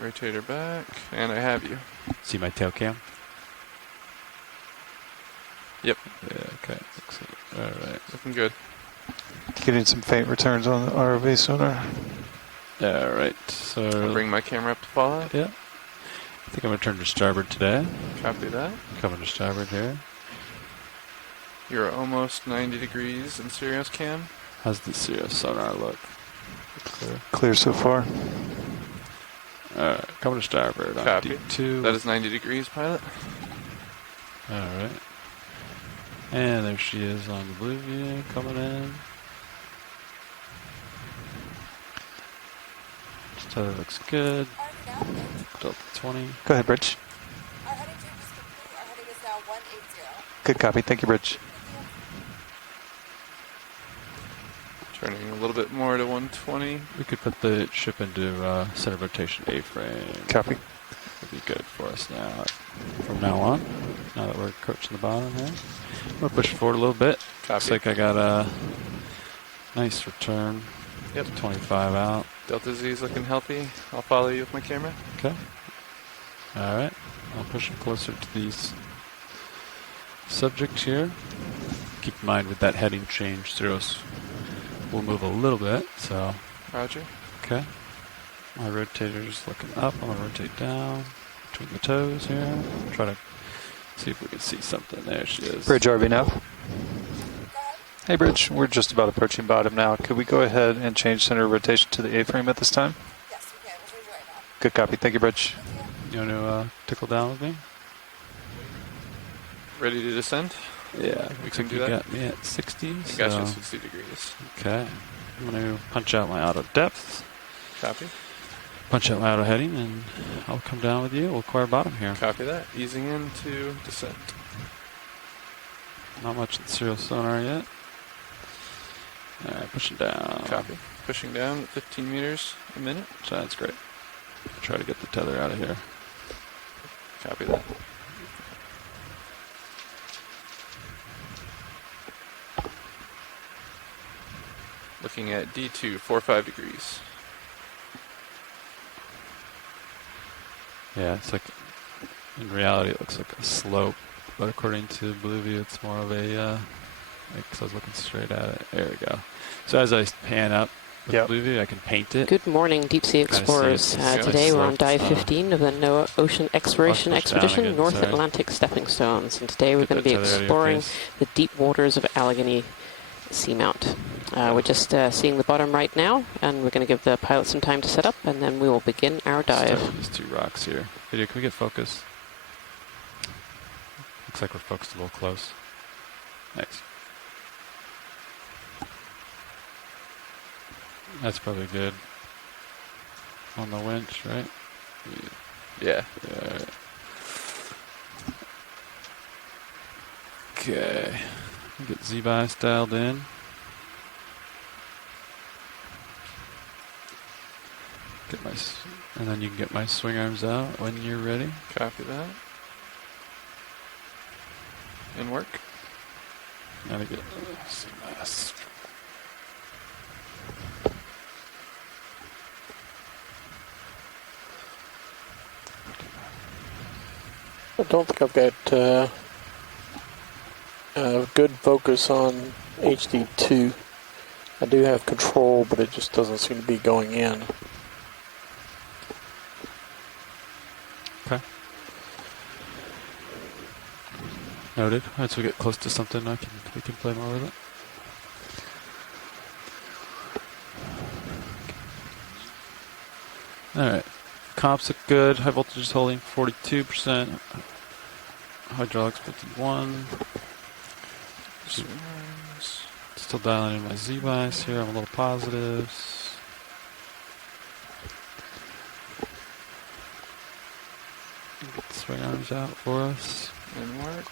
Rotator back, and I have you. See my tail cam? Yep. Yeah, okay. Alright. Looking good. Getting some faint returns on the ROV sonar. Alright, so... I'll bring my camera up to follow. Yeah. I think I'm going to turn to starboard today. Copy that. Coming to starboard here. You're almost 90 degrees in Sirius cam. How's the Sirius sonar look? Clear? Clear so far. Alright, coming to starboard on Copy. D2. That is 90 degrees, pilot. Alright. And there she is on the blue view, coming in. Tether looks good. Delta 20. Go ahead, Bridge. Our heading change is complete. Our heading is now 180. Good copy. Thank you, Bridge. Turning a little bit more to 120. We could put the ship into center rotation A-frame. Copy. Would be good for us now. From now on, now that we're approaching the bottom here. I'm going to push forward a little bit. Copy. Looks like I got a nice return. Yep. 25 out. Delta Z is looking healthy. I'll follow you with my camera. Okay. Alright. I'll push them closer to these subjects here. Keep in mind with that heading change, Zeros will move a little bit, so. Roger. Okay. My rotator's looking up. I'm going to rotate down between the toes here. Try to see if we can see something. There she is. Bridge RV now. Hey, Bridge. We're just about approaching bottom now. Could we go ahead and change center rotation to the A-frame at this time? Yes, we can. We'll change it right now. Good copy. Thank you, Bridge. You want to tickle down with me? Ready to descend? Yeah. We Looks can like do you that. got me at 60. I got you at 60 degrees. Okay. I'm going to punch out my auto depth. Copy. Punch out my auto heading, and I'll come down with you. We'll acquire bottom here. Copy that. Easing into descent. Not much in the serial sonar yet. Alright, pushing down. Copy. Pushing down at 15 meters a minute. Sounds great. Try to get the tether out of here. Copy that. Looking at D2, 45 degrees. Yeah, it's like, in reality it looks like a slope, but according to Blue View it's more of a, because I was looking straight at it. There we go. So as I pan up with Blue View, I can paint it. Good morning, Deep Sea Explorers. Today we're on dive 15 of the NOAA Ocean Exploration Expedition, again, North sorry. Atlantic Stepping Stones. And today we're Get going to be that tether out of your exploring face. the deep waters of Allegheny Seamount. We're just seeing the bottom right now, and we're going to give the pilot some time to set up, and then we will begin our dive. Start with these two rocks here. Video, can we get focus? Looks like we're focused a little close. Nice. That's probably good. On the winch, right? Yeah. Yeah. Okay. Get Z-bias dialed in. Get my, and then you can get my swing arms out when you're ready. Copy that. And work. Gotta get Z-bias. I don't think I've got good focus on HD2. I do have control, but it just doesn't seem to be going in. Okay. Noted. Once we get close to something, we can play more with it. Alright. Comps look good. High voltage is holding 42%. Hydraulics 51. Still dialing in my Z-bias here. I'm a little positives. Get the swing arms out for us. And work.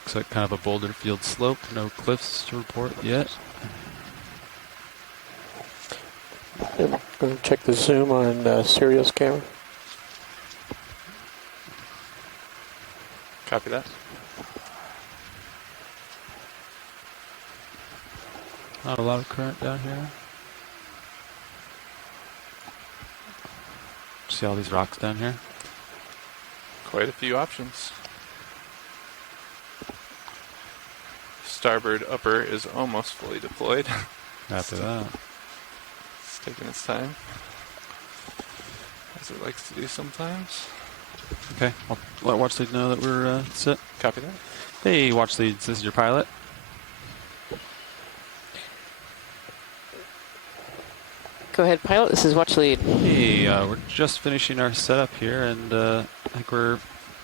Looks like kind of a boulder field slope. No cliffs to report yet. I'm going to check the zoom on Sirius camera. Copy that. Not a lot of current down here. See all these rocks down here? Quite a few options. Starboard upper is almost fully deployed. After that. It's taking its time, as it likes to do sometimes. Okay, I'll let watch lead know that we're set. Copy that. Hey, watch leads, this is your pilot. Go ahead, pilot. This is watch lead. Hey, we're just finishing our setup here, and I think we're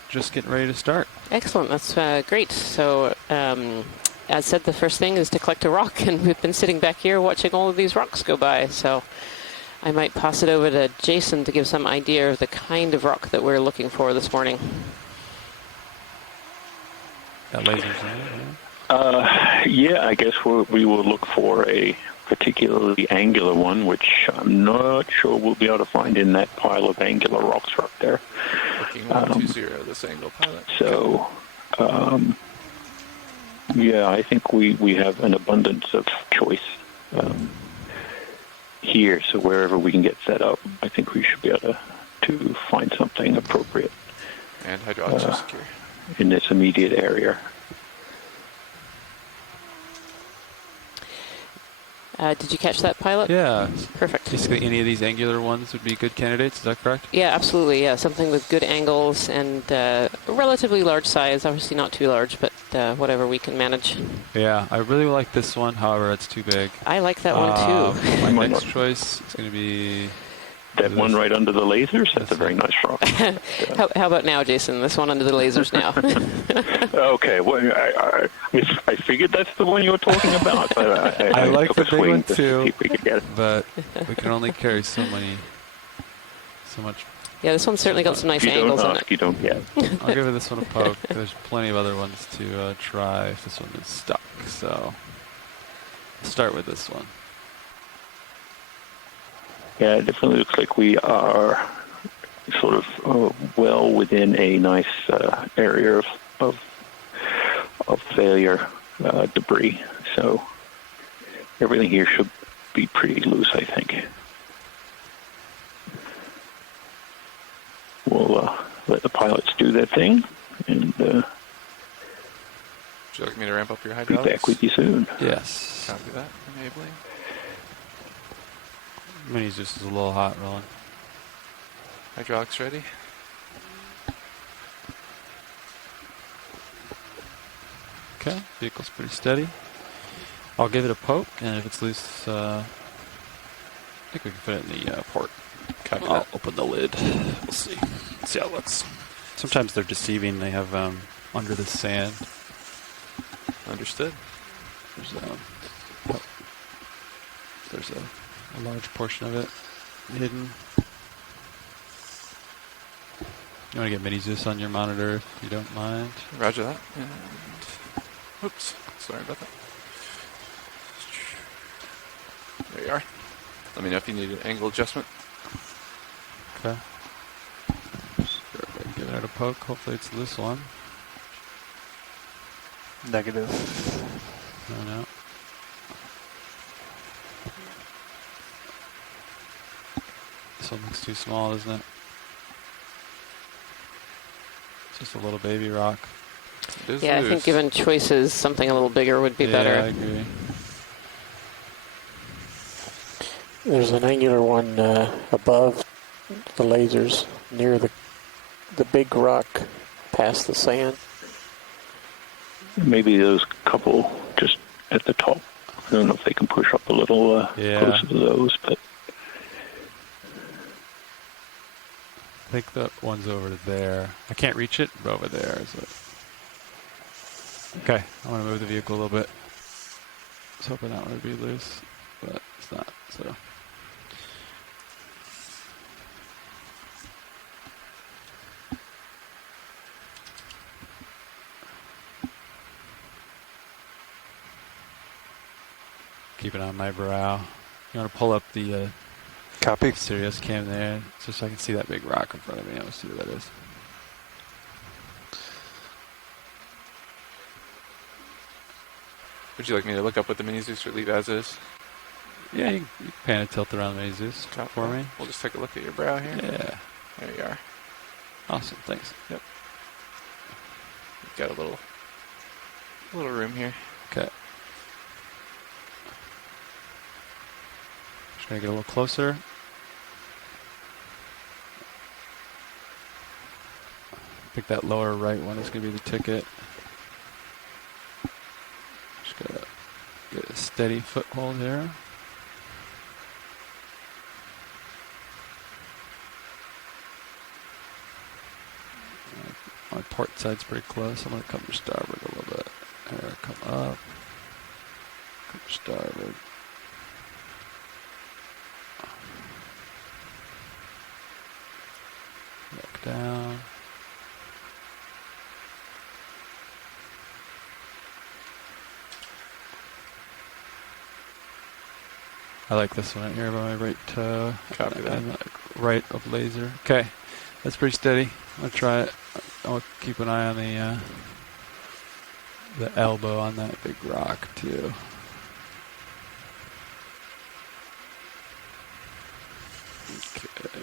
just getting ready to start. Excellent. That's great. So, as said, the first thing is to collect a rock, and we've been sitting back here watching all of these rocks go by. So, I might pass it over to Jason to give some idea of the kind of rock that we're looking for this morning. Got lasers on it, Yeah, I guess we will look for a particularly angular one, which I'm not sure we'll be able to find in that pile of angular rocks right there. Working 120, this angle pilot. So, yeah, I think we have an abundance of choice here. So wherever we can get set up, I think we should be able to find something appropriate And hydraulics are secure. in this immediate area. Did you catch that, pilot? Yeah. Perfect. Basically, any of these angular ones would be good candidates. Is that correct? Yeah, absolutely. Yeah, something with good angles and a relatively large size. Obviously not too large, but whatever we can manage. Yeah, I really like this one. However, it's too big. I like that one too. My next choice is going to be That one right under the lasers, that's a very nice rock. How about now, Jason? This one under the lasers now. Okay, well, I figured that's the one you were talking about. But I like took the a big swing one to too. see if we could get it. but we can only carry so much. Yeah, this one's certainly got some nice If you angles don't on ask, it. you don't get. I'll give this one a poke. There's plenty of other ones to try if this one is stuck. So I'll start with this one. Yeah, it definitely looks like we are sort of well within a nice area of failure debris. So everything here should be pretty loose, I think. We'll let the pilots do their thing, and Would you like me to ramp up your be hydraulics? back with you soon. Yes. Copy that. Enabling. Minis just is a little hot rolling. Hydraulics ready. Okay, vehicle's pretty steady. I'll give it a poke, and if it's loose, I think we can put it in the port. Copy I'll that. open the lid. We'll see. See how it looks. Sometimes they're deceiving. They have under the sand. Understood. There's a large portion of it hidden. You want to get mini Zeus on your monitor if you don't mind. Roger that. And oops, sorry about that. There you are. Let me know if you need an angle adjustment. Okay. Give it a poke. Hopefully it's this one. Negative. No. This one looks too small, doesn't it? It's just a little baby rock. It is Yeah, I loose. think given choices, something a little bigger would be Yeah, I better. agree. There's an angular one above the lasers near the big rock past the sand. Maybe those couple just at the top. I don't know if they can push up a little closer to those, but I think that one's over to there. I can't reach it, but over there is it. Okay, I want to move the vehicle a little bit. I was hoping that one would be loose, but it's not, so. Keep it on my brow. You want to pull up the Copy. Sirius cam there, just so I can see that big rock in front of me. I want to see what that is. Would you like me to look up what the mini Zeus or leave as is? Yeah, you can pan and tilt around the Zeus Copy for that. me. We'll just take a look at your brow here. Yeah. There you are. Awesome, thanks. Yep. You've got a little room here. Okay. Should I get a little closer? I think that lower right one is going to be the ticket. Just got to get a steady foothold here. My port side's pretty close. I'm going to come to starboard a little bit. There, come up. Come to starboard. Back down. I like this one right here by my right toe. Copy that. And right of laser. Okay, that's pretty steady. I'll try it. I'll keep an eye on the elbow on that big rock too. Okay.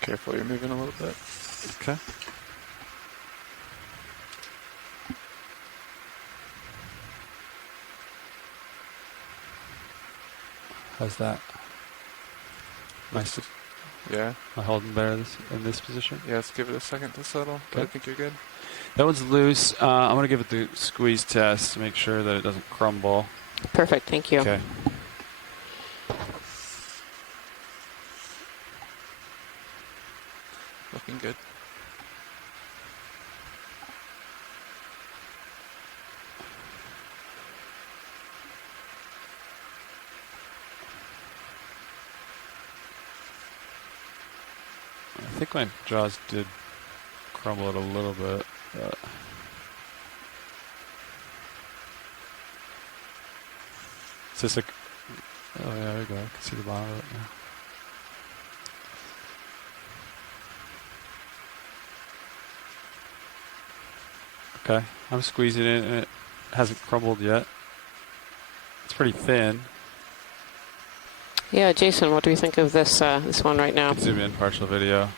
Careful, you're moving a little bit. Okay. How's that? Nice. Yeah. Am I holding better in this position? Yeah, let's give it a second to settle. But I Okay. think you're good. That one's loose. I'm going to give it the squeeze test to make sure that it doesn't crumble. Perfect, thank you. Okay. Looking good. I think my jaws did crumble it a little bit. But is this a... Oh, yeah, there we go. I can see the bottom of it now. Okay, I'm squeezing it and it hasn't crumbled yet. It's pretty thin. Yeah, Jason, what do you think of this this one right now? I can zoom in partial video.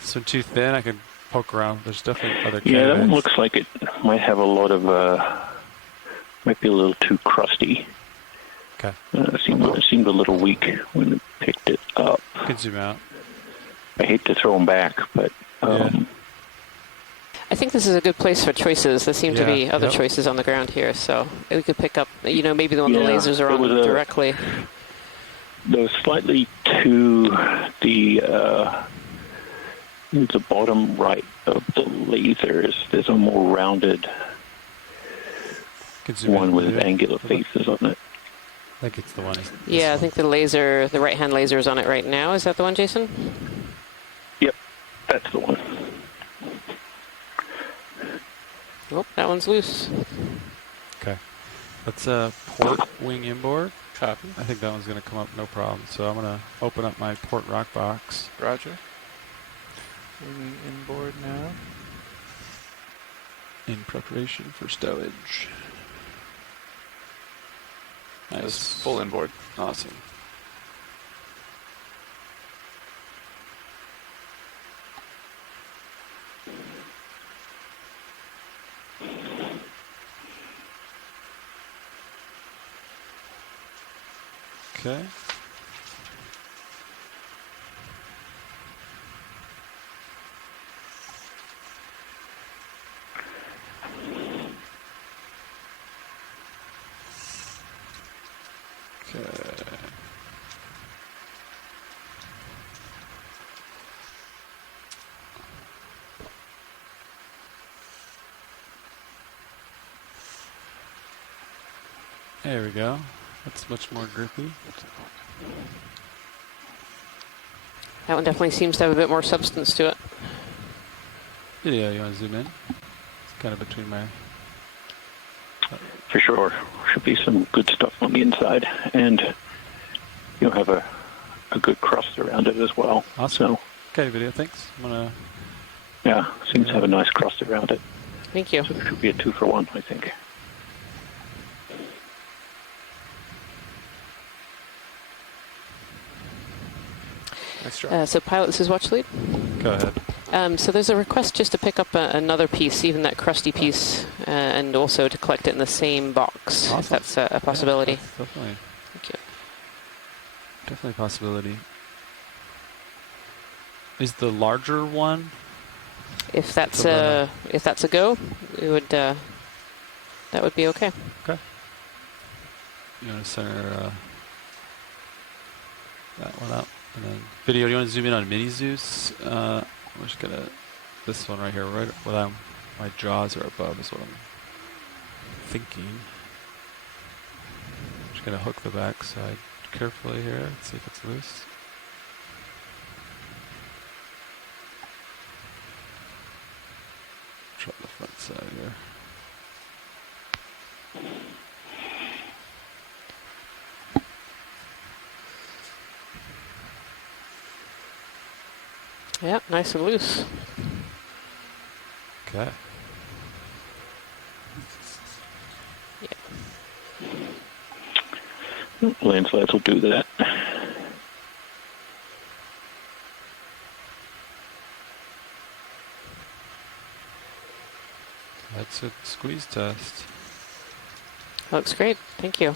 This one too thin, I can poke around. There's definitely other Yeah, that one candidates. looks like it might have a lot of, might be a little too crusty. Okay, It seemed a little weak when it picked it up. I can zoom out. I hate to throw them back, but I think this is a good place for choices. There seem to be Yeah, other yep. choices on the ground here, so we could pick up, maybe the one the Yeah, lasers are there on was a- directly. though slightly to the bottom right of the lasers, there's a more rounded Can zoom one in with here. angular faces on it. I think it's the one. Yeah, I think the right-hand laser is on it right now. Is that the one, Jason? Yep, that's the one. Oh, that one's loose. Okay. Let's port wing inboard. Copy. I think that one's going to come up no problem. So I'm going to open up my port rock box. Roger. Moving inboard now. In preparation for stowage. That's Nice. full inboard. Awesome. Okay. Okay. There we go. That's much more grippy. That one definitely seems to have a bit more substance to it. Yeah, you want to zoom in? It's kind of between my... for sure. Should be some good stuff on the inside, and you'll have a good crust around it as well. Awesome. So, Okay, video, thanks. I'm gonna. yeah, seems to have a nice crust around it. Thank you. So it should be a 2-for-1, I think. Nice job. So pilot, this is watch lead. Go ahead. So there's a request just to pick up another piece, even that crusty piece, and also to collect it in the same box, if Awesome. that's a possibility. Yeah, that's definitely. Thank you. Definitely a possibility. Is the larger one? If that's So a go, we would that would be okay. Okay. You want to center that one up, and then video. Do you want to zoom in on Mini Zeus? I'm just gonna this one right here, right? My jaws are above is what I'm thinking. Just gonna hook the back side carefully here. See if it's loose. Try the front side here. Yeah, nice and loose. Okay. Landslides will do that. That's a squeeze test. Looks great. Thank you.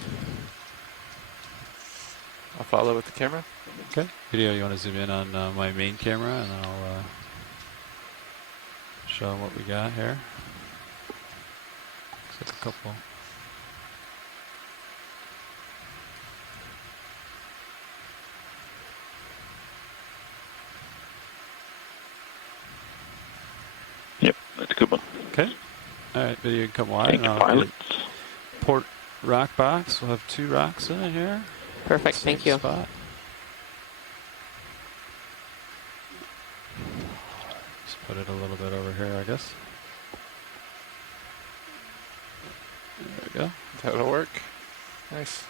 I'll follow with the camera. Okay. Video, you want to zoom in on my main camera, and I'll show them what we got here. Looks like a couple. Yep, that's a good one. Okay. All right, video, you can come wide. Thank you, and I'll pilots. get port rock box. We'll have 2 rocks in it here. Perfect. Same Thank you. spot. Just put it a little bit over here, I guess. There we go. That'll work. Nice.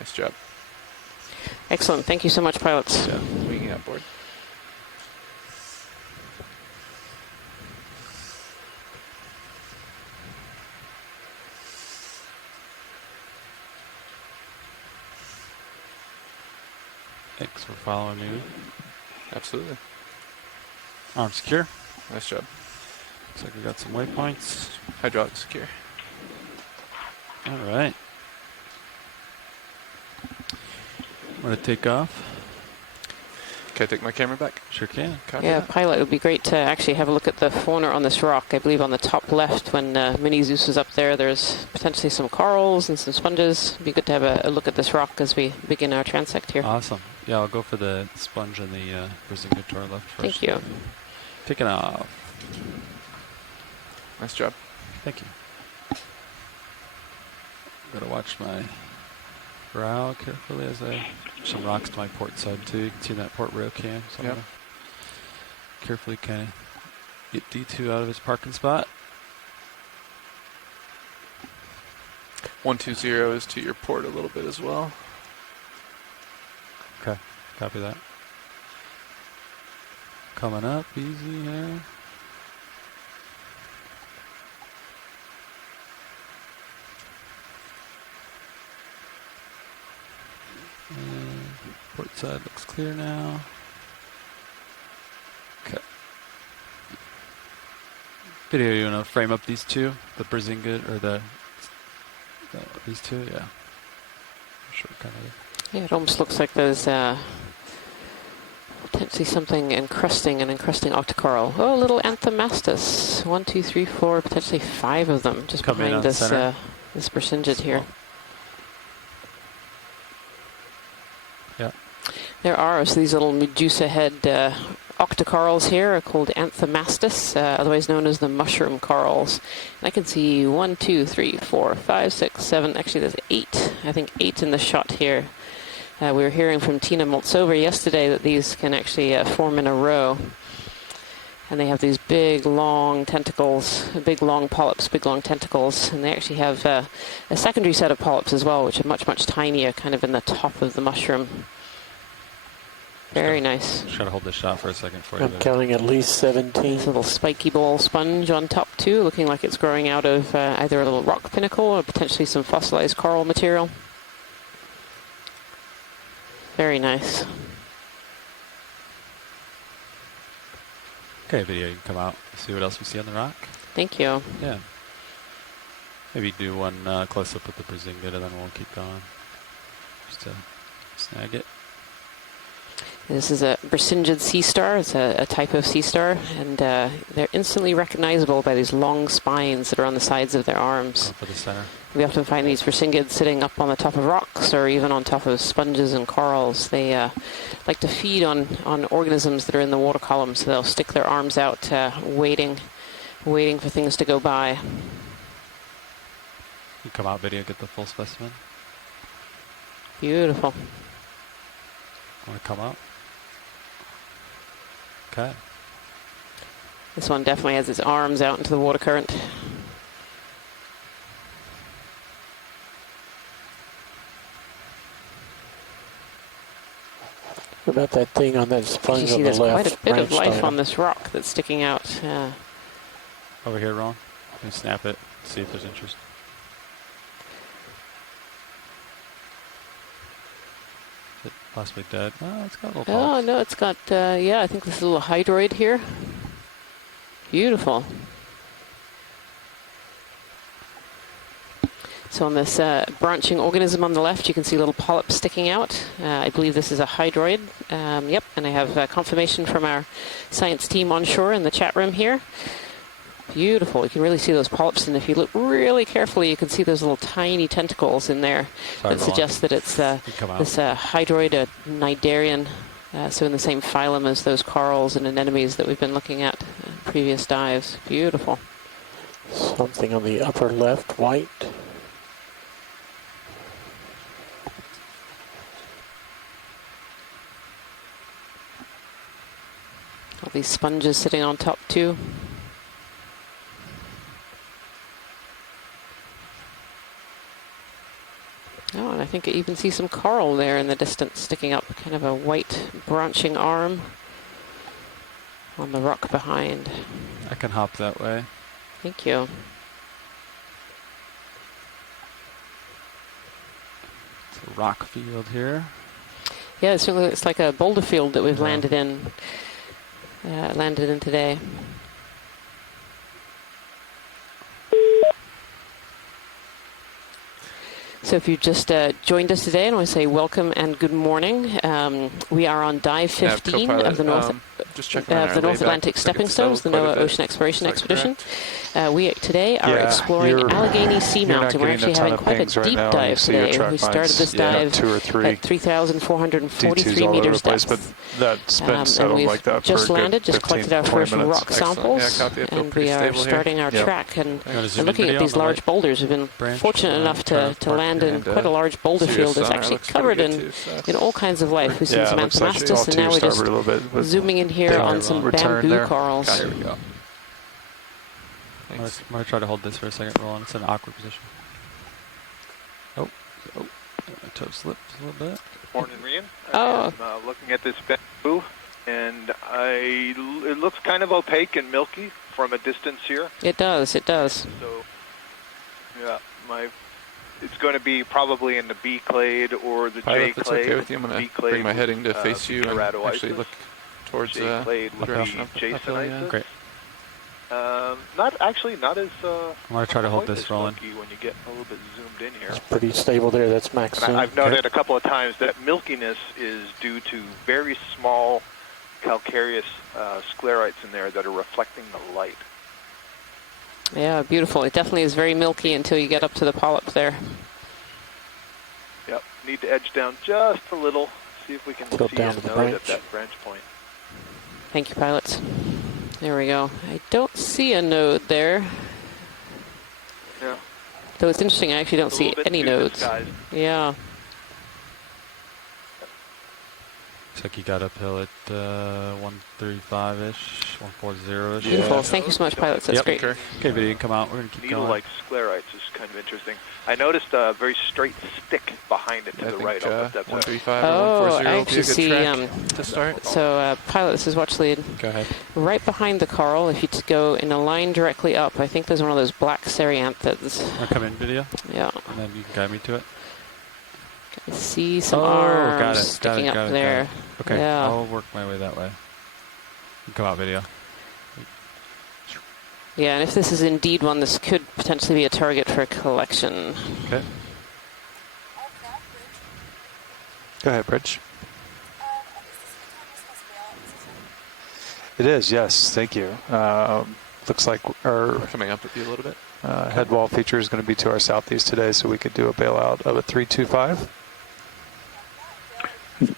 Nice job. Excellent. Thank you so much, pilots. Yeah, winging outboard. Thanks for following me. Absolutely. Arm secure. Nice job. Looks like we got some waypoints. Hydraulic secure. All right. Want to take off? Can I take my camera back? Sure can. Copy Yeah, that. pilot, it would be great to actually have a look at the fauna on this rock. I believe on the top left, when Mini Zeus is up there, there's potentially some corals and some sponges. It'd be good to have a look at this rock as we begin our transect here. Awesome. Yeah, I'll go for the sponge and the Brazilian to our left first. Thank you. Taking off. Nice job. Thank you. Gotta watch my brow carefully as I some rocks to my port side too. You can see that port rail cam. So I'm Yep. gonna carefully kind of get D2 out of his parking spot. 120 is to your port a little bit as well. Okay, copy that. Coming up easy here. And port side looks clear now. Okay. Video, you want to frame up these two? The Brazingit or these two? Yeah. Sure, kind of. Yeah, it almost looks like there's potentially something encrusting octocoral. Oh, a little Anthomastus. 1, 2, 3, 4, potentially 5 of them just Come in behind on this center. this Brazingit here. Yeah. There are these little Medusa head octocorals here are called Anthomastus, otherwise known as the mushroom corals. And I can see 1, 2, 3, 4, 5, 6, 7. Actually, there's 8. I think 8 in the shot here. We were hearing from Tina Moltsova yesterday that these can actually form in a row. And they have these big, long tentacles, big, long polyps, big, long tentacles. And they actually have a secondary set of polyps as well, which are much, much tinier, kind of in the top of the mushroom. Very nice. Just gotta hold this shot for a second for you. I'm counting at least 17. This little spiky ball sponge on top too, looking like it's growing out of either a little rock pinnacle or potentially some fossilized coral material. Very nice. Okay, video, you can come out, see what else we see on the rock. Thank you. Yeah. Maybe do one close-up with the Brazingid, and then we'll keep going. Just to snag it. This is a Brisingid sea star. It's a type of sea star, and they're instantly recognizable by these long spines that are on the sides of their arms. Up at the center. We often find these Brisingids sitting up on the top of rocks or even on top of sponges and corals. They like to feed on organisms that are in the water column, so they'll stick their arms out waiting for things to go by. You come out video, get the full specimen. Beautiful. Want to come out? Okay. This one definitely has its arms out into the water current. What about that thing on that You sponge see on the there's left? quite a bit of branched life item? on this rock that's sticking out. Over here, Ron. Can you snap it, see if there's interest. Is it possibly dead? Oh, it's got a little Oh, polyps. no, it's got, yeah, I think this little hydroid here. Beautiful. So on this branching organism on the left, you can see little polyps sticking out. I believe this is a hydroid. Yep, and I have confirmation from our science team on shore in the chat room here. Beautiful. You can really see those polyps, and if you look really carefully, you can see those little tiny tentacles in there Sorry, that Roland. suggest that it's Come out. this hydroid, a cnidarian, so in the same phylum as those corals and anemones that we've been looking at in previous dives. Beautiful. Something on the upper left, white. All these sponges sitting on top too. Oh, and I think I even see some coral there in the distance sticking up, kind of a white branching arm on the rock behind. I can hop that way. Thank you. It's a rock field here. Yeah, it's like a boulder field that we've landed in today. So if you just joined us today, and I want to say welcome and good morning. We are on dive 15 of the North Atlantic Stepping Stones, the NOAA Ocean Exploration Expedition. We today are exploring Allegheny Seamount, and we're actually having quite a deep dive today. We started this dive at 3,443 meters depth. That spin settled we've like that just for a good landed, just 15, collected our 20 first minutes. rock samples, and we are starting our track and looking at these large boulders. We've been fortunate enough to land in quite a large boulder field that's actually covered in all kinds of life. We've seen some Anthomastus, and now we're just zooming in here on some bamboo corals. There we go. I'm going to try to hold this for a second, Roland. It's in an awkward position. Oh, my toe slipped a little bit. Morning, Rian. Oh. I'm looking at this bamboo, and it looks kind of opaque and milky from a distance here. It does, it does. So, yeah, it's going to be probably in the B clade or the J If it's clade. okay with you, I'm going to bring my heading to face you and actually look towards J the clade would direction be of jasonitis. Great. Not as. I'm going to try to hold this, Roland. Milky when you get a little bit zoomed in here. It's pretty stable there. That's max And zoom. I've noted a couple of times that milkiness is due to very small calcareous sclerites in there that are reflecting the light. Yeah, beautiful. It definitely is very milky until you get up to the polyp there. Yep. Need to edge down just a little. See if we can Tilt see down a to the node branch. at that branch point. Thank you, pilots. There we go. I don't see a node there. Yeah. Though it's interesting, I actually don't It's a see little bit any too nodes. disguised. Yeah. Looks like you got uphill at 135-ish, 140-ish. Beautiful. Thank you so much, pilots. That's great. Concur. Okay, video, you can come out. We're going to keep going. Needle-like sclerites is kind of interesting. I noticed a very straight stick behind it to I the think right. I don't know if that's 135 Oh, or 140 I will be a actually good see. track to start. So, pilot, this is watch lead. Go ahead. Right behind the coral, if you go in a line directly up, I think there's one of those black cereanthids. I'll come in video, Yeah. and then you can guide me to it. I see some Oh, arms got it, sticking got up it. there. Okay, Yeah. I'll work my way that way. You can come out video. Yeah, and if this is indeed one, this could potentially be a target for a collection. Okay. Go ahead, Bridge. Is this It is, yes. Thank you. Looks like our Coming up with you a little bit. head wall feature is going to be to our southeast today, so we could do a bailout of a 325.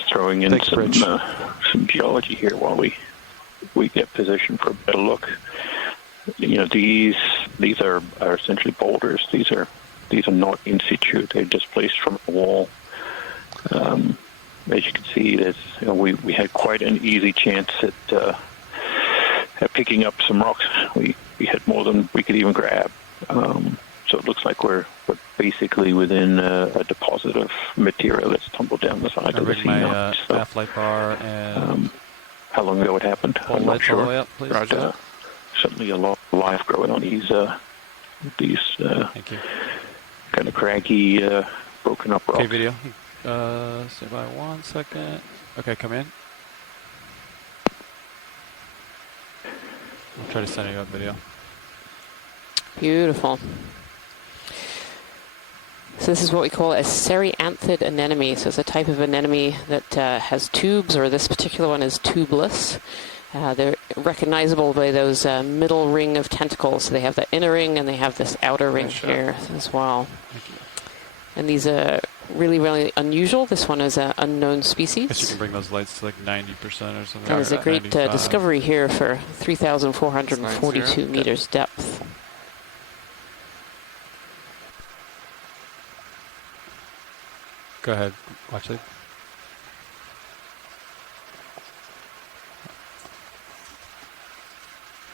Throwing in Thanks, Rich. some geology here while we get positioned for a better look. You know, these are essentially boulders. These are not in situ. They're displaced from the wall. As you can see, we had quite an easy chance at picking up some rocks. We had more than we could even grab. So it looks like we're basically within a deposit of material that's tumbled down the side I of the ring my Seamount. So, half-light bar and how long ago it happened? pull I'm not lights all the way sure. up, please. Roger that. Certainly a lot of life growing on these Thank you. kind of craggy, broken up rocks. Okay, video. Stay by 1 second. Okay, come in. I'll try to send you up video. Beautiful. So this is what we call a cereanthid anemone. So it's a type of anemone that has tubes, or this particular one is tubeless. They're recognizable by those middle ring of tentacles. So they have the inner ring and they have this outer ring here as well. And these are really, really unusual. This one is an unknown species. Guess you can bring those lights to like 90% or something. And there's a great 95. discovery here for 3,442 90. meters depth. Go ahead. Watch it.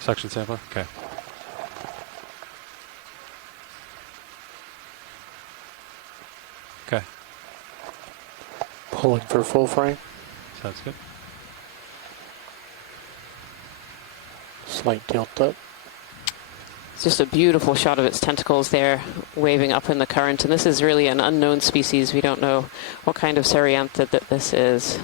Suction sampler. Okay. Okay. Pulling for full frame. Sounds good. Slight tilt up. It's just a beautiful shot of its tentacles there, waving up in the current. And this is really an unknown species. We don't know what kind of cereanthid that this is.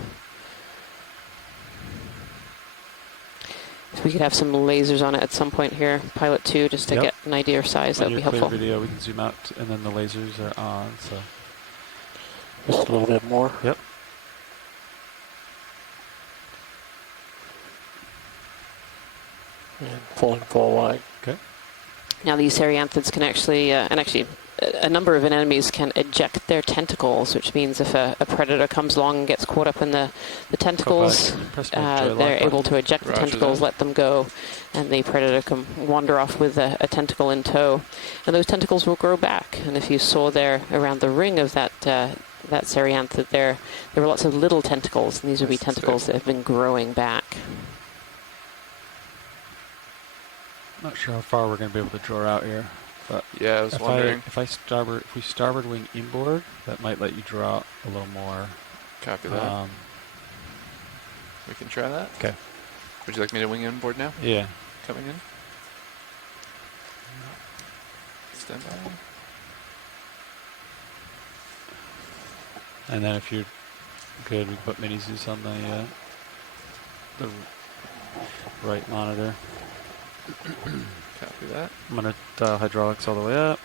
If we could have some lasers on it at some point here, Pilot 2, just to Yep. get an idea of size, that On would be your clear helpful. video, we can zoom out, and then the lasers are on. So. Just a little bit more. Yep. And pulling full wide. Okay. Now these cereanthids can actually, a number of anemones can eject their tentacles, which means if a predator comes along and gets caught up in the tentacles, Press my joy lock they're button. able to eject the Roger tentacles, that. let them go, and the predator can wander off with a tentacle in tow. And those tentacles will grow back. And if you saw there around the ring of that cereanthid there were lots of little tentacles, and these would be That's tentacles that have been growing back. Not sure how far we're going to be able to draw out here, but Yeah, I was wondering. if we starboard wing inboard, that might let you draw out a little more. Copy that. We can try that. Okay. Would you like me to wing inboard now? Yeah. Coming in. Stand by. And then if you're good, we can put mini Zeus on the right monitor. Copy that. I'm going to dial hydraulics all the way up.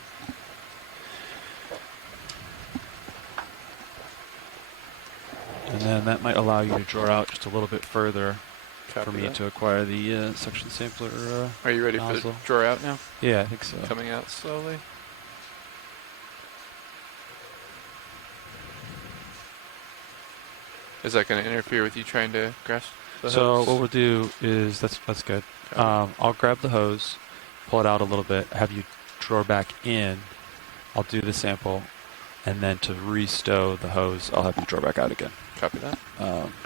And then that might allow you to draw out just a little bit further Copy for me that. to acquire the suction sampler. Are you ready for nozzle. the draw out now? Yeah, I think so. Coming out slowly. Is that going to interfere with you trying to grasp? the So hose. what we'll do is that's good. I'll grab the hose, pull it out a little bit, have you draw back in. I'll do the sample, and then to restow the hose, I'll have you draw back out again. Copy that.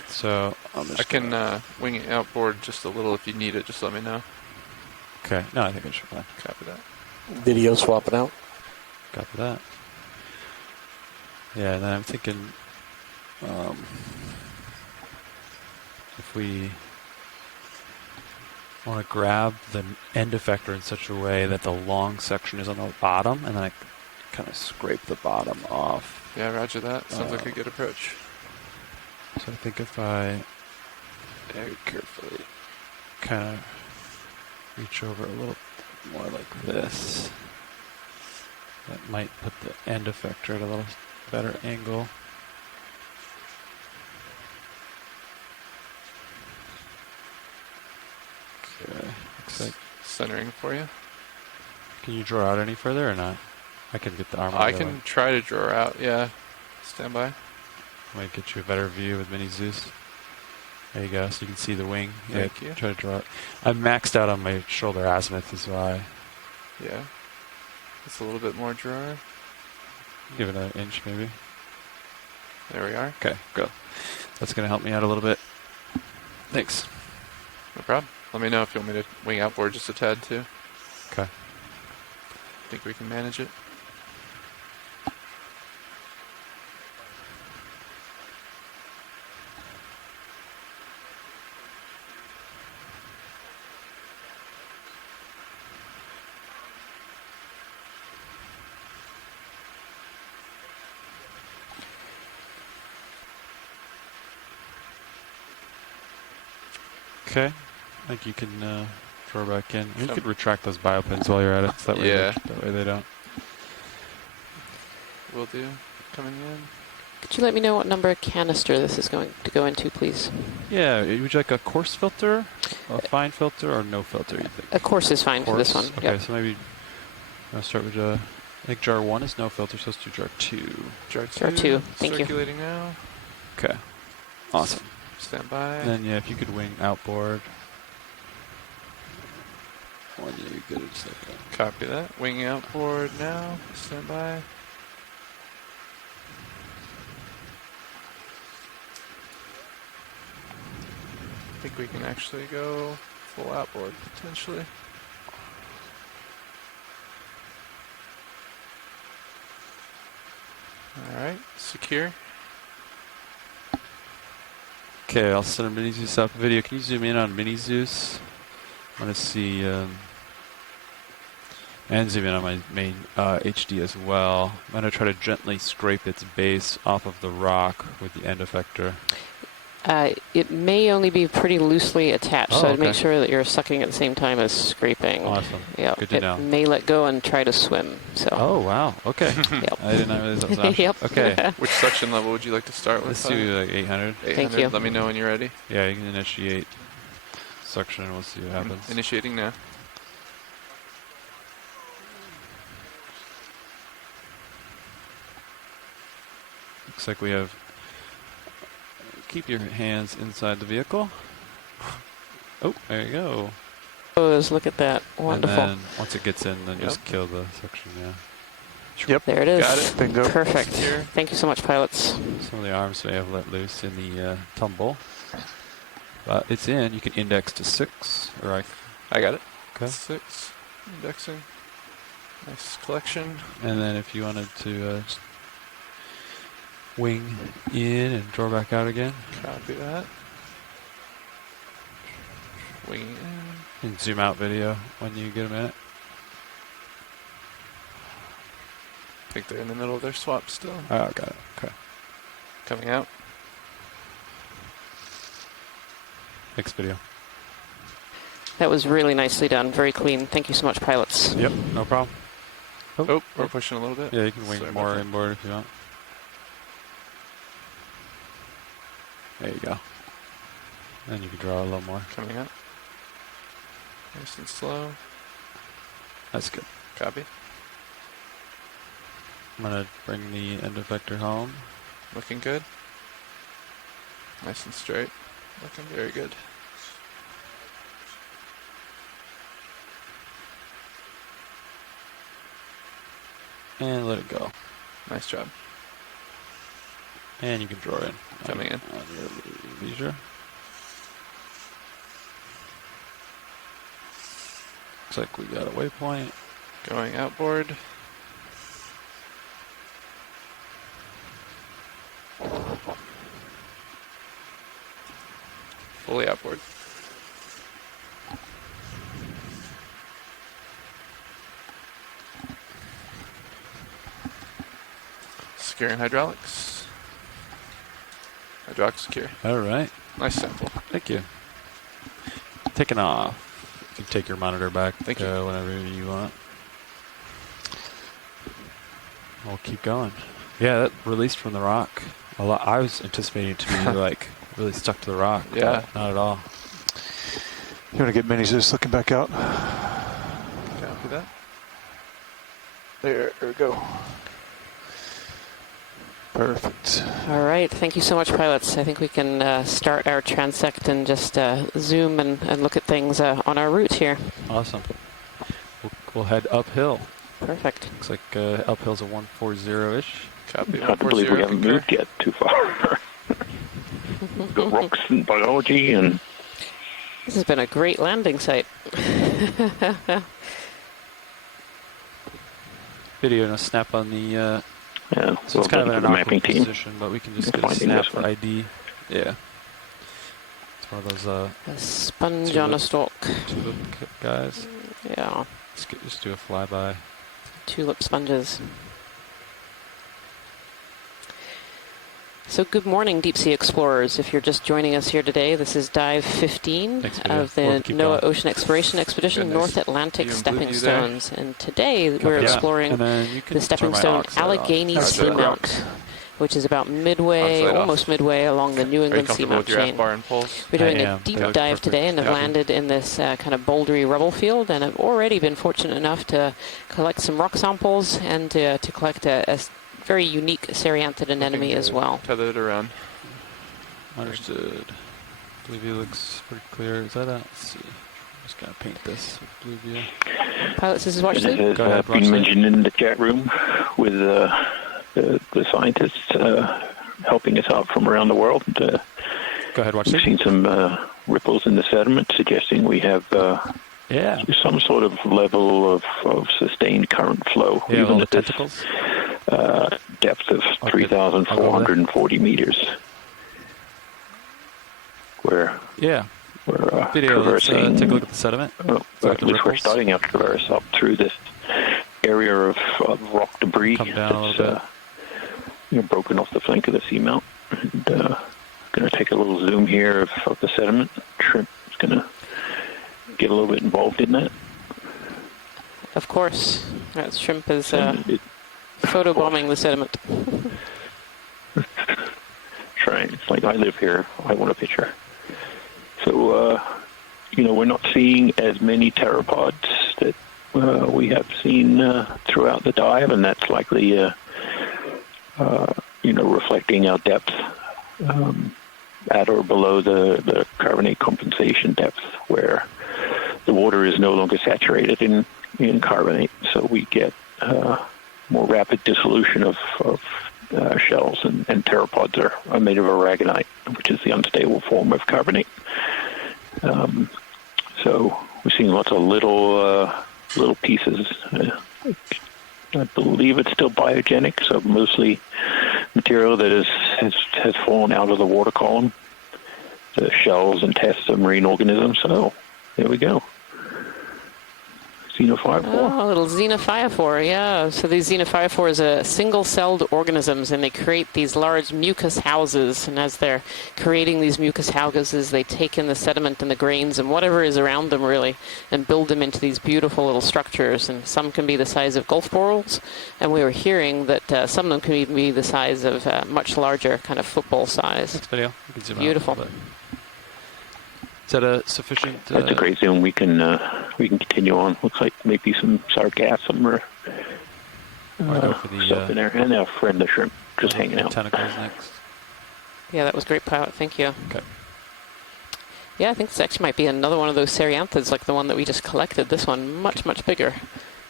So I'm I just can wing it outboard just a little if you need it. Just let me know. Okay. No, I think I should fine. Copy that. Video swapping out. Copy that. Yeah, and then I'm thinking if we want to grab the end effector in such a way that the long section is on the bottom, and then I kind of scrape the bottom off. Yeah, roger that. Sounds like a good approach. So I think if I very carefully kind of reach over a little more like this, that might put the end effector at a little better angle. Okay, looks like. Centering for you. Can you draw out any further or not? I can get the arm. I can try to draw out. Yeah. Stand by. Might get you a better view with Mini Zeus. There you go, so you can see the wing. Thank you. Try to draw it. I'm maxed out on my shoulder azimuth is why. Yeah. It's a little bit more drawer. Give it an inch maybe. There we are. Okay, good. That's going to help me out a little bit. Thanks. No problem. Let me know if you want me to wing outboard just a tad too. Okay. Think we can manage it. Okay. I think you can draw back in. You could retract those biopins while you're at it. So that way, Yeah. that way they don't. Will do. Coming in. Could you let me know what number canister this is going to go into, please? Yeah. Would you like a coarse filter, a fine filter, or no filter? You think? A course is fine for this one. Okay. Yep. So maybe I'll start with I think jar 1 is no filter, so let's do jar 2. Jar 2. Jar 2. Thank you. Circulating now. Okay. Awesome. Stand by. And then yeah, if you could wing outboard. When you get it, second. Copy that. Wing outboard now. Stand by. I think we can actually go full outboard potentially. Alright, secure. Okay, I'll send a Mini Zeus up video. Can you zoom in on Mini Zeus? I want to see, and zoom in on my main HD as well. I'm going to try to gently scrape its base off of the rock with the end effector. It may only be pretty loosely attached, so I'd okay. make sure that you're sucking at the same time as scraping. Awesome. Yep. Good to it know. may let go and try to swim. So. Oh, wow. Okay. Yep. I did not realize that was an option. Yep. Okay. Which suction level would you like to start with? Let's do like 800. 800. Thank you. Let me know when you're ready. Yeah, you can initiate suction and we'll see what happens. Initiating now. Looks like we have. Keep your hands inside the vehicle. Oh, there you go. Look at that. Wonderful. And then once it gets in, then just kill the suction, yeah. Yep. There it is. Got it. Bingo. Perfect. Secure. Thank you so much, pilots. Some of the arms may have let loose in the tumble. But it's in. You can index to 6. Or I got it. okay. 6. Indexing. Nice collection. And then if you wanted to just wing in and draw back out again. Copy that. Winging in. And zoom out video when you get a minute. I think they're in the middle of their swap still. Oh, got it. Okay. Coming out. Next video. That was really nicely done. Very clean. Thank you so much, pilots. Yep, no problem. Oh, we're pushing a little bit. Yeah, you can wing Sorry more about that. inboard if you want. There you go. And you can draw a little more. Coming out. Nice and slow. That's good. Copy. I'm going to bring the end effector home. Looking good. Nice and straight. Looking very good. And let it go. Nice job. And you can draw in. Coming in. On your leisure. Looks like we got a waypoint. Going outboard. Fully outboard. Securing hydraulics. Hydraulics secure. All right. Nice sample. Thank you. Taking off. You can take your monitor back Thank you. whenever you want. We'll keep going. Yeah, that released from the rock. A lot. I was anticipating it to be like really stuck to the rock. Yeah. But not at all. You want to get minis just looking back out? Copy that. There we go. Perfect. All right. Thank you so much, pilots. I think we can start our transect and just zoom and look at things on our route here. Awesome. We'll head uphill. Perfect. Looks like uphill's a 140-ish. Copy. Hard to believe we haven't moved yet too far. The rocks and biology and... This has been a great landing site. Video and a snap on the... yeah, so it's kind of in an the awkward mapping team. position, but we can just We're get a finding snap this one. ID. Yeah. It's one of those A sponge on a stalk. tulip guys. Yeah. Just do a flyby. Tulip sponges. So good morning, deep sea explorers. If you're just joining us here today, this is dive 15 Thanks, Peter. of the We'll keep NOAA going. Ocean Exploration Expedition Goodness. North Atlantic You and Stepping Blue there. Stones. And today we're Yeah. exploring And then you can the stepping turn my stone oxide off. Allegheny Oxide Seamount, off. which is about midway, Oxide off. almost midway along the New Are you England comfortable Seamount with your chain. F-bar and pulse? We're doing I a am. deep They look dive perfect. today and have Copy. landed in this kind of bouldery rubble field, and have already been fortunate enough to collect some rock samples and to collect a very unique Seriantid anemone as well. Tether it around. Understood. Blue view looks pretty clear. Is that a... Let's see. I'm just going to paint this with blue view. Pilots, this is watch It sleep. has Go ahead, been Roxanne. mentioned in the chat room with the scientists helping us out from around the world. Go ahead, watch We've this. seen some ripples in the sediment suggesting we have Yeah. some sort of level of sustained current flow, Yeah, all even the at this tentacles. depth of Okay. 3,440 meters. We're Yeah. We're Let's traversing. take a look at the sediment. Well, So at the least we're ripples? starting out to traverse up through this area of rock debris Come down a that's little bit. broken off the flank of the seamount. And going to take a little zoom here of the sediment. Shrimp is going to get a little bit involved in that. Of course. That shrimp is And it- photobombing the sediment. Trying. It's like I live here. I want a picture. So, we're not seeing as many pteropods that we have seen throughout the dive, and that's likely, reflecting our depth at or below the carbonate compensation depth, where the water is no longer saturated in carbonate, so we get more rapid dissolution of shells, and pteropods are made of aragonite, which is the unstable form of carbonate. So we're seeing lots of little pieces. I believe it's still biogenic, so mostly material that has fallen out of the water column, the shells and tests of marine organisms. So there we go. Xenophyophore. Oh, a little xenophyophore, yeah. So these xenophyophores are single-celled organisms, and they create these large mucus houses. And as they're creating these mucus houses, they take in the sediment and the grains and whatever is around them, really, and build them into these beautiful little structures. And some can be the size of golf balls, and we were hearing that some of them can even be the size of much larger, kind of football size. Next video. You can zoom out a Beautiful. little bit. Is that a sufficient... That's a great zoom. We can continue on. Looks like maybe some sargassum or go for the, stuff in there. And our friend the shrimp just hanging out. Tentacles next. Yeah, that was great, pilot. Thank you. Okay. Yeah, I think this actually might be another one of those cereanthids, like the one that we just collected. This one, much, much bigger.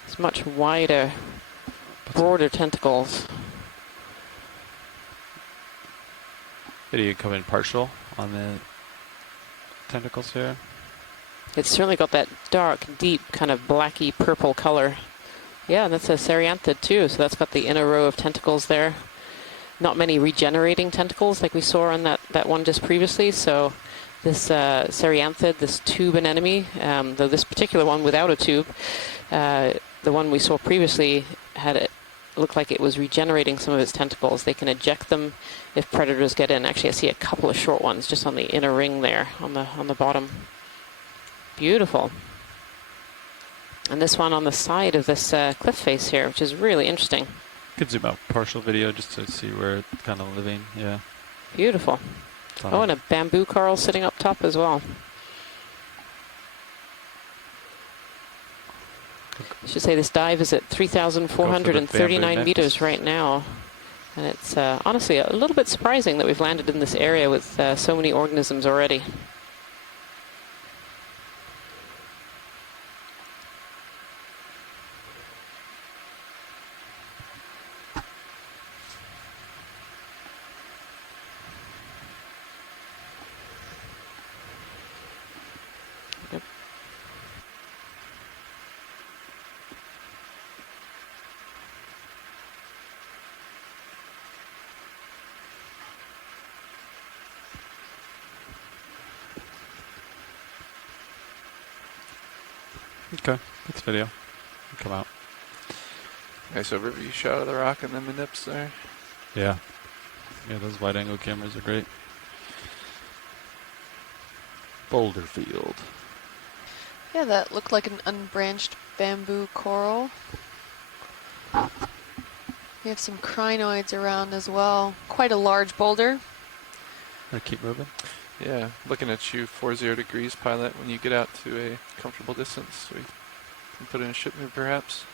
It's much wider, broader tentacles. Did you come in partial on the tentacles here? It's certainly got that dark, deep, kind of blacky purple color. Yeah, and that's a cereanthid too, so that's got the inner row of tentacles there. Not many regenerating tentacles like we saw on that one just previously, so this cereanthid, this tube anemone, though this particular one without a tube, the one we saw previously looked like it was regenerating some of its tentacles. They can eject them if predators get in. Actually, I see a couple of short ones just on the inner ring there, on the bottom. Beautiful. And this one on the side of this cliff face here, which is really interesting. Could zoom out partial video just to see where it's kind of living. Yeah. Beautiful. Oh, and a bamboo coral sitting up top as well. I should say this dive is at 3,439 meters right now. And it's honestly a little bit surprising that we've landed in this area with so many organisms already. Okay, that's video. Come out. Nice overview shot of the rock and then the nips there. Yeah. Yeah, those wide angle cameras are great. Boulder field. Yeah, that looked like an unbranched bamboo coral. We have some crinoids around as well. Quite a large boulder. Gonna keep moving. Yeah, looking at you 40 degrees, pilot, when you get out to a comfortable distance. We can put in a ship move, perhaps.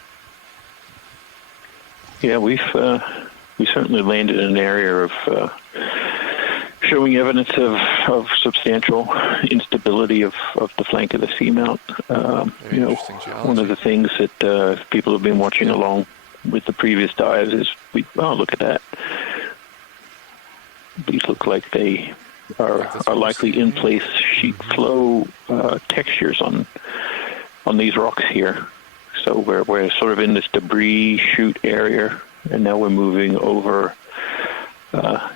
Yeah, we certainly landed in an area of showing evidence of substantial instability of the flank of the Seamount. Very interesting geology. One of the things that people have been watching along with the previous dives is, look at that. These look like they are likely in place sheet flow textures on these rocks here. So we're sort of in this debris chute area, and now we're moving over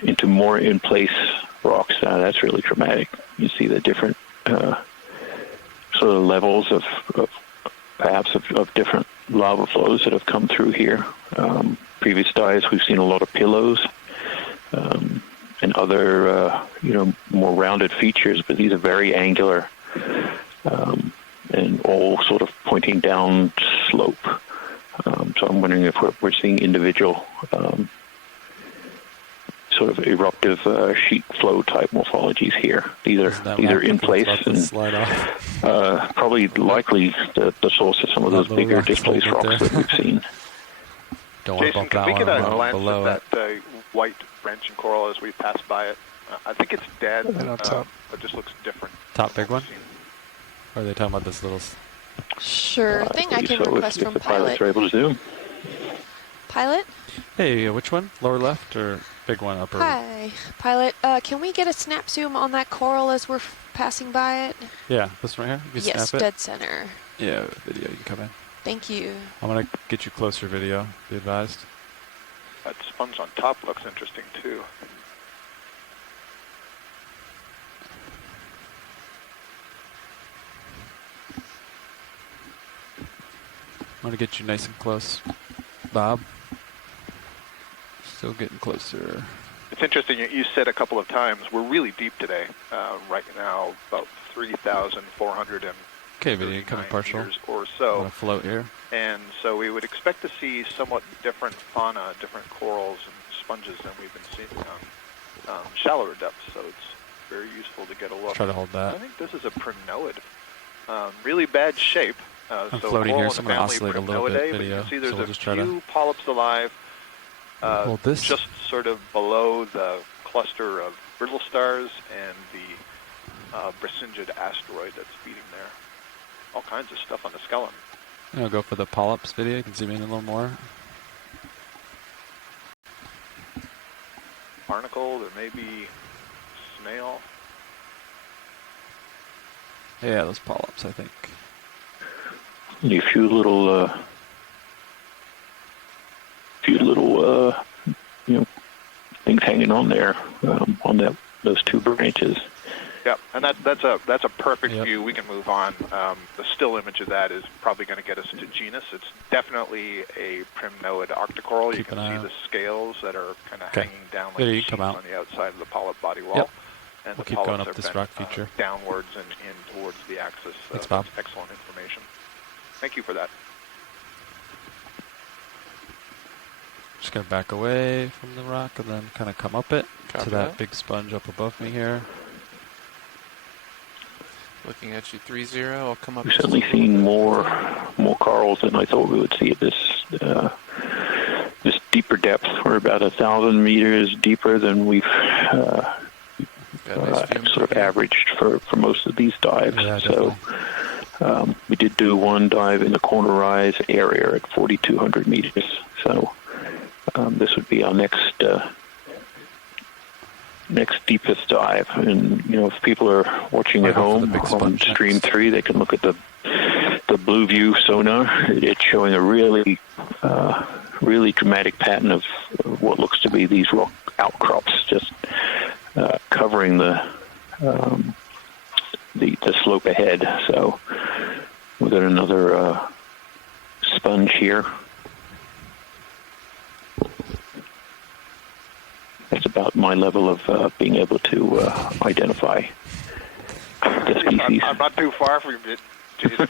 into more in place rocks. That's really dramatic. You see the different sort of levels of perhaps of different lava flows that have come through here. Previous dives, we've seen a lot of pillows. And other, more rounded features, but these are very angular and all sort of pointing down slope. So I'm wondering if we're seeing individual sort of eruptive sheet flow type morphologies here. These are in place and probably likely the source of some of those bigger displaced rocks that we've seen. Don't Jason, can we get a glance at that white branching coral as we pass by it? I think it's dead, but it just looks different. Top big one? Or are they talking about this little... Sure thing. I can request from if the pilots Pilot. are able to zoom. Pilot? Hey, which one? Lower left or big one upper? Hi. Pilot, can we get a snap zoom on that coral as we're passing by it? Yeah, this one right here? You can Yes, snap it? dead center. Yeah, video, you can come in. Thank you. I'm going to get you closer video, be advised. That sponge on top looks interesting too. I'm going to get you nice and close. Bob? Still getting closer. It's interesting, you said a couple of times, we're really deep today. Right now, about 3,400 Okay, video coming partial. meters or so. I'm going to float here. And so we would expect to see somewhat different fauna, different corals and sponges than we've been seeing on shallower depths. So it's very useful to get a look. Try to hold that. I think this is a prinoid. Really bad shape. I'm So floating coral here, in so the I'm going to family oscillate a little bit Prinoidae, but you video. can see So there's we'll a just try few polyps alive. hold this. Just sort of below the cluster of brittle stars and the Brisingid asteroid that's feeding there. All kinds of stuff on the skeleton. I'll go for the polyps video. You can zoom in a little more. Barnacle, there may be snail. Yeah, those polyps, I think. A few little, things hanging on there on those two branches. Yeah, and that's a perfect view. We can move on. The still image of that is probably going to get us into genus. It's definitely a primnoid octocoral. You can see the scales that are kind of hanging down like sheets on the outside of the polyp body wall. Yep. And we'll the keep going up this rock feature. Downwards and in towards the axis. Thanks, Bob. Excellent information. Thank you for that. Just going to back away from the rock and then kind of come up it to that big sponge up above me here. Looking at you 3-0, I'll come up. We've certainly seen more corals than I thought we would see at this deeper depth. We're about 1,000 meters deeper than we've sort of averaged for most of these dives. Yeah, so we did do one dive in the corner rise area at 4,200 meters. So this would be our next deepest dive. And if people are watching at home on stream 3, they can look at the blue view sonar. It's showing a really dramatic pattern of what looks to be these rock outcrops just covering the slope ahead. So we've got another sponge here. That's about my level of being able to identify the species. I'm not too far from it, Jason.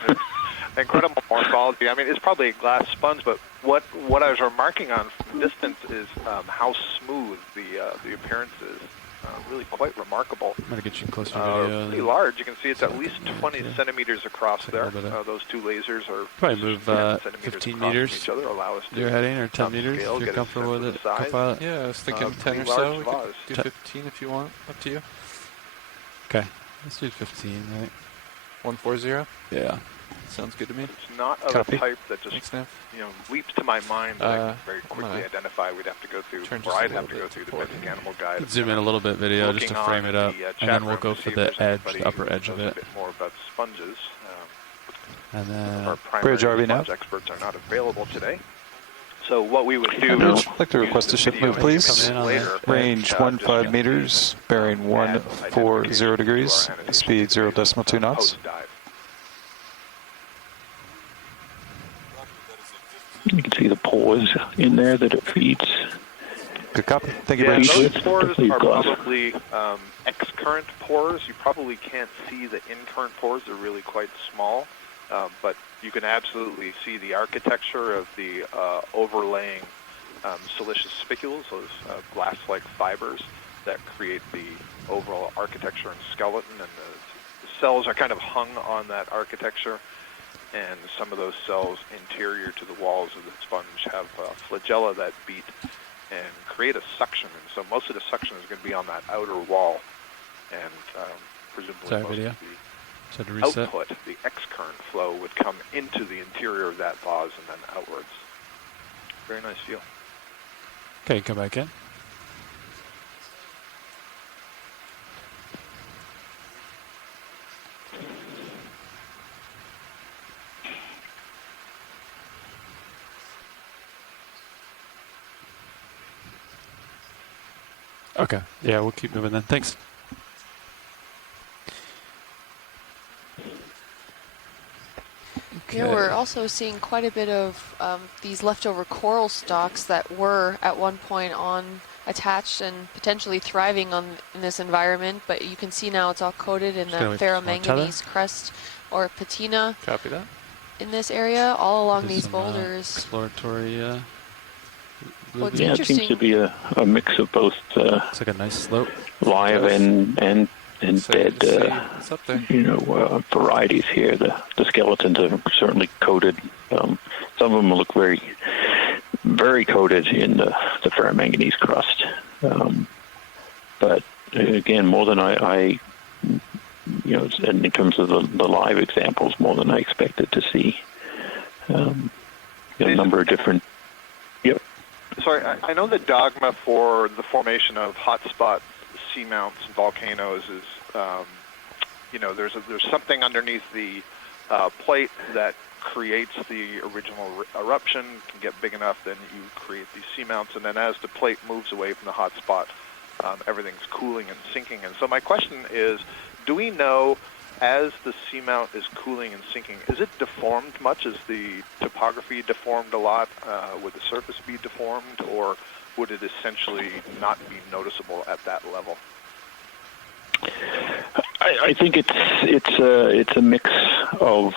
Incredible morphology. I mean, it's probably a glass sponge, but what I was remarking on from distance is how smooth the appearance is. Really quite remarkable. I'm going to get you closer to video. Pretty large. You can see it's at least 20 centimeters across there. Those two lasers are probably move 15 meters each other, allow us to you're heading, or 10 meters if you're comfortable with it. Co-pilot? Yeah, I was thinking 10 or so. We could do 15 if you want. Up to you. Okay, let's do 15, right? 140? Yeah. Sounds good to me. It's not of a type that just leaps to my mind that I can very quickly identify. We'd have to go through, or I'd have to go through the basic animal guide. Zoom in a little bit video just to frame it up, and then we'll go for the edge, the upper edge of it. A bit more about sponges. And then our primary sponge experts are not available today. So what we would do is I'd like to request a ship move, please. Range 15 meters, bearing 140 degrees, speed 0.2 knots. You can see the pores in there that it feeds. Good copy. Thank you, yeah, Brady. those pores are probably X-current pores. You probably can't see the in-current pores. They're really quite small. But you can absolutely see the architecture of the overlaying siliceous spicules, those glass-like fibers that create the overall architecture and skeleton. And the cells are kind of hung on that architecture. And some of those cells interior to the walls of the sponge have flagella that beat and create a suction. And so most of the suction is going to be on that outer wall. And presumably most of the output, the X-current flow, would come into the interior of that vase and then outwards. Very nice view. Okay, come back in. Okay. Yeah, we'll keep moving then. Thanks. Okay. Yeah, we're also seeing quite a bit of these leftover coral stalks that were at one point attached and potentially thriving in this environment, but you can see now it's all coated in that ferromanganese crust or patina. Copy that. In this area, all along these boulders. Exploratory. What's it seems to be a mix of both it's like a nice slope. Live and dead varieties here. The skeletons are certainly coated. Some of them look very, very coated in the ferromanganese crust. But again, more than I and in terms of the live examples, more than I expected to see. A number of different. Yep. Sorry, I know the dogma for the formation of hotspot seamounts and volcanoes is, there's something underneath the plate that creates the original eruption, can get big enough, then you create these seamounts, and then as the plate moves away from the hotspot, everything's cooling and sinking. And so my question is, do we know, as the seamount is cooling and sinking, is it deformed much? Is the topography deformed a lot? Would the surface be deformed, or would it essentially not be noticeable at that level? I think it's a mix of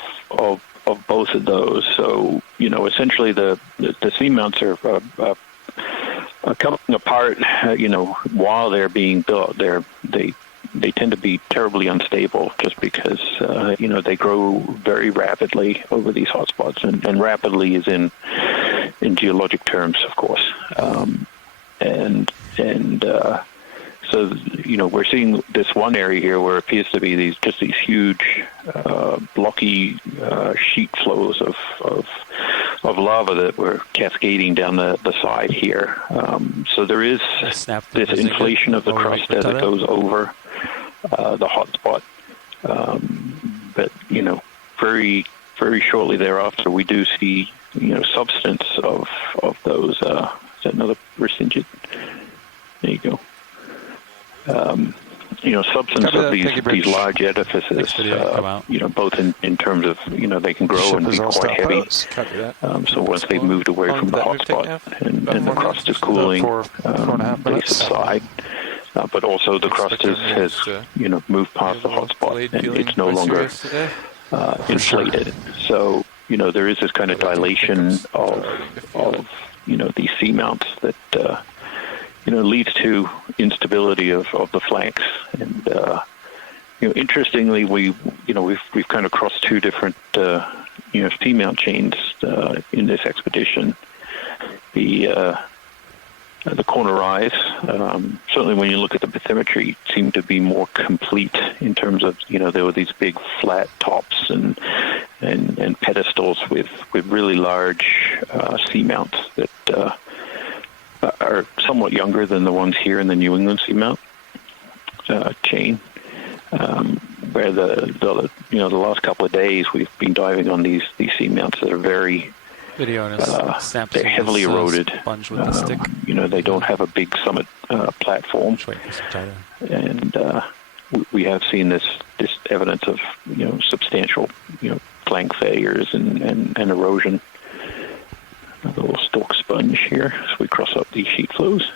both of those. So essentially the seamounts are coming apart. While they're being built, they tend to be terribly unstable just because they grow very rapidly over these hotspots, and rapidly is in geologic terms, of course. So we're seeing this one area here where it appears to be these huge blocky sheet flows of lava that were cascading down the side here. So there is this inflation of the crust as it goes over the hotspot. But very, very shortly thereafter, we do see substance of those. Is that another Resingit? There you go. Substance of these large edifices, both in terms of, they can grow and be quite heavy. So once they've moved away from the hotspot and the crust is cooling, they subside. But also the crust has moved past the hotspot, and it's no longer inflated. So, there is this kind of dilation of these seamounts that leads to instability of the flanks. And interestingly, we've kind of crossed two different seamount chains in this expedition. The corner rise, certainly when you look at the bathymetry, seemed to be more complete in terms of there were these big flat tops and pedestals with really large seamounts that are somewhat younger than the ones here in the New England Seamount chain, where the last couple of days we've been diving on these seamounts that are very they're heavily eroded. Sponge with the stick. They don't have a big summit platform, and we have seen this evidence of substantial flank failures and erosion. A little stalk sponge here as we cross up these sheet flows.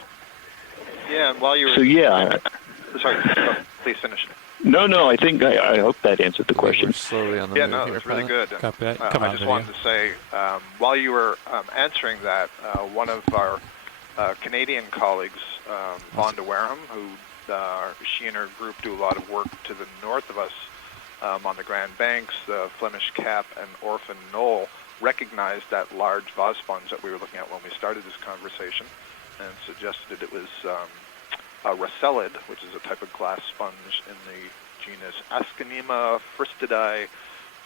Yeah, and while you were... So, yeah. Sorry, please finish. No, I think I hope that answered the question. Slowly on the no, that's really good. Copy that. I just wanted to say, while you were answering that, one of our Canadian colleagues, Vonda Wareham, who she and her group do a lot of work to the north of us on the Grand Banks, the Flemish Cap, and Orphan Knoll, recognized that large vase sponge that we were looking at when we started this conversation, and suggested it was a racellid, which is a type of glass sponge in the genus Ascanema fristidae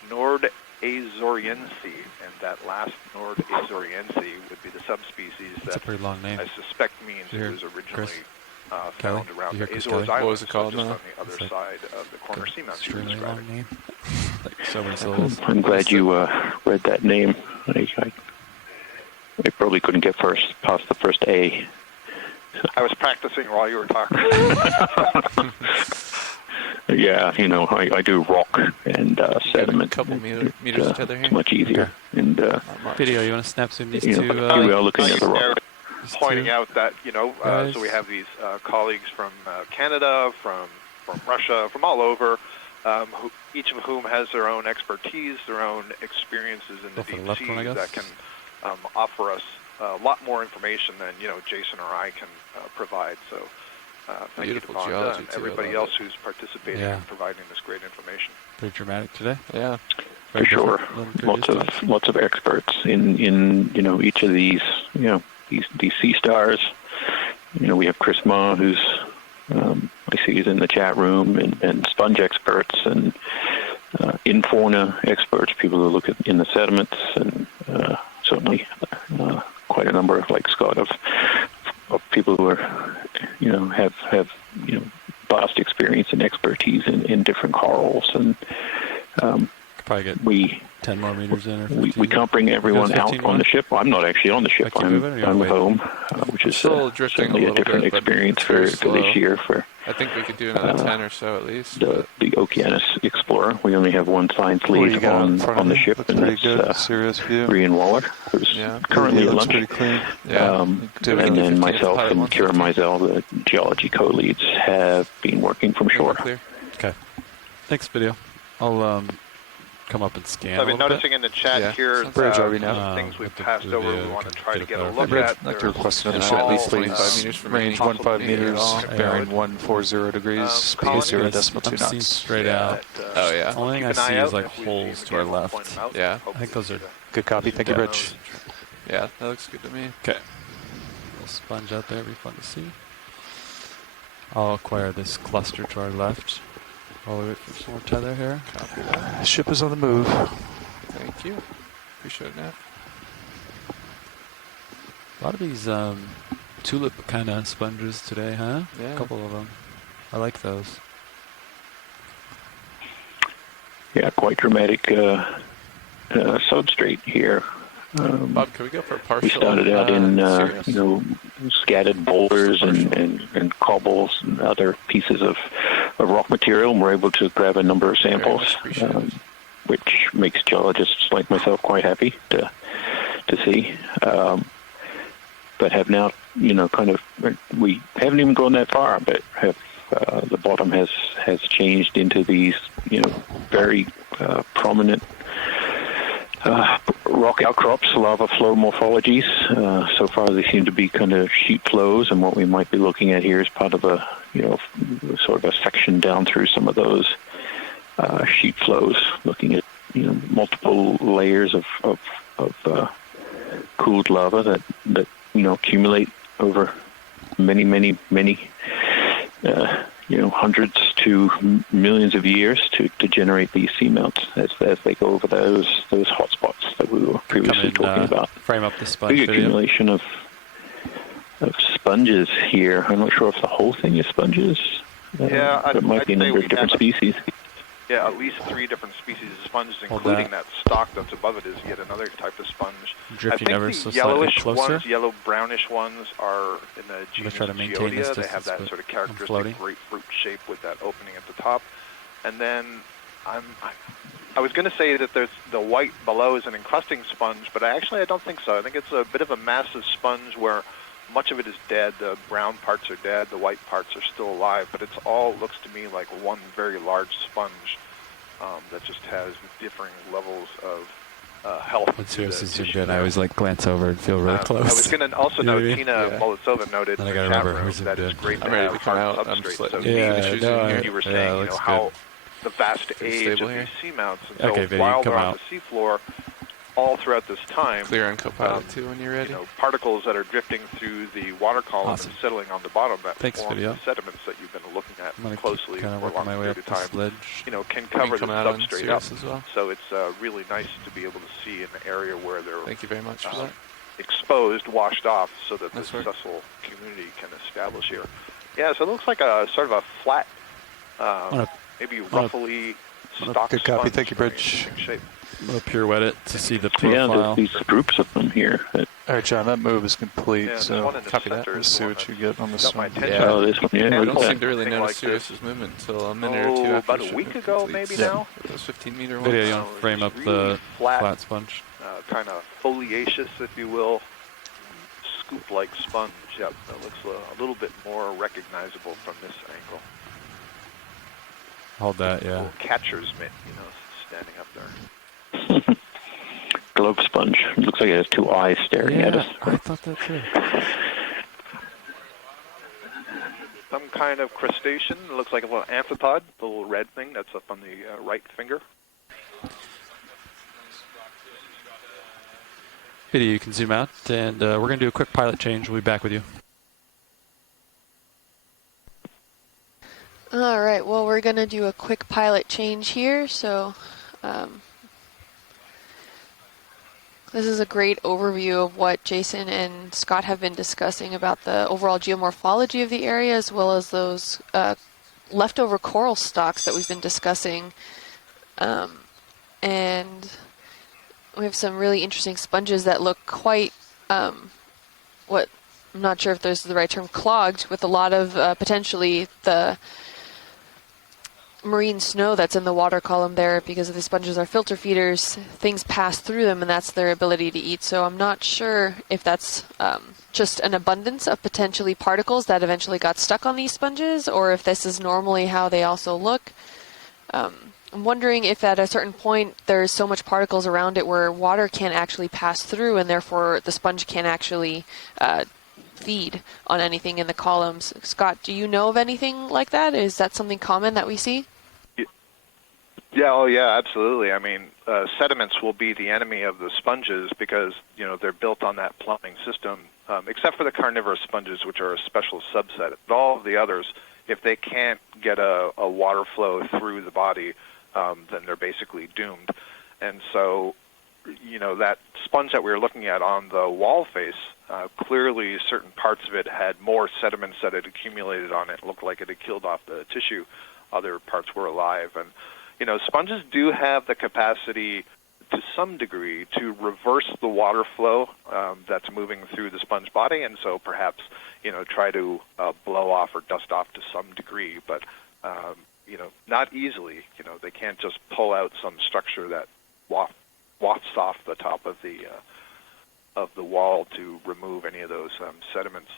nordazoriense, and that last nordazoriense would be the subspecies That's a pretty long name. I suspect means it was originally found around the Azores Islands, what was it called just now? on the other side of the corner seamount you were Extremely long describing. name. Like so many syllables. I'm glad you read that name. I probably couldn't get past the first A. I was practicing while you were talking. Yeah, I do rock and sediment. A couple meters each other here. It's much easier. And Video, you want to snap zoom these here two? we are looking at the rock. Pointing out that, so we have these colleagues from Canada, from Russia, from all over, each of whom has their own expertise, their own experiences in the deep sea that can offer us a lot more information than Jason or I can provide. So thank you to Vonda and everybody else who's participating in providing this great information. Pretty dramatic today. Yeah, for sure. Lots of experts in each of these these sea stars. We have Chris Ma, who's I see he's in the chat room, and sponge experts and in fauna experts, people who look at in the sediments, and certainly quite a number of, like Scott, of people who are, have vast experience and expertise in different corals, and probably get we 10 more meters in, or we can't bring everyone out 15 on more? the ship. I'm not actually on the ship. I'm home, which is Still drifting certainly a a little different bit, but experience it's for very this slow. year for I think we could do another 10 or so at least. the Okeanos Explorer. We only have one science What do lead you got in front of on the you? ship, Looks and pretty that's good. Serious view. Brian Waller, who's Yeah. currently at looks lunch. pretty clean. Yeah. And Another then 15 myself pilot and Kira 150. Mizell, the geology co-leads, have been working from Yeah, shore. clear. Okay. Thanks, video. I'll come up and scan. I've been a little noticing in the chat Yeah. here Bridge, are we now? things we've with the passed over. video, We want to can try to get get a a better look Bridge, at. I'd like to There's request another And ship, all please. 25 meters from Range me. 15 meters, Possibly bearing 140 degrees, speed Colin? 0 decimal 2 I'm seeing knots. straight out. Oh, yeah. Only thing I Keep an eye see out is like if we see holes him to our again, we'll point left. him out. Yeah. I think those are Good copy. Thank you, Yeah. Bridge. Yeah, that looks good to me. okay. Little sponge out there, be fun to see. I'll acquire this cluster to our left. While we wait for some more tether here. Copy that. Ship is on the move. Thank you. Appreciate that. A lot of these tulip kind of sponges today, huh? Yeah. A couple of them. I like those. Yeah, quite dramatic substrate here. Bob, can we go for a partial? We started out in Sirius? scattered boulders and cobbles and other pieces of rock material, and we're able to grab a number of samples, much appreciated. which makes geologists like myself quite happy to see. But have now, kind of, we haven't even gone that far, but have the bottom has changed into these, very prominent rock outcrops, lava flow morphologies. So far, they seem to be kind of sheet flows, and what we might be looking at here is part of a, sort of a section down through some of those sheet flows, looking at, multiple layers of cooled lava that accumulate over many hundreds to millions of years to generate these seamounts as they go over those hot spots that we were previously talking about. Frame up the sponge Big video. accumulation of sponges here. I'm not sure if the whole thing is sponges. Yeah, it might be a I'd say number of we different have species. Yeah, at least 3 different species of sponges, Hold including that. that stalk that's above it is yet another type of sponge. Drifting I ever think so the slightly yellowish closer. ones, yellow-brownish ones are in the genus try to maintain this Geodia. They distance, have that but sort of I'm floating. characteristic grapefruit shape with that opening at the top. And then I was going to say that there's the white below is an encrusting sponge, but I don't think so. I think it's a bit of a massive sponge where much of it is dead. The brown parts are dead. The white parts are still alive, but it's all looks to me like one very large sponge that just has differing levels of health. When to Sirius the is doing tissue good, I there. always glance over and feel really close. I was going to also You know note, what I mean? Tina Yeah. Molotova noted Then in I the gotta chat remember room who's that it's doing. great I'm to ready have to come hard out. I'm just substrate. letting So you Yeah, get issues no, in here. you were yeah, saying, looks how good. the vast Pretty age stable of here. these seamounts. And so Okay, Vinny, while come they're on out. the seafloor, all throughout this time, Clear on Copilot too when you're ready. particles that are drifting through the water column Awesome. and settling on the bottom that Thanks, form video. the sediments that you've been looking at I'm gonna closely kind of for a work long my way period up of the time. sledge. Can You cover can the come out on substrate up. Sirius as well. So it's really nice to be able to see an area where they're Thank you very much for that. exposed, washed off, so that Nice the work. successful community can establish here. Yeah, so it looks like a sort of a flat, maybe roughly stock Good copy. sponge, Thank you, very Bridge. interesting shape. I'm gonna pirouette it to see the Yeah, profile. there's these groups of them here. All right, John, that move is complete, Yeah, there's so one in the copy that. center. let's is see the what one you get on that this got my one. attention. Yeah. Oh, this one, yeah. I Yeah, don't it's seem to really something notice like this. Sirius's movement until a minute or two after about the a week shipment ago, completes. maybe now. Those 15-meter Video, ones. you Uh, want to frame up it's the really flat, sponge? kind of foliaceous, if you will, scoop-like sponge. Yep, that looks a little bit more recognizable from this angle. Hold that, yeah. Little catcher's mitt, standing up there. Globe sponge. It looks like it has 2 eyes staring at us. I thought that too. Some kind of crustacean. It looks like a little amphipod, the little red thing that's up on the right finger. Video, you can zoom out, and we're going to do a quick pilot change. We'll be back with you. All right, well, we're going to do a quick pilot change here. So this is a great overview of what Jason and Scott have been discussing about the overall geomorphology of the area, as well as those leftover coral stocks that we've been discussing. And we have some really interesting sponges that look quite, what, I'm not sure if there's the right term, clogged with a lot of potentially the marine snow that's in the water column there. Because of the sponges are filter feeders, things pass through them and that's their ability to eat. So I'm not sure if that's just an abundance of potentially particles that eventually got stuck on these sponges, or if this is normally how they also look. I'm wondering if at a certain point there's so much particles around it where water can't actually pass through, and therefore the sponge can't actually feed on anything in the columns. Scott, do you know of anything like that? Is that something common that we see? Yeah, oh yeah, absolutely. I mean, sediments will be the enemy of the sponges because, you know, they're built on that plumbing system, except for the carnivorous sponges, which are a special subset. But all of the others, if they can't get a water flow through the body, then they're basically doomed. And so, you know, that sponge that we were looking at on the wall face, clearly certain parts of it had more sediments that had accumulated on it. It looked like it had killed off the tissue. Other parts were alive. And, you know, sponges do have the capacity to some degree to reverse the water flow that's moving through the sponge body, and so perhaps, you know, try to blow off or dust off to some degree, but, you know, not easily. You know, they can't just pull out some structure that wafts off the top of the wall to remove any of those sediments.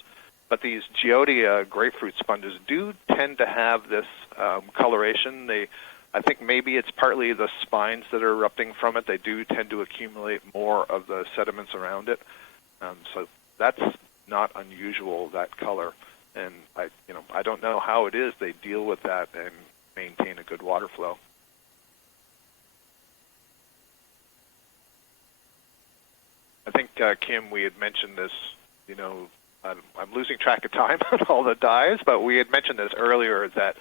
But these Geodia grapefruit sponges do tend to have this coloration. I think maybe it's partly the spines that are erupting from it. They do tend to accumulate more of the sediments around it. So that's not unusual, that color. And I don't know how it is they deal with that and maintain a good water flow. I think, Kim, we had mentioned this, you know, I'm losing track of time on all the dives, but we had mentioned this earlier that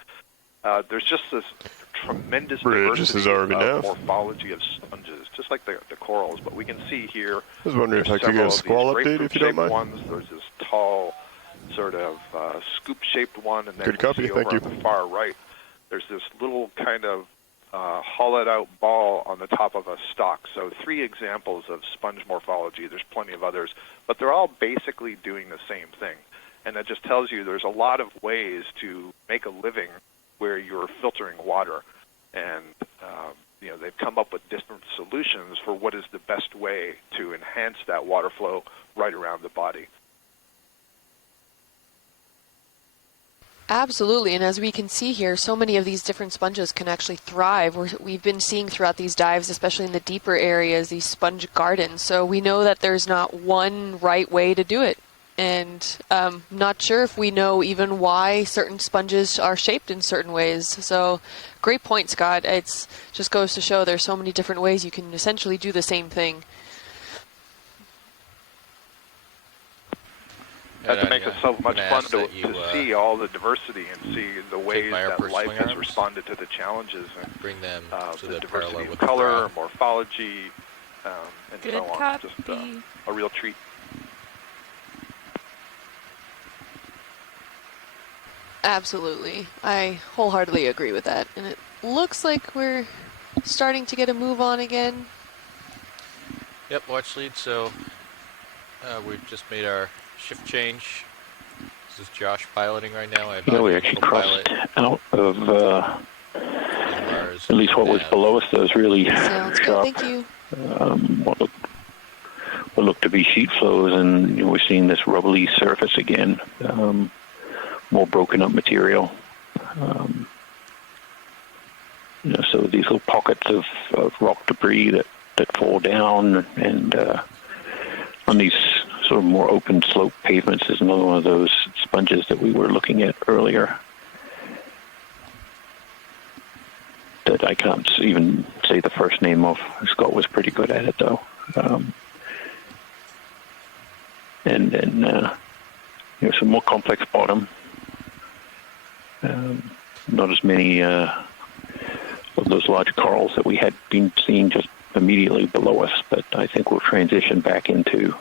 there's just this tremendous diversity of morphology of sponges, just like the corals. But we can see here, I was wondering if I could get a squall update, if you don't mind. Ones. There's this tall, sort of scoop-shaped one, and then good copy. see over Thank you. on the far right, there's this little kind of hollowed-out ball on the top of a stalk. So 3 examples of sponge morphology. There's plenty of others, but they're all basically doing the same thing. And that just tells you there's a lot of ways to make a living where you're filtering water. And, you know, they've come up with different solutions for what is the best way to enhance that water flow right around the body. Absolutely, and as we can see here, so many of these different sponges can actually thrive. We've been seeing throughout these dives, especially in the deeper areas, these sponge gardens. So we know that there's not one right way to do it. And not sure if we know even why certain sponges are shaped in certain ways. So great point, Scott. It just goes to show there's so many different ways you can essentially do the same thing. That makes it so much fun to see all the diversity and see the ways that life has responded to the challenges and bring them to the the diversity parallel of with color, the morphology, and Good so on. copy. Just a real treat. Absolutely. I wholeheartedly agree with that. And it looks like we're starting to get a move on again. Yep, watch lead. So we've just made our shift change. This is Josh piloting right now. Yeah, we actually crossed out of at least what was below us. Those really Sounds sharp, good. Thank you. what looked to be sheet flows, and you know, we're seeing this rubbly surface again. More broken up material. You know, so these little pockets of rock debris that fall down, and on these sort of more open slope pavements is another one of those sponges that we were looking at earlier. That I can't even say the first name of. Scott was pretty good at it though. And then you know, some more complex bottom. not as many of those large corals that we had been seeing just immediately below us. But I think we'll transition back into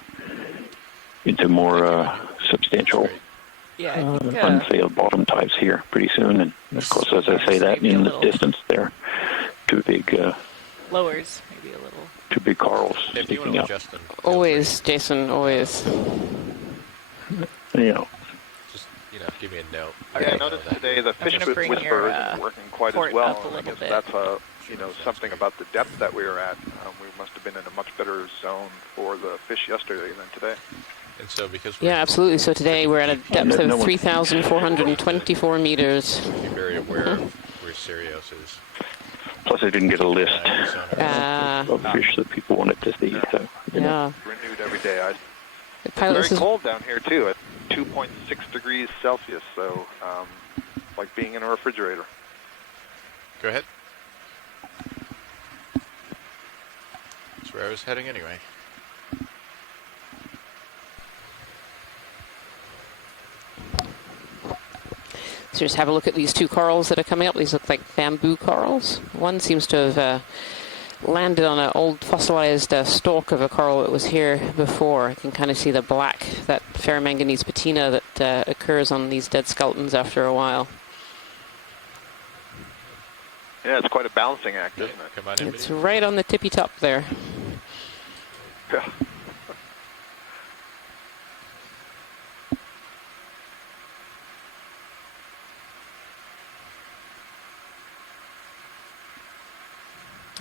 more substantial Yeah, I think, unsailed bottom types here pretty soon. And of course, as I say that, in the distance there, two big lowers maybe a little. two big corals If you want sticking to up. adjust them, always, Jason, always. Yeah. just give me a note. I noticed today the fish gonna bring whisperer your, isn't working quite port as well. up a I little guess bit. that's something about the depth that we were at. We must have been in a much better zone for the fish yesterday than today. And so because Yeah, absolutely. So today we're at a depth of 3,424 meters. Be very aware of where Sirius is. Plus, I didn't get a list of Ah. fish that people wanted to see. So, you know. Yeah. Renewed every day. The It's pilot very says, cold down here too, at 2.6 degrees Celsius. So, like being in a refrigerator. Go ahead. That's where I was heading anyway. so just have a look at these two corals that are coming up. These look like bamboo corals. One seems to have landed on an old fossilized stalk of a coral that was here before. I can kind of see the black, that ferromanganese patina that occurs on these dead skeletons after a while. Yeah, it's quite a balancing act, isn't it? Come on in. It's right on the tippy top there. Yeah.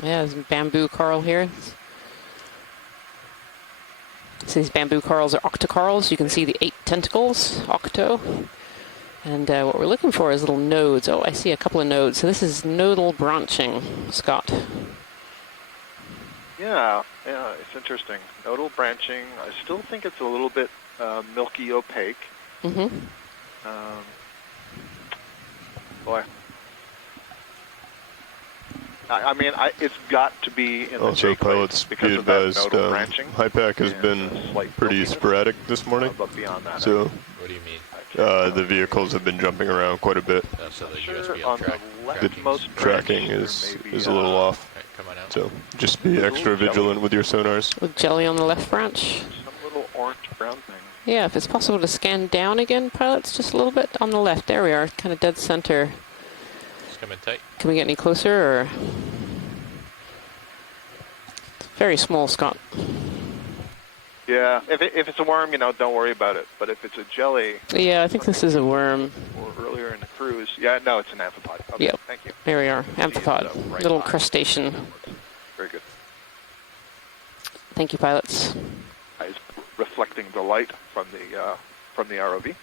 Yeah, there's bamboo coral here. So these bamboo corals are octocorals. You can see the 8 tentacles, octo. And what we're looking for is little nodes. Oh, I see a couple of nodes. So this is nodal branching, Scott. Yeah, it's interesting. Nodal branching. I still think it's a little bit milky opaque. Mm-hmm. Boy. I mean, it's got to be in the Also, J-clade pilots, because be of that advised, nodal branching. high pack has and been slight pretty milkiness. sporadic this morning. But beyond that, So What do you mean? the vehicles have been jumping around quite a bit. So the sure USB on track. the The leftmost tracking branch, is there may be, a little off. Right, come on out. So just be extra vigilant with your sonars. With jelly on the left branch. some little orange-brown thing. Yeah, if it's possible to scan down again, pilots, just a little bit on the left. There we are, kind of dead center. Just come in tight. Can we get any closer, or? It's very small, Scott. Yeah, if it's a worm, don't worry about it. But if it's a jelly, Yeah, I think this is a worm. or earlier in the cruise, yeah, no, it's an amphipod. Okay, Yep. thank you. There we are, amphipod, right little behind. crustacean. Very good. Thank you, pilots. It's reflecting the light from the ROV.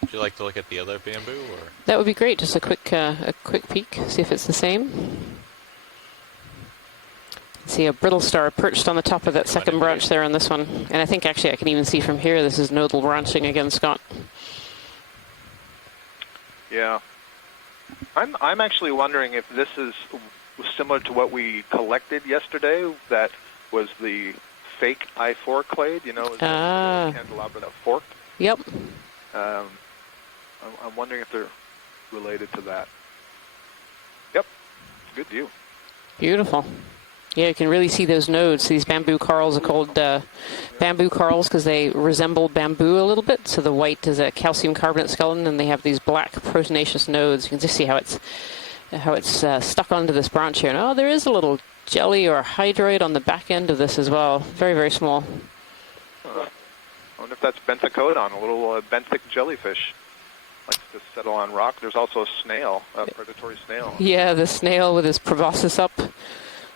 Would you like to look at the other bamboo, or That would be great. Just a quick peek, see if it's the same. See a brittle star perched on the top of that second branch there on this one. And I think actually I can even see from here this is nodal branching again, Scott. Yeah, I'm actually wondering if this is similar to what we collected yesterday. That was the fake I-4 clade. It was the candelabra that forked. Yep. I'm wondering if they're related to that. Yep, good view. Beautiful. Yeah, you can really see those nodes. These bamboo corals are called bamboo corals because they resemble bamboo a little bit. So the white is a calcium carbonate skeleton, and they have these black proteinaceous nodes. You can just see how it's stuck onto this branch here. And oh, there is a little jelly or hydroid on the back end of this as well. Very, very small. I wonder if that's benthichodon, a little benthic jellyfish. Likes to settle on rock. There's also a snail, a predatory snail. Yeah, the snail with his proboscis up.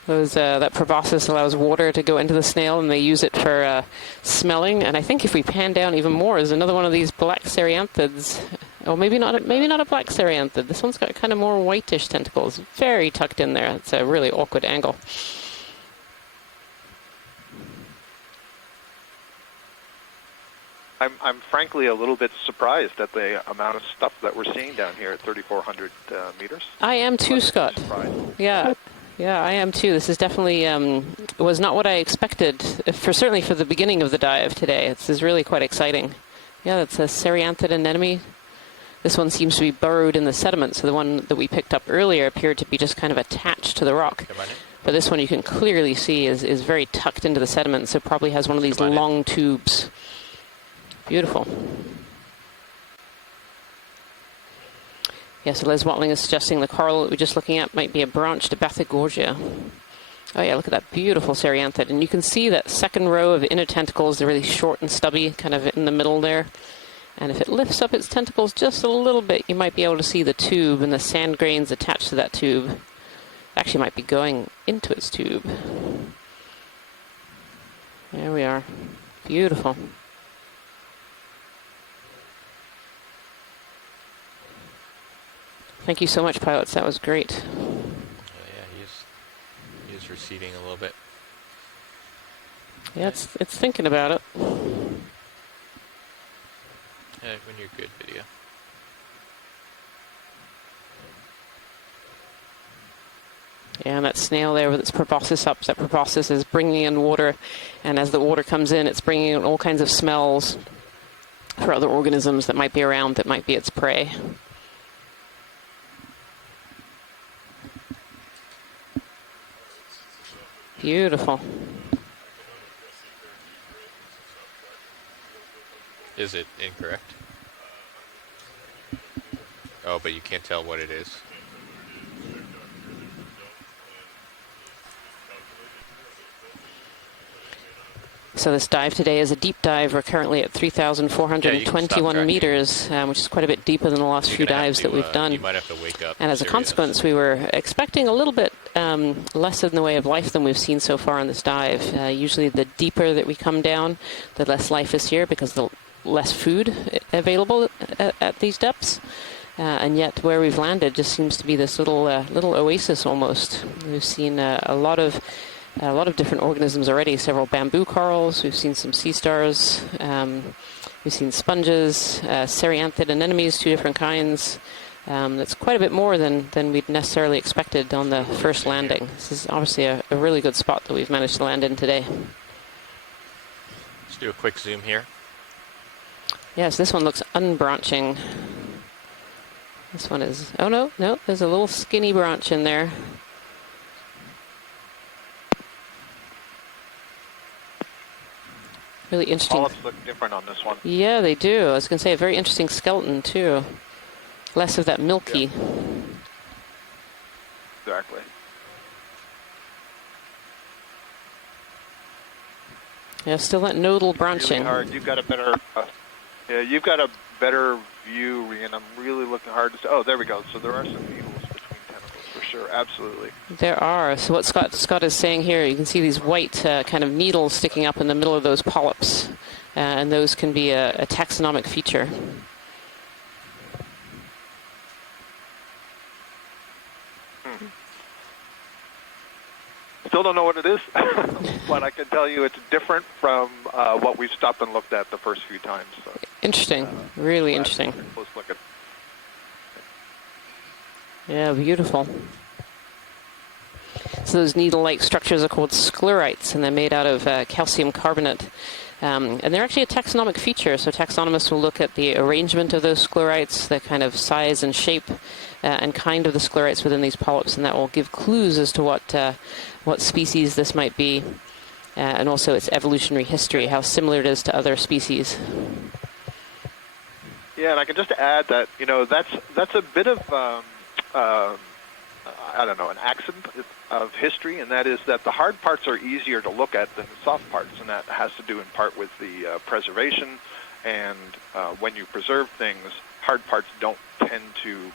That proboscis allows water to go into the snail, and they use it for smelling. And I think if we pan down even more, there's another one of these black cereanthids. Oh, maybe not a black cereanthid. This one's got kind of more whitish tentacles, very tucked in there. It's a really awkward angle. I'm frankly a little bit surprised at the amount of stuff that we're seeing down here at 3,400 meters. I am too, Scott. Yeah. Yeah, I am too. This is definitely was not what I expected, certainly for the beginning of the dive today. This is really quite exciting. Yeah, that's a cereanthid anemone This one seems to be burrowed in the sediment, so the one that we picked up earlier appeared to be just kind of attached to the rock. But this one you can clearly see is very tucked into the sediment, so probably has one of these long tubes. Beautiful. Yeah, so Les Watling is suggesting the coral that we're just looking at might be a branched Bathygorgia. Oh yeah, look at that beautiful Serianthid. And you can see that second row of inner tentacles, they're really short and stubby, kind of in the middle there. And if it lifts up its tentacles just a little bit, you might be able to see the tube and the sand grains attached to that tube. Actually might be going into its tube. There we are. Beautiful. Thank you so much, pilots. That was great. Yeah, he's receding a little bit. Yeah, it's thinking about it. Yeah, when you're good, video. Yeah, and that snail there with its proboscis up, that proboscis is bringing in water, and as the water comes in, it's bringing in all kinds of smells for other organisms that might be around, that might be its prey. Beautiful. Is it incorrect? Oh, but you can't tell what it is. So this dive today is a deep dive. We're currently at 3,421 meters, which is quite a bit deeper than the last few dives that we've done. You might have to wake up. And as a consequence, we were expecting a little bit less in the way of life than we've seen so far on this dive. Usually the deeper that we come down, the less life is here because the less food available at these depths. And yet where we've landed just seems to be this little oasis almost. We've seen a lot of different organisms already, several bamboo corals, we've seen some sea stars, we've seen sponges, Serianthid anemones, 2 different kinds. That's quite a bit more than we'd necessarily expected on the first landing. This is obviously a really good spot that we've managed to land in today. Let's do a quick zoom here. Yes, this one looks unbranching. This one is, oh no, there's a little skinny branch in there. Really interesting. Polyps look different on this one. Yeah, they do. I was going to say a very interesting skeleton too. Less of that milky. Yeah. Exactly. Yeah, still that nodal branching. Really hard. You've got a better. You've got a better view, and I'm really looking hard to see. Oh, there we go. So there are some needles between tentacles for sure. Absolutely. There are. So what Scott is saying here, you can see these white kind of needles sticking up in the middle of those polyps, and those can be a taxonomic feature. Still don't know what it is, but I can tell you it's different from what we've stopped and looked at the first few times. So, interesting. Really interesting. Close look at. Yeah, beautiful. So those needle-like structures are called sclerites, and they're made out of calcium carbonate. And they're actually a taxonomic feature, so taxonomists will look at the arrangement of those sclerites, the kind of size and shape and kind of the sclerites within these polyps, and that will give clues as to what species this might be, and also its evolutionary history, how similar it is to other species. Yeah, and I can just add that, that's a bit of, I don't know, an accident of history, and that is that the hard parts are easier to look at than the soft parts, and that has to do in part with the preservation, and when you preserve things, hard parts don't tend to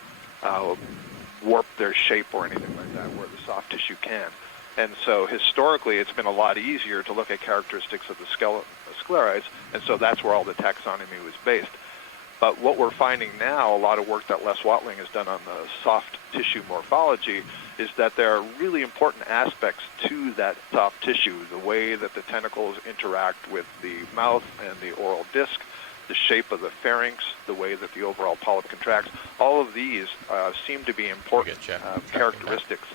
warp their shape or anything like that, where the soft tissue can. And so historically, it's been a lot easier to look at characteristics of the skeleton, the sclerites, and so that's where all the taxonomy was based. But what we're finding now, a lot of work that Les Watling has done on the soft tissue morphology, is that there are really important aspects to that soft tissue, the way that the tentacles interact with the mouth and the oral disc, the shape of the pharynx, the way that the overall polyp contracts. All of these seem to be important characteristics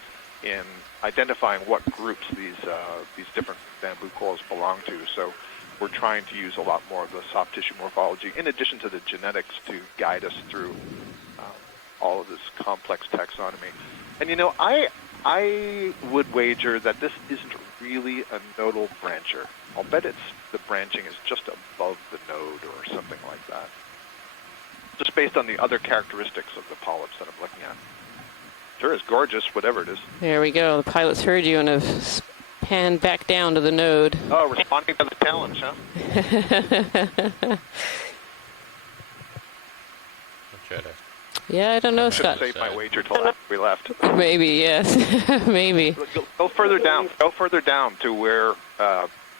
in identifying what groups these different bamboo corals belong to. So we're trying to use a lot more of the soft tissue morphology, in addition to the genetics, to guide us through all of this complex taxonomy. And I would wager that this isn't really a nodal brancher. I'll bet the branching is just above the node or something like that. Just based on the other characteristics of the polyps that I'm looking at. Sure is gorgeous, whatever it is. There we go. The pilots heard you and have panned back down to the node. Oh, responding to the challenge, huh? Yeah, I don't know, I should have Scott. saved my wager till after we left. Maybe, yes. Maybe. Go further down. Go further down to where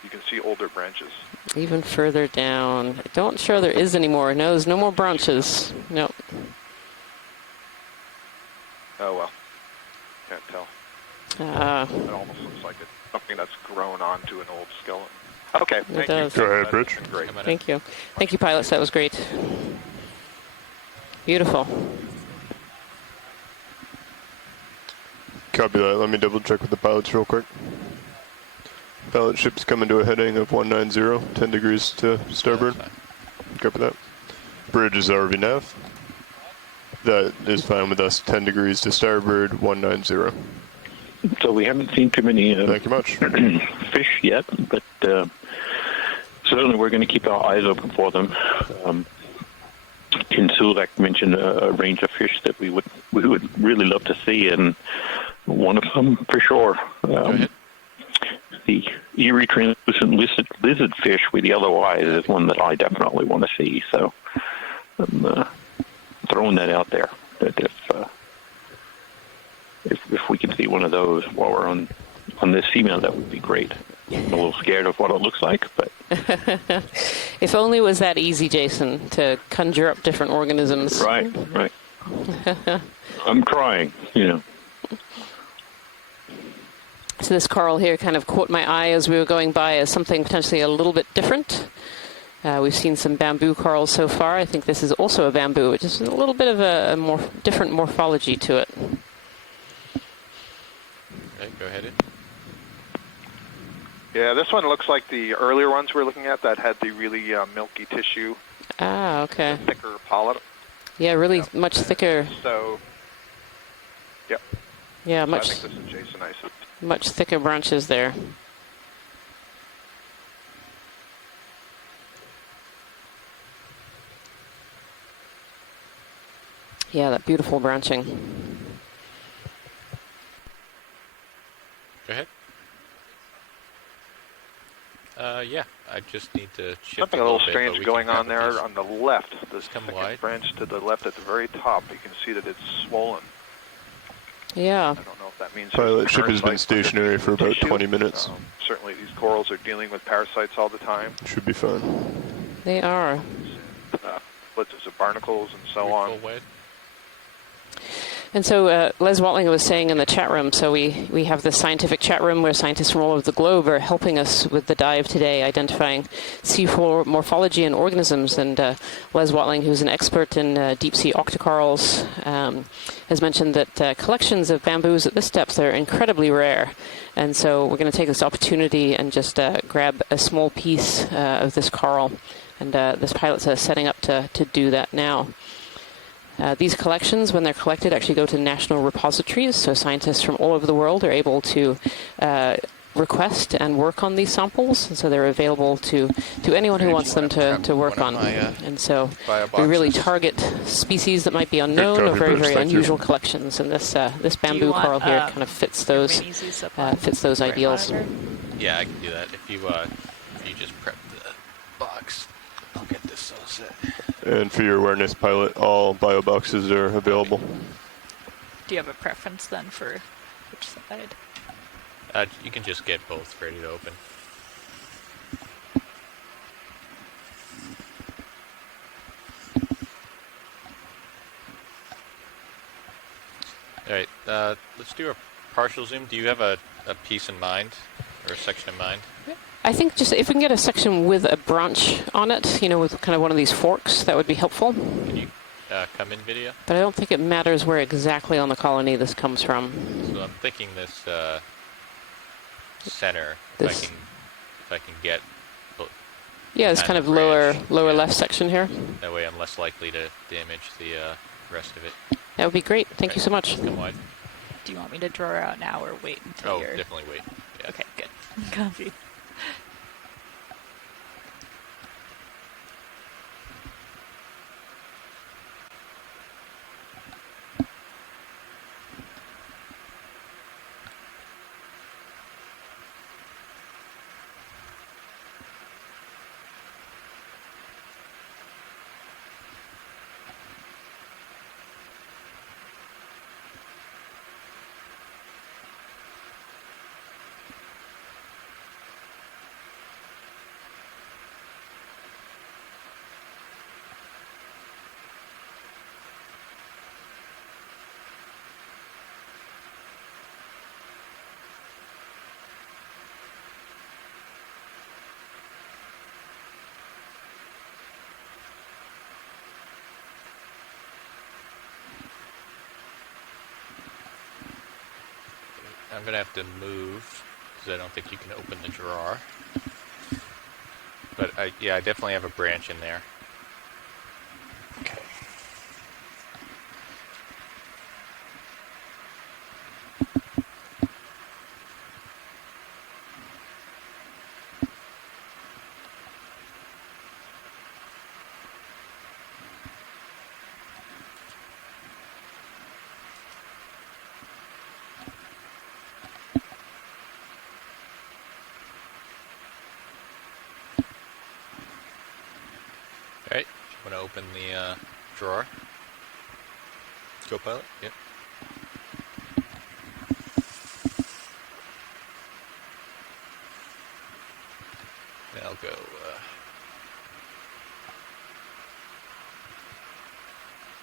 you can see older branches. Even further down. I don't sure there is anymore. No, there's no more branches. No. Oh, well. Can't tell. It almost looks like it's something that's grown onto an old skeleton. Okay, thank you. Go ahead, Rich. Great. Thank you. Thank you, pilots. That was great. Beautiful. Copy that. Let me double check with the pilots real quick. Pilot ship's coming to a heading of 190, 10 degrees to starboard. Copy that. Bridge is RV nav. That is fine with us. 10 degrees to starboard, 190. So we haven't seen too many Thank you much. fish yet, but certainly we're going to keep our eyes open for them. Ken Sulak mentioned a range of fish that we would really love to see, and one of them for sure. The Erie translucent lizard fish with yellow eyes is one that I definitely want to see. So I'm throwing that out there. That if we can see one of those while we're on this Seamount, that would be great. I'm a little scared of what it looks like, but if only it was that easy, Jason, to conjure up different organisms. Right. I'm trying, So this coral here kind of caught my eye as we were going by as something potentially a little bit different. We've seen some bamboo corals so far. I think this is also a bamboo, which is a little bit of a more different morphology to it. Okay, go ahead. Yeah, this one looks like the earlier ones we were looking at that had the really milky tissue. Ah, okay. Thicker polyp. Yeah, really much thicker. So, yep. Yeah, So much. I think this is Jasonisis. Much thicker branches there. Yeah, that beautiful branching. Go ahead. Yeah, I just need to shift Something a little little bit, strange but we going can on grab a there piece. on the left. The Come second wide. branch to the left at the very top. You can see that it's swollen. Yeah. I don't know if that means Pilot ship has been parasites under stationary for about tissue. 20 minutes. Certainly these corals are dealing with parasites all the time. Should be fine. They are. Blitzes of barnacles and so on. And so Les Watling was saying in the chat room, so we have this scientific chat room where scientists from all over the globe are helping us with the dive today, identifying seafloor morphology and organisms. And Les Watling, who's an expert in deep-sea octocorals, has mentioned that collections of bamboos at this depth are incredibly rare. And so we're going to take this opportunity and just grab a small piece of this coral. And this pilot's setting up to do that now. These collections, when they're collected, actually go to national repositories, so scientists from all over the world are able to request and work on these samples, and so they're available to anyone who wants them to work on. And so we really target species that might be unknown or very, very unusual collections, and this bamboo coral here kind of fits those ideals. Yeah, I can do that. If you just prep the box, I'll get this all set. And for your awareness, pilot, all bio boxes are available. Do you have a preference then for which side? You can just get both ready to open. All right, let's do a partial zoom. Do you have a piece in mind or a section in mind? I think just if we can get a section with a branch on it, with kind of one of these forks, that would be helpful. Can you come in video? But I don't think it matters where exactly on the colony this comes from. So I'm thinking this center, if I can get Yeah, it's kind of lower left section here. That way I'm less likely to damage the rest of it. That would be great. Thank you so much. Come wide. Do you want me to draw her out now or wait until Oh, you're... definitely wait. Yeah. Okay, good. Copy. I'm going to have to move because I don't think you can open the drawer. But yeah, I definitely have a branch in there. Okay. Alright, I'm going to open the drawer. Go pilot? Yep. And I'll go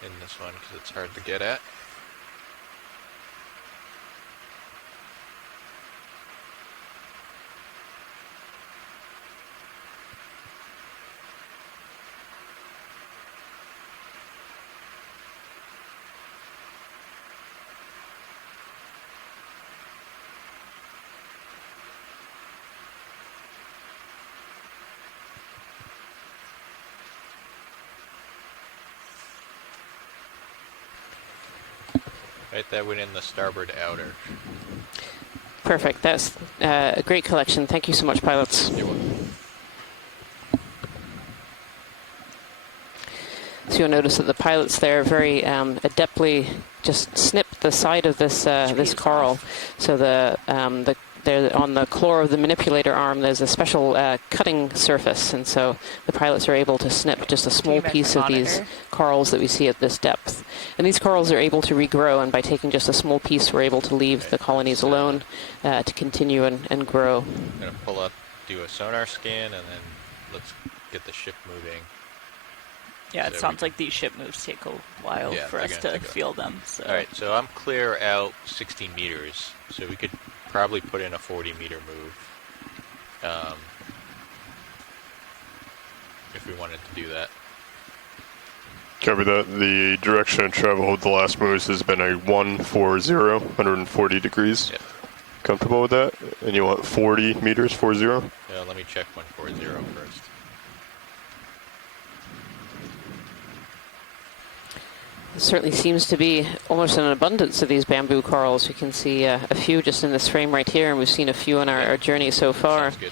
in this one because it's hard to get at. Right, that went in the starboard outer. Perfect. That's a great collection. Thank you so much, pilots. You're welcome. So you'll notice that the pilots there very adeptly just snipped the side of this this coral. So there on the claw of the manipulator arm, there's a special cutting surface, and so the pilots are able to snip just a small piece of these corals that we see at this depth. And these corals are able to regrow, and by taking just a small piece, we're able to leave the colonies alone to continue and grow. I'm going to pull up, do a sonar scan, and then let's get the ship moving. Yeah, it sounds like these ship moves take a while for us to feel them. So. All right, so I'm clear out 60 meters, so we could probably put in a 40-meter move if we wanted to do that. Copy that. The direction of travel of the last moves has been a 140, 140 degrees. Yep. Comfortable with that? And you want 40 meters, 40? Yeah, let me check 140 first. There certainly seems to be almost an abundance of these bamboo corals. We can see a few just in this frame right here, and we've seen a few on our journey so far. Sounds good.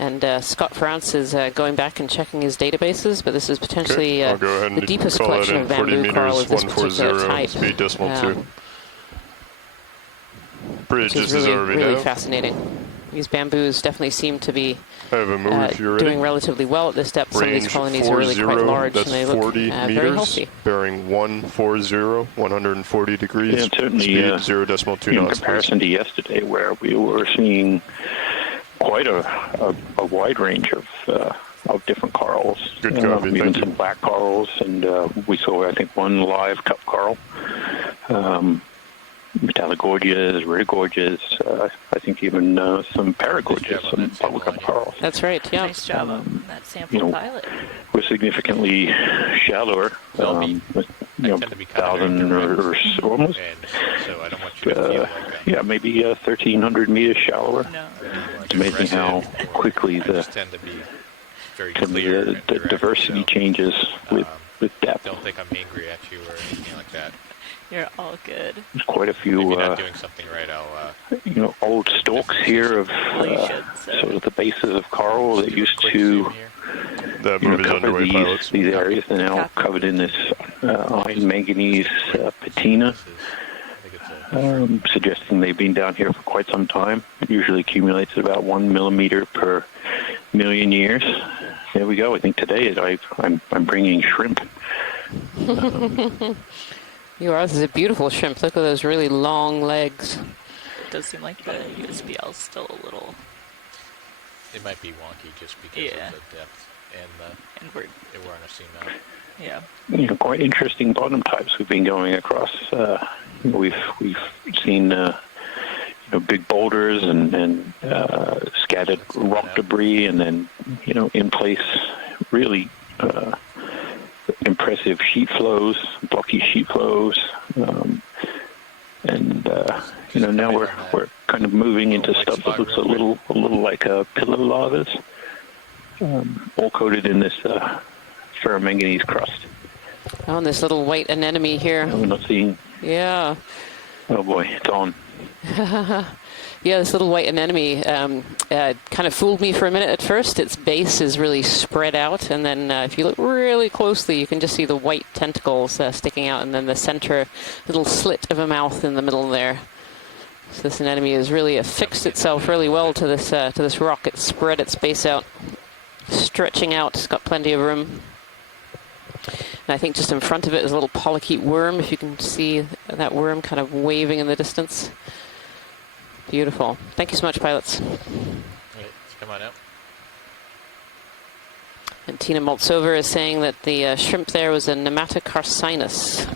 And Scott France is going back and checking his databases, but this is potentially the deepest collection of bamboo coral of this particular type. Speed decimal 2. Bridge, which is really fascinating. These bamboos definitely seem to be doing relatively well at this depth. Some of these colonies are really quite large, and they look very healthy. Bearing 140, 140 degrees. Yeah, certainly, speed 0.2 knots. In comparison to yesterday, where we were seeing quite a wide range of different corals. Good copy, even some black corals, and we saw, I think, one live cup coral. Metallogorgias, rhodogorgias, I think even some paragorgias, some public cup corals. That's right, yeah. Nice job on that sample pilot. We're significantly shallower, I tend to be 1,000 or so almost. And so I don't want you to feel like yeah, maybe 1,300 meters shallower. No. It's amazing how quickly I just tend to be very some of clear. the diversity changes with depth. Don't think I'm angry at you or anything like that. You're all good. There's quite a few, if you're not doing something right, I'll, old stalks here of sort of the bases of coral that used to cover these areas. They're now covered in this iron manganese patina, suggesting they've been down here for quite some time. It usually accumulates at about 1 millimeter per million years. There we go. I think today I'm bringing shrimp. You are. This is a beautiful shrimp. Look at those really long legs. It does seem like the USBL is still a little... It might be wonky just because of the depth and we're on a seamount. Yeah. Quite interesting bottom types we've been going across. We've seen big boulders and scattered rock debris, and then in place really impressive sheet flows, blocky sheet flows, now we're kind of moving into stuff that looks a little like pillow lavas, all coated in this ferromanganese crust. Oh, and this little white anemone here. We're not seeing. Yeah. Oh boy, it's on. Yeah, this little white anemone kind of fooled me for a minute at first. Its base is really spread out, and then if you look really closely, you can just see the white tentacles sticking out, and then the center little slit of a mouth in the middle there. So this anemone has really affixed itself really well to this rock. It's spread its base out, stretching out. It's got plenty of room. And I think just in front of it is a little polychaete worm, if you can see that worm kind of waving in the distance. Beautiful. Thank you so much, pilots. Right, come on out. And Tina Maltsover is saying that the shrimp there was a nematocarcinus.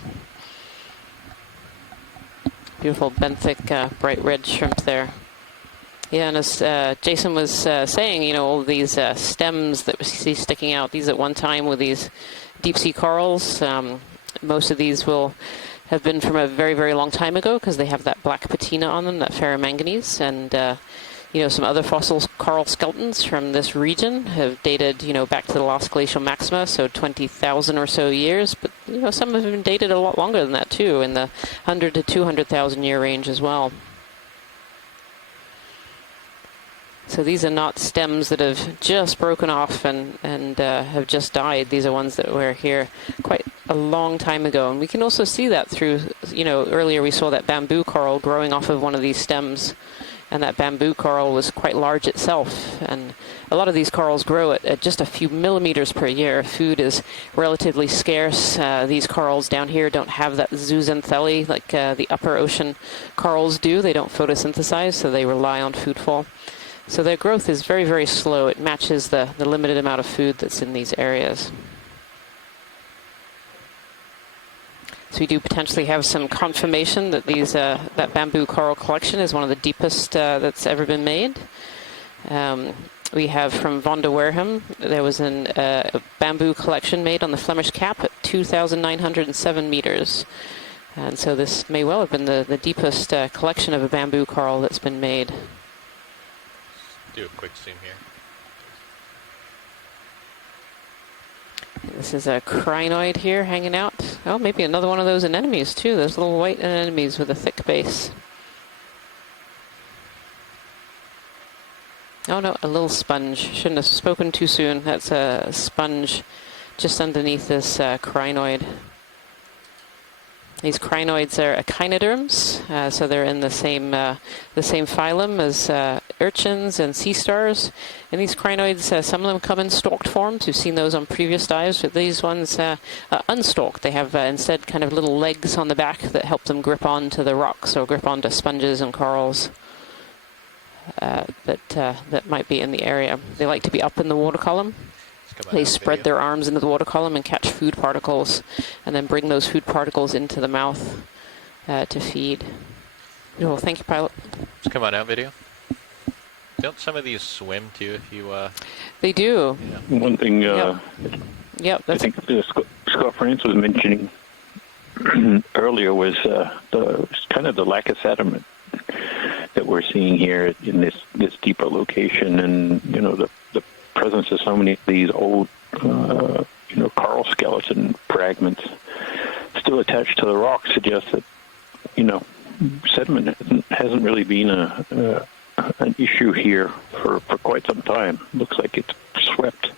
Beautiful benthic, bright red shrimp there. Yeah, and as Jason was saying, all these stems that we see sticking out, these at one time were these deep sea corals. Most of these will have been from a very, very long time ago because they have that black patina on them, that ferromanganese. And, some other fossil coral skeletons from this region have dated, back to the last glacial maxima, so 20,000 or so years. But, some have been dated a lot longer than that, too, in the 100 to 200,000 year range as well. So these are not stems that have just broken off and have just died. These are ones that were here quite a long time ago. And we can also see that through, earlier we saw that bamboo coral growing off of one of these stems. And that bamboo coral was quite large itself. And a lot of these corals grow at just a few millimeters per year. Food is relatively scarce. These corals down here don't have that zooxanthellae like the upper ocean corals do. They don't photosynthesize, so they rely on foodfall. So their growth is very, very slow. It matches the limited amount of food that's in these areas. So we do potentially have some confirmation that that bamboo coral collection is one of the deepest that's ever been made. We have from Van der Werham, there was a bamboo collection made on the Flemish Cap at 2,907 meters. And so this may well have been the deepest collection of a bamboo coral that's been made. Do a quick zoom here. This is a crinoid here hanging out. Oh, maybe another one of those anemones too. Those little white anemones with a thick base. Oh no, a little sponge. Shouldn't have spoken too soon. That's a sponge just underneath this crinoid. These crinoids are echinoderms, so they're in the same phylum as urchins and sea stars. And these crinoids, some of them come in stalked forms. You've seen those on previous dives, but these ones are unstalked. They have instead kind of little legs on the back that help them grip onto the rocks or grip onto sponges and corals that might be in the area. They like to be up in the water column. They spread their arms into the water column and catch food particles and then bring those food particles into the mouth to feed. Well, thank you, pilot. Just come on out, video. Don't some of these swim too if you... They do. Yeah. One thing yep, I think Scott France was mentioning earlier was the lack of sediment that we're seeing here in this deeper location, and the presence of so many of these old, coral skeleton fragments still attached to the rock suggests that, sediment hasn't really been an issue here for quite some time. Looks like it's swept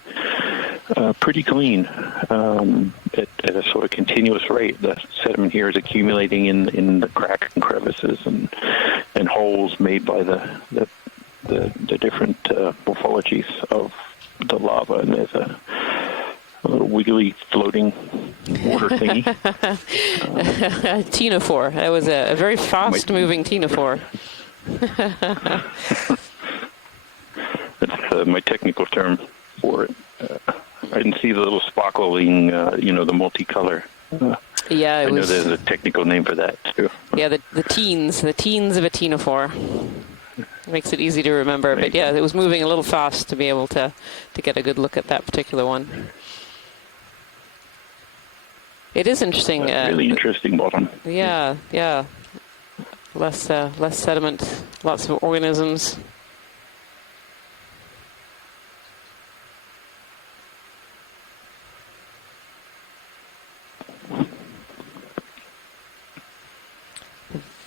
pretty clean at a sort of continuous rate. The sediment here is accumulating in the cracks and crevices and holes made by the different morphologies of the lava, and there's a little wiggly floating water thingy. Ctenophore. That was a very fast-moving ctenophore. That's my technical term for it. I didn't see the little sparkling, the multicolor. Yeah, I know there's a technical name for that too. Yeah, the teens of a ctenophore. Makes it easy to remember, but yeah, it was moving a little fast to be able to get a good look at that particular one. It is interesting. Really interesting bottom. Yeah. Less sediment, lots of organisms.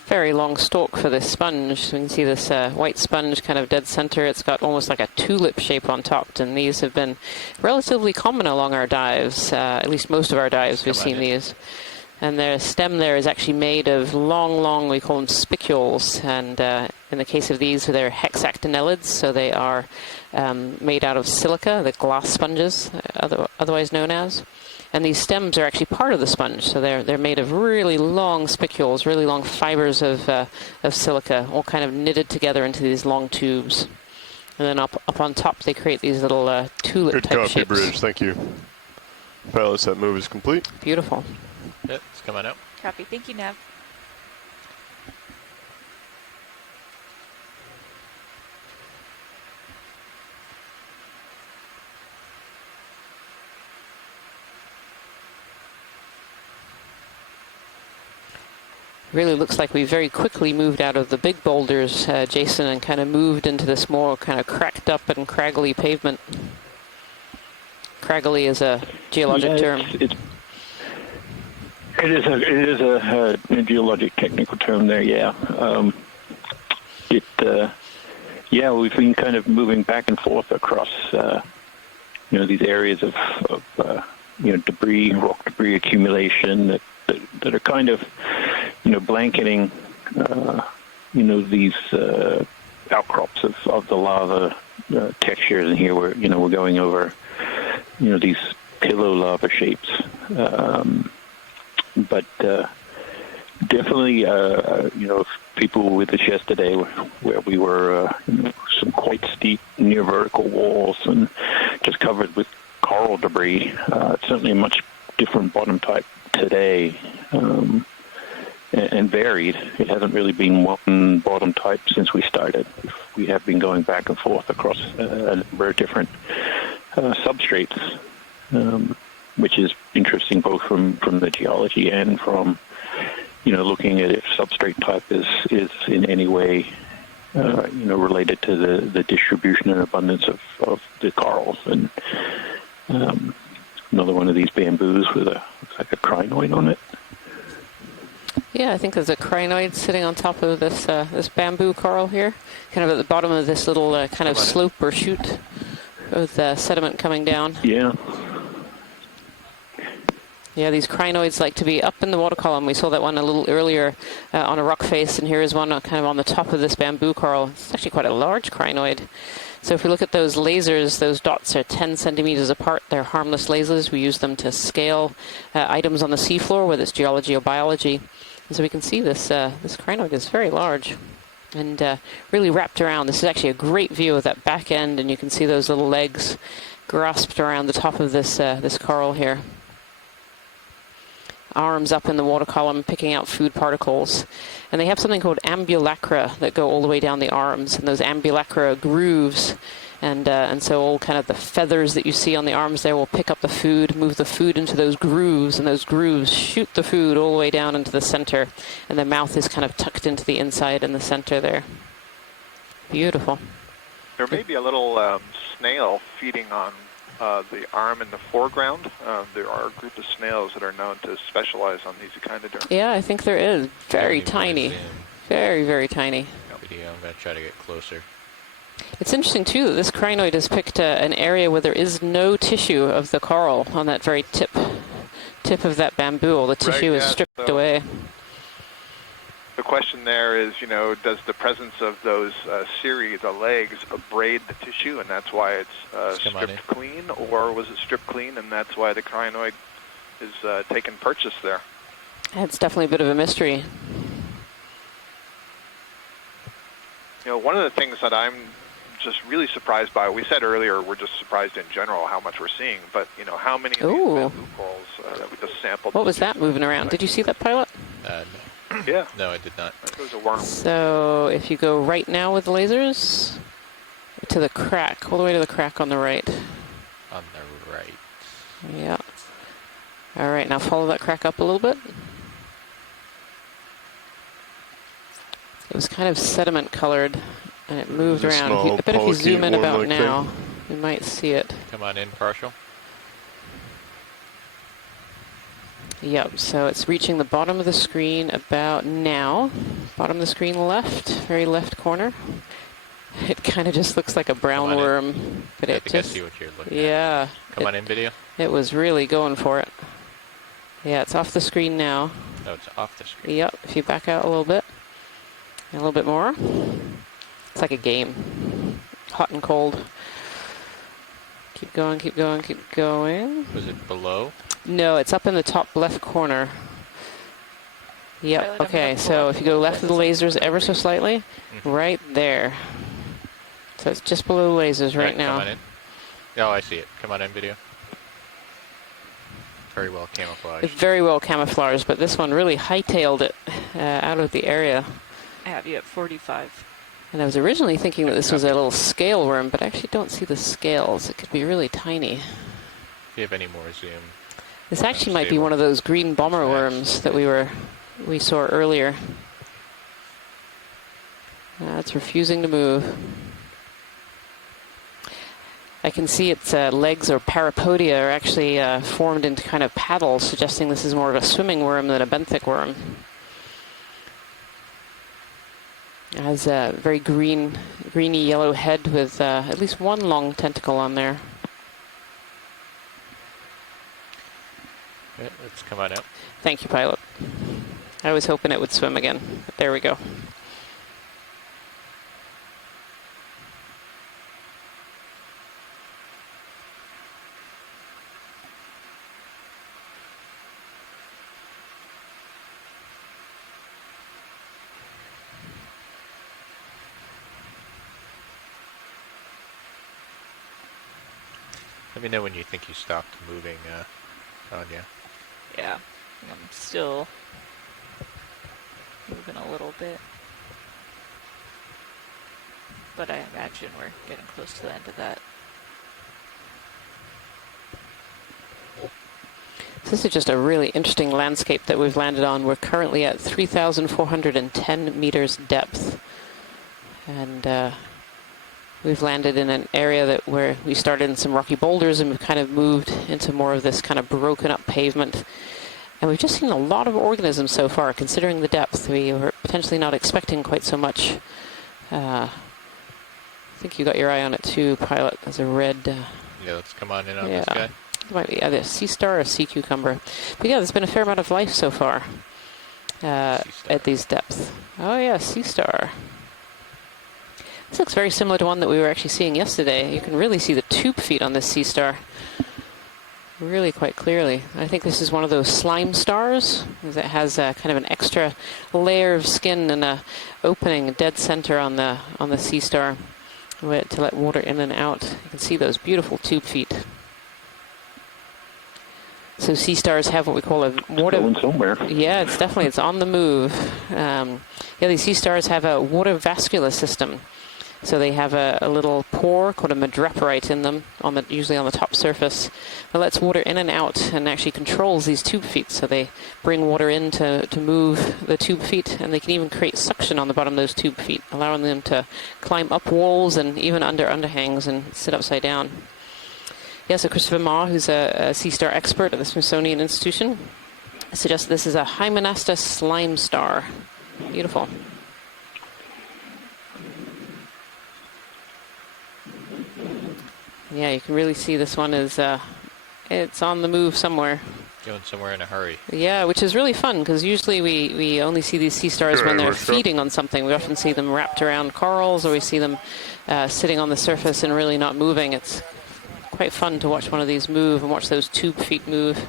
Very long stalk for this sponge. So you can see this white sponge kind of dead center. It's got almost like a tulip shape on top, and these have been relatively common along our dives. At least most of our dives we've seen these. And their stem there is actually made of long, we call them spicules. And in the case of these, they're hexactinellids, so they are made out of silica, the glass sponges, otherwise known as. And these stems are actually part of the sponge, so they're made of really long spicules, really long fibers of silica, all kind of knitted together into these long tubes. And then up on top, they create these little tulip-type shapes. Good copy, Bridge. Thank you. Pilots, that move is complete. Beautiful. Yep, it's coming out. Copy. Thank you, Nav. Really looks like we very quickly moved out of the big boulders, Jason, and kind of moved into this more kind of cracked up and craggly pavement. Craggly is a geologic term. It is a geologic technical term there. Yeah. We've been kind of moving back and forth across these areas of debris, rock debris accumulation that are kind of blanketing these outcrops of the lava textures. And here we're going over these pillow lava shapes. But definitely, people were with us yesterday where we were some quite steep near vertical walls and just covered with coral debris. It's certainly a much different bottom type today, and varied. It hasn't really been one bottom type since we started. We have been going back and forth across a number of different substrates, which is interesting both from the geology and from looking at if substrate type is in any way related to the distribution and abundance of the corals. And another one of these bamboos with looks like a crinoid on it. Yeah, I think there's a crinoid sitting on top of this this bamboo coral here, kind of at the bottom of this little kind of slope or chute with sediment coming down. Yeah. Yeah, these crinoids like to be up in the water column. We saw that one a little earlier on a rock face, and here is one kind of on the top of this bamboo coral. It's actually quite a large crinoid. So if we look at those lasers, those dots are 10 centimeters apart. They're harmless lasers. We use them to scale items on the seafloor, whether it's geology or biology. And so we can see this this crinoid is very large and really wrapped around. This is actually a great view of that back end, and you can see those little legs grasped around the top of this this coral here. Arms up in the water column picking out food particles. And they have something called ambulacra that go all the way down the arms, and those ambulacra grooves. And so all kind of the feathers that you see on the arms there will pick up the food, move the food into those grooves, and those grooves shoot the food all the way down into the center. And the mouth is kind of tucked into the inside in the center there. Beautiful. There may be a little snail feeding on the arm in the foreground. There are a group of snails that are known to specialize on these echinoderms. Yeah, I think there is. Very tiny. Very, very tiny. Video. I'm going to try to get closer. It's interesting, too, that this crinoid has picked an area where there is no tissue of the coral on that very tip of that bamboo. All the tissue is stripped away. The question there is, does the presence of those cirri, the legs, abrade the tissue, and that's why it's stripped clean, or was it stripped clean, and that's why the crinoid is taken purchase there? It's definitely a bit of a mystery. One of the things that I'm just really surprised by, we said earlier we're just surprised in general how much we're seeing, but how many of these bamboo corals that we just sampled. What was that moving around? Did you see that, Pilot? Yeah. No, I did not. It was a worm. So if you go right now with the lasers to the crack, all the way to the crack on the right. On the right. Yeah. All right, now follow that crack up a little bit. It was kind of sediment colored, and it moved around. I bet if you zoom in about now, you might see it. Come on in, partial. Yep, so it's reaching the bottom of the screen about now. Bottom of the screen left, very left corner. It kind of just looks like a brown worm, but it just, I see what you're looking at. Come on in, video. It was really going for it. Yeah, it's off the screen now. No, it's off the screen. Yep, if you back out a little bit. A little bit more. It's like a game. Hot and cold. Keep going, keep going, keep going. Was it below? No, it's up in the top left corner. Yep, okay, so if you go left of the lasers ever so slightly, right there. So it's just below the lasers right now. Come on in. Oh, I see it. Come on in, video. Very well camouflaged. It's very well camouflaged, but this one really hightailed it out of the area. I have you at 45. And I was originally thinking that this was a little scale worm, but I actually don't see the scales. It could be really tiny. If you have any more zoom. This actually might be one of those green bomber worms that we saw earlier. It's refusing to move. I can see its legs or parapodia are actually formed into kind of paddles, suggesting this is more of a swimming worm than a benthic worm. It has a very greeny yellow head with at least one long tentacle on there. Yeah, let's come on out. Thank you, Pilot. I was hoping it would swim again, but there we go. Let me know when you think you stopped moving, Anya. Yeah, I'm still moving a little bit. But I imagine we're getting close to the end of that. This is just a really interesting landscape that we've landed on. We're currently at 3,410 meters depth. And we've landed in an area where we started in some rocky boulders and we've kind of moved into more of this kind of broken up pavement. And we've just seen a lot of organisms so far, considering the depth. We were potentially not expecting quite so much. I think you got your eye on it too, Pilot. There's a red... yeah, let's come on in on this guy. It might be either a sea star or a sea cucumber. But yeah, there's been a fair amount of life so far at these depths. Oh yeah, sea star. This looks very similar to one that we were actually seeing yesterday. You can really see the tube feet on this sea star really quite clearly. I think this is one of those slime stars that has kind of an extra layer of skin and a opening, a dead center on the sea star to let water in and out. You can see those beautiful tube feet. So sea stars have what we call a water... Going somewhere. Yeah, it's on the move. Yeah, these sea stars have a water vascular system So they have a little pore called a madreporite in them, usually on the top surface, that lets water in and out and actually controls these tube feet. So they bring water in to move the tube feet, and they can even create suction on the bottom of those tube feet, allowing them to climb up walls and even under underhangs and sit upside down. Yeah, so Christopher Ma, who's a sea star expert at the Smithsonian Institution, suggests this is a Hymenasta slime star. Beautiful. Yeah, you can really see this one is, it's on the move somewhere. Going somewhere in a hurry. Yeah, which is really fun, because usually we only see these sea stars when they're feeding on something. We often see them wrapped around corals, or we see them sitting on the surface and really not moving. It's quite fun to watch one of these move and watch those tube feet move.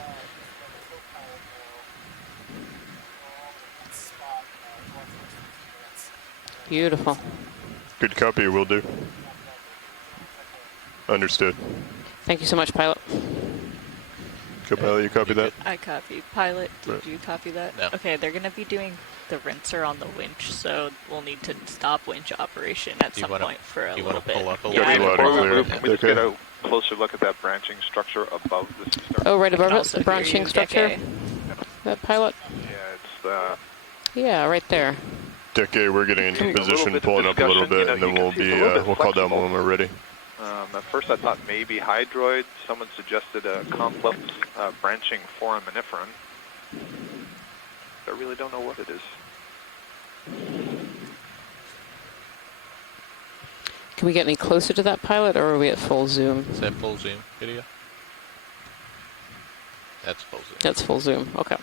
Beautiful. Good copy, will do. Understood. Thank you so much, pilot. Co-pilot, you copy that? I copy. Pilot, did you copy that? No. Okay, they're going to be doing the rinser on the winch, so we'll need to stop winch operation at some point for a little bit. Pull up a Yeah, little Before we move, can we just get a closer look at that branching structure above the sea star? Oh, right above it, also the hear branching you, structure. Decay. That pilot. Yeah, it's the... Yeah, right there. Decade, we're getting into position, bit pulling of up a little discussion, bit, and then you can we'll see be, it's a little bit we'll call down flexible. when we're ready. At first I thought maybe hydroid. Someone suggested a complex branching foraminiferan. I really don't know what it is. Can we get any closer to that pilot, or are we at full zoom? Is that full zoom video? That's full zoom. That's full zoom. Okay.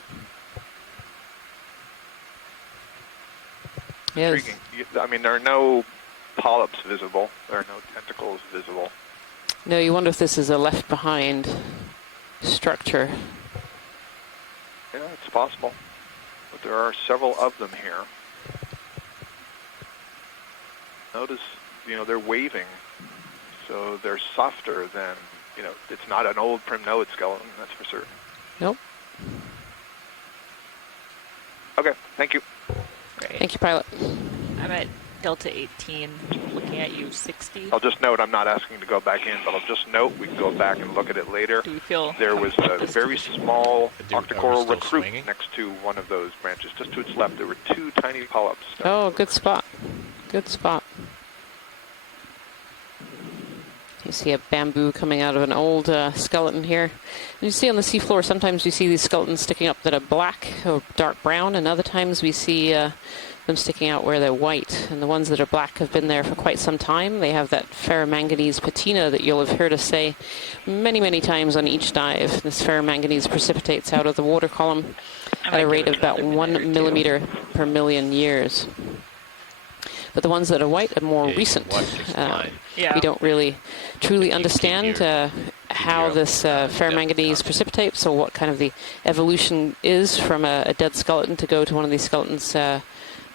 Yes. Intriguing. I mean, there are no polyps visible. There are no tentacles visible. No, you wonder if this is a left behind structure. Yeah, it's possible. But there are several of them here. Notice, they're waving. So they're softer than, it's not an old primnode skeleton, that's for certain. Nope. Okay, thank you. Great. Thank you, pilot. I'm at Delta 18, looking at you 60. I'll just note I'm not asking to go back in, but I'll just note we can go back and look at it later. Do we feel there was a very small octocoral recruit swinging? next to one of those branches. Just to its left, there were two tiny polyps. Oh, good spot. Good spot. You see a bamboo coming out of an old skeleton here. And you see on the seafloor, sometimes we see these skeletons sticking up that are black or dark brown, and other times we see them sticking out where they're white. And the ones that are black have been there for quite some time. They have that ferromanganese patina that you'll have heard us say many, many times on each dive. This ferromanganese precipitates out of the water column at a rate of about 1 millimeter per million years. But the ones that are white are more recent. We don't really truly understand how this ferromanganese precipitates, or what kind of the evolution is from a dead skeleton to go to one of these skeletons that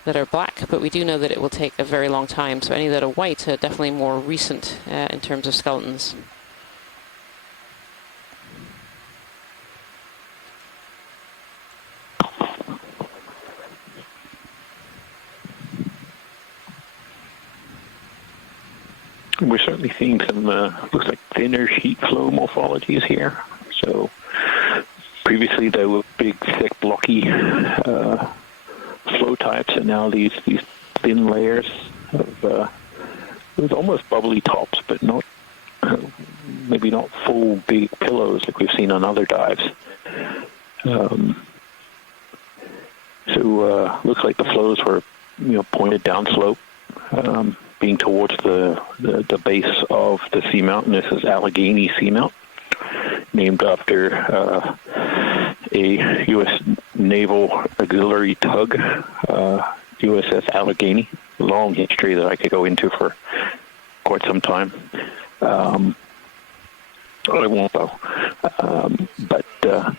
are black. But we do know that it will take a very long time. So any that are white are definitely more recent in terms of skeletons. We're certainly seeing some, looks like thinner sheet flow morphologies here. So previously they were big, thick, blocky flow types, and now these thin layers of with almost bubbly tops, but not maybe not full big pillows like we've seen on other dives. So looks like the flows were pointed downslope. Being towards the base of the Seamount, and this is Allegheny Seamount, named after a U.S. Naval auxiliary tug, USS Allegheny. Long history that I could go into for quite some time. I won't though. But a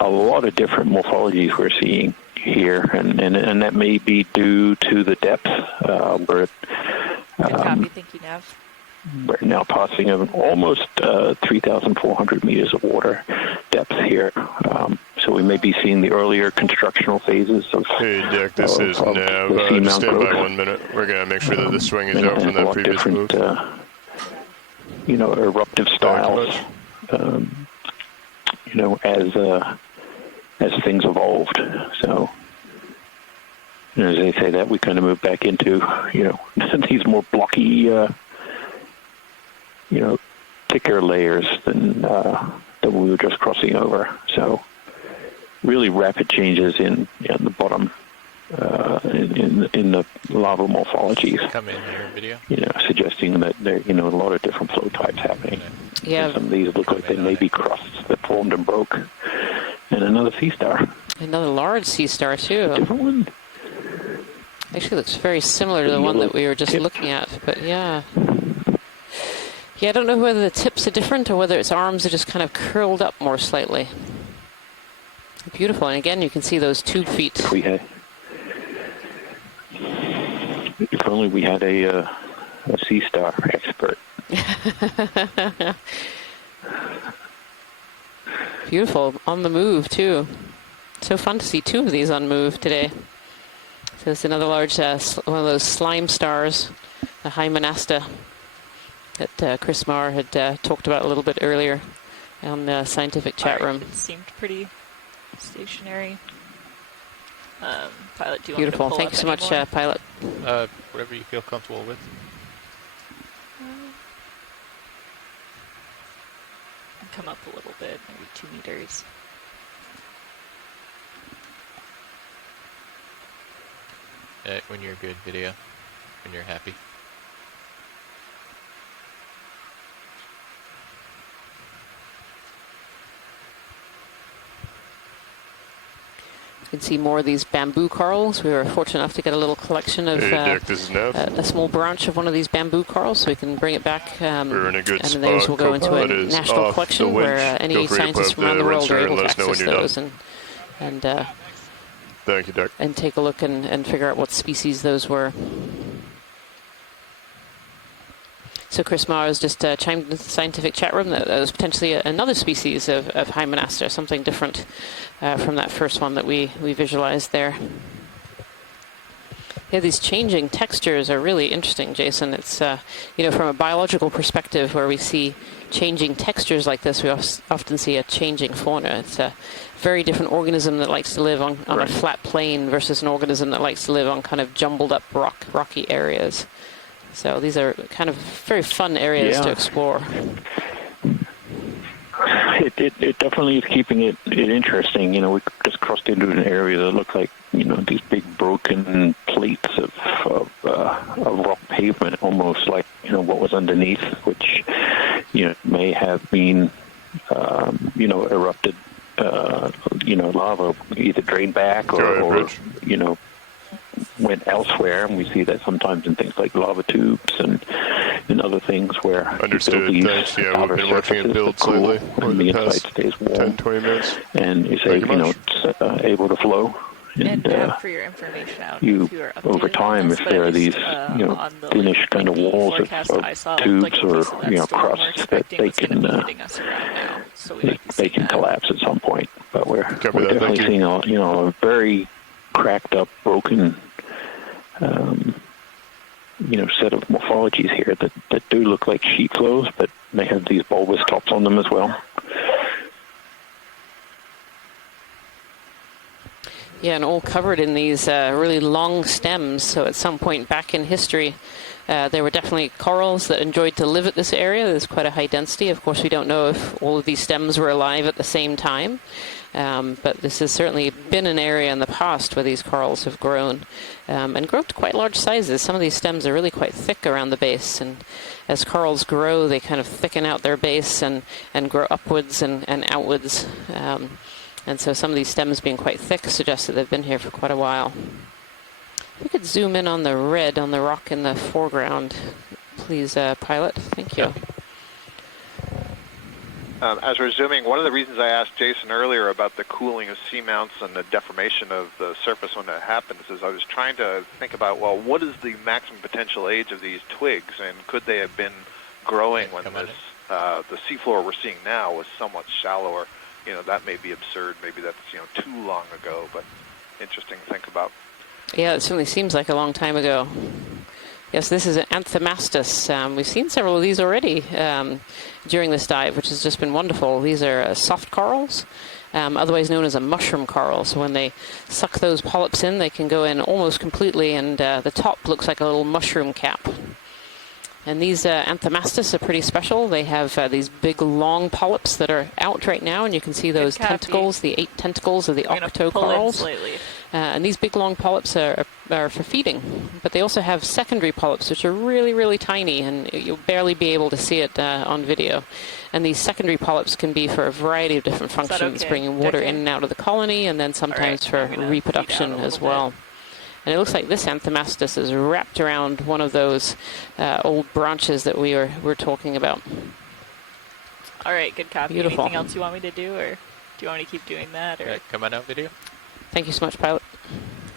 lot of different morphologies we're seeing here, and that may be due to the depth where Thank you, Nav. we're now passing almost 3,400 meters of water depth here. So we may be seeing the earlier constructional phases of. Hey, Dick, this is of Nav. the Just Seamount stand by growth. 1 minute. We're going to make sure that the swing is And- out from and a that lot previous move. different, eruptive styles. As things evolved. So, as they say that, we kind of move back into, these more blocky, thicker layers than that we were just crossing over. So, really rapid changes in the bottom, in the lava morphologies. Come in your video. Suggesting that there, a lot of different flow types happening. Yeah. And some of these look like they may be crusts that formed and broke. And another sea star. Another large sea star, too. Different one. Actually looks very similar to the one that we were just looking at, but yeah. Yeah, I don't know whether the tips are different or whether its arms are just kind of curled up more slightly. Beautiful, and again, you can see those tube feet. If only we had a sea star expert. Beautiful, on the move too. So fun to see two of these on move today. So it's another large, one of those slime stars, the Hymenasta, that Chris Marr had talked about a little bit earlier on the scientific chat room. It seemed pretty stationary. Pilot, do you Beautiful, want me to pull thank you so much, Pilot. Whatever you feel comfortable with. Come up a little bit, maybe 2 meters. When you're good, video. When you're happy. You can see more of these bamboo corals. We were fortunate enough to get a little collection of Dick, this is Nev. a small branch of one of these bamboo corals, so we can bring it back. We're in a good and spot. those will go into a Co-pilot is national off collection the where winch. any Feel free to scientists put from around the world rinser are able to let us know when access you're those done. and Thank you, Dick. and take a look and figure out what species those were. So Chris Mars just chimed into the scientific chat room that was potentially another species of Hymenasta, something different from that first one that we visualized there. Yeah, these changing textures are really interesting, Jason. It's, from a biological perspective where we see changing textures like this, we often see a changing fauna. It's a very different organism that likes to live on a flat plain versus an organism that likes to live on kind of jumbled up rocky areas. So these are kind of very fun areas to explore. It definitely is keeping it interesting. We just crossed into an area that looked like, these big broken plates of rock pavement, almost like, what was underneath, which, may have been, erupted, lava either drained back or went elsewhere, and we see that sometimes in things like lava tubes and other things where Understood. Thanks. Yeah, we've been watching it build slightly over the past 10-20 minutes. And it's able to flow. And for your information out, you if you are over time, if there are these finished kind of walls of tubes or crusts, that they can collapse at some point. But we're definitely seeing a very cracked up, broken set of morphologies here that do look like sheet flows, but they have these bulbous tops on them as well. Yeah, and all covered in these really long stems. So at some point back in history, there were definitely corals that enjoyed to live at this area. There's quite a high density. Of course, we don't know if all of these stems were alive at the same time. But this has certainly been an area in the past where these corals have grown and grown to quite large sizes. Some of these stems are really quite thick around the base, and as corals grow, they kind of thicken out their base and grow upwards and outwards. And so some of these stems being quite thick suggests that they've been here for quite a while. We could zoom in on the red on the rock in the foreground, please, Pilot. Thank you. As we're zooming, one of the reasons I asked Jason earlier about the cooling of seamounts and the deformation of the surface when that happens is I was trying to think about, well, what is the maximum potential age of these twigs, and could they have been growing when this, the seafloor we're seeing now was somewhat shallower? that may be absurd. Maybe that's, too long ago, but interesting to think about. Yeah, it certainly seems like a long time ago. Yes, this is an Anthomastus. We've seen several of these already during this dive, which has just been wonderful. These are soft corals, otherwise known as a mushroom coral. So when they suck those polyps in, they can go in almost completely, and the top looks like a little mushroom cap. And these Anthomastus are pretty special. They have these big, long polyps that are out right now, and you can see those tentacles, the 8 tentacles of the octocorals. And these big, long polyps are for feeding. But they also have secondary polyps, which are really, really tiny, and you'll barely be able to see it on video. And these secondary polyps can be for a variety of different functions, bringing water in and out of the colony, and then sometimes for reproduction as well. And it looks like this Anthomastus is wrapped around one of those old branches that we were talking about. All right, good copy. Beautiful. Anything else you want me to do, or do you want me to keep doing that? Or come on out video. Thank you so much, pilot.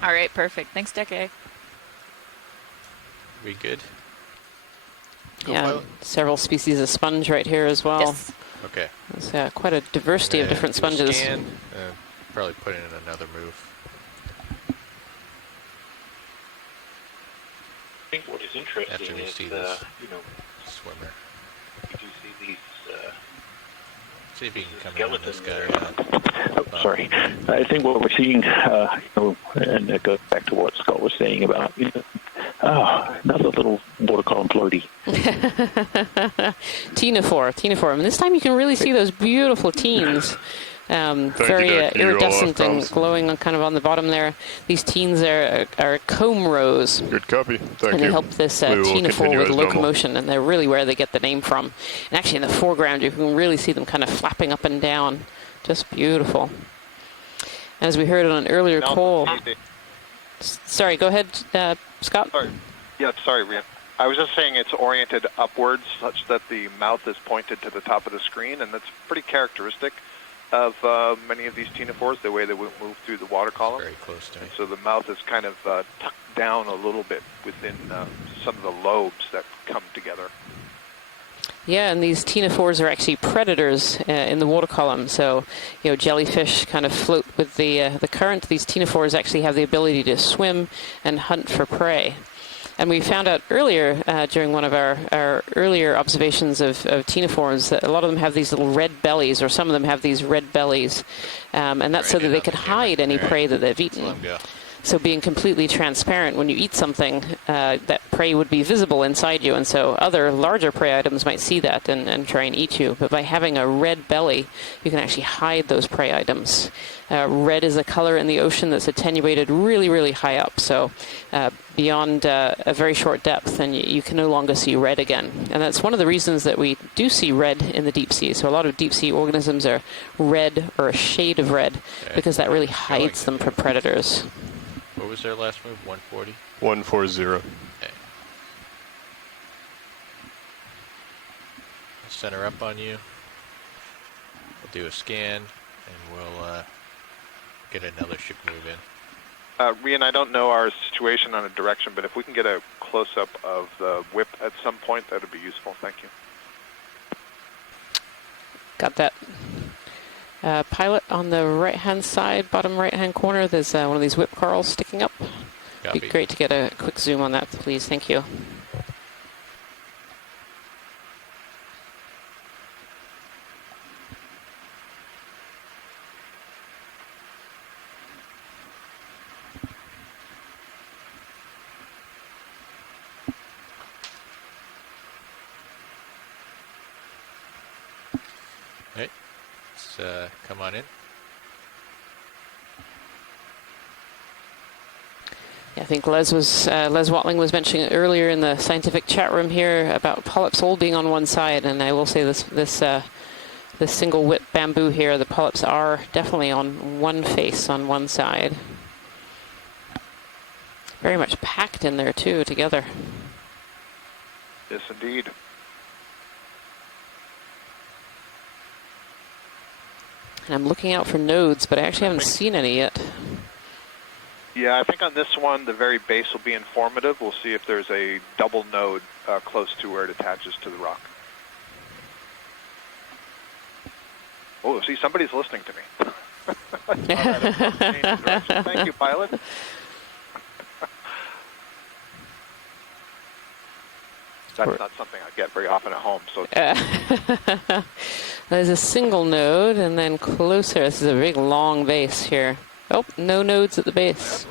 All right, perfect. Thanks, Deke. We good? Yeah, several species of sponge right here as well. Yes. Okay. There's quite a diversity of different sponges. Scan, probably put in another move. I think what is interesting After we is, see this swimmer. You do see these. See if you can come in on this guy or not. Oh, sorry. I think what we're seeing, and it goes back to what Scott was saying about, another little water column floaty. Ctenophore. And this time you can really see those beautiful teens. Very iridescent and glowing kind of on the bottom there. These teens are comb rows. Good copy. Thank you. And they help this ctenophore with locomotion, and they're really where they get the name from. And actually in the foreground you can really see them kind of flapping up and down. Just beautiful. As we heard on an earlier call. Sorry, go ahead, Scott. Sorry. Yeah, sorry, Rian. I was just saying it's oriented upwards such that the mouth is pointed to the top of the screen, and that's pretty characteristic of many of these ctenophores, the way they would move through the water column. Very close to me. So the mouth is kind of tucked down a little bit within some of the lobes that come together. Yeah, and these ctenophores are actually predators in the water column. So, jellyfish kind of float with the current. These ctenophores actually have the ability to swim and hunt for prey. And we found out earlier, during one of our earlier observations of ctenophores, that a lot of them have these little red bellies, or some of them have these red bellies. And that's so that they could hide any prey that they've eaten. So being completely transparent, when you eat something, that prey would be visible inside you. And so other larger prey items might see that and try and eat you. But by having a red belly, you can actually hide those prey items. Red is a color in the ocean that's attenuated really, really high up. So beyond a very short depth, and you can no longer see red again. And that's one of the reasons that we do see red in the deep sea. So a lot of deep sea organisms are red or a shade of red because that really hides them from predators. What was their last move? 140? 140. Okay. Center up on you. We'll do a scan, and we'll get another ship move in. Rian, I don't know our situation on a direction, but if we can get a close-up of the whip at some point, that would be useful. Thank you. Got that. Pilot, on the right-hand side, bottom right-hand corner, there's one of these whip corals sticking up. It'd be great to get a quick zoom on that, please. Thank you. Right. Let's come on in. Yeah, I think Les Watling was mentioning it earlier in the scientific chat room here about polyps all being on one side, and I will say this single whip bamboo here, the polyps are definitely on one face, on one side. Very much packed in there too, together. Yes, indeed. And I'm looking out for nodes, but I actually haven't seen any yet. Yeah, I think on this one, the very base will be informative. We'll see if there's a double node close to where it attaches to the rock. Oh, see, somebody's listening to me. I saw that abrupt change of direction. Thank you, pilot. That's not something I get very often at home. So there's a single node, and then closer. This is a big long base here. Oh, no nodes at the base.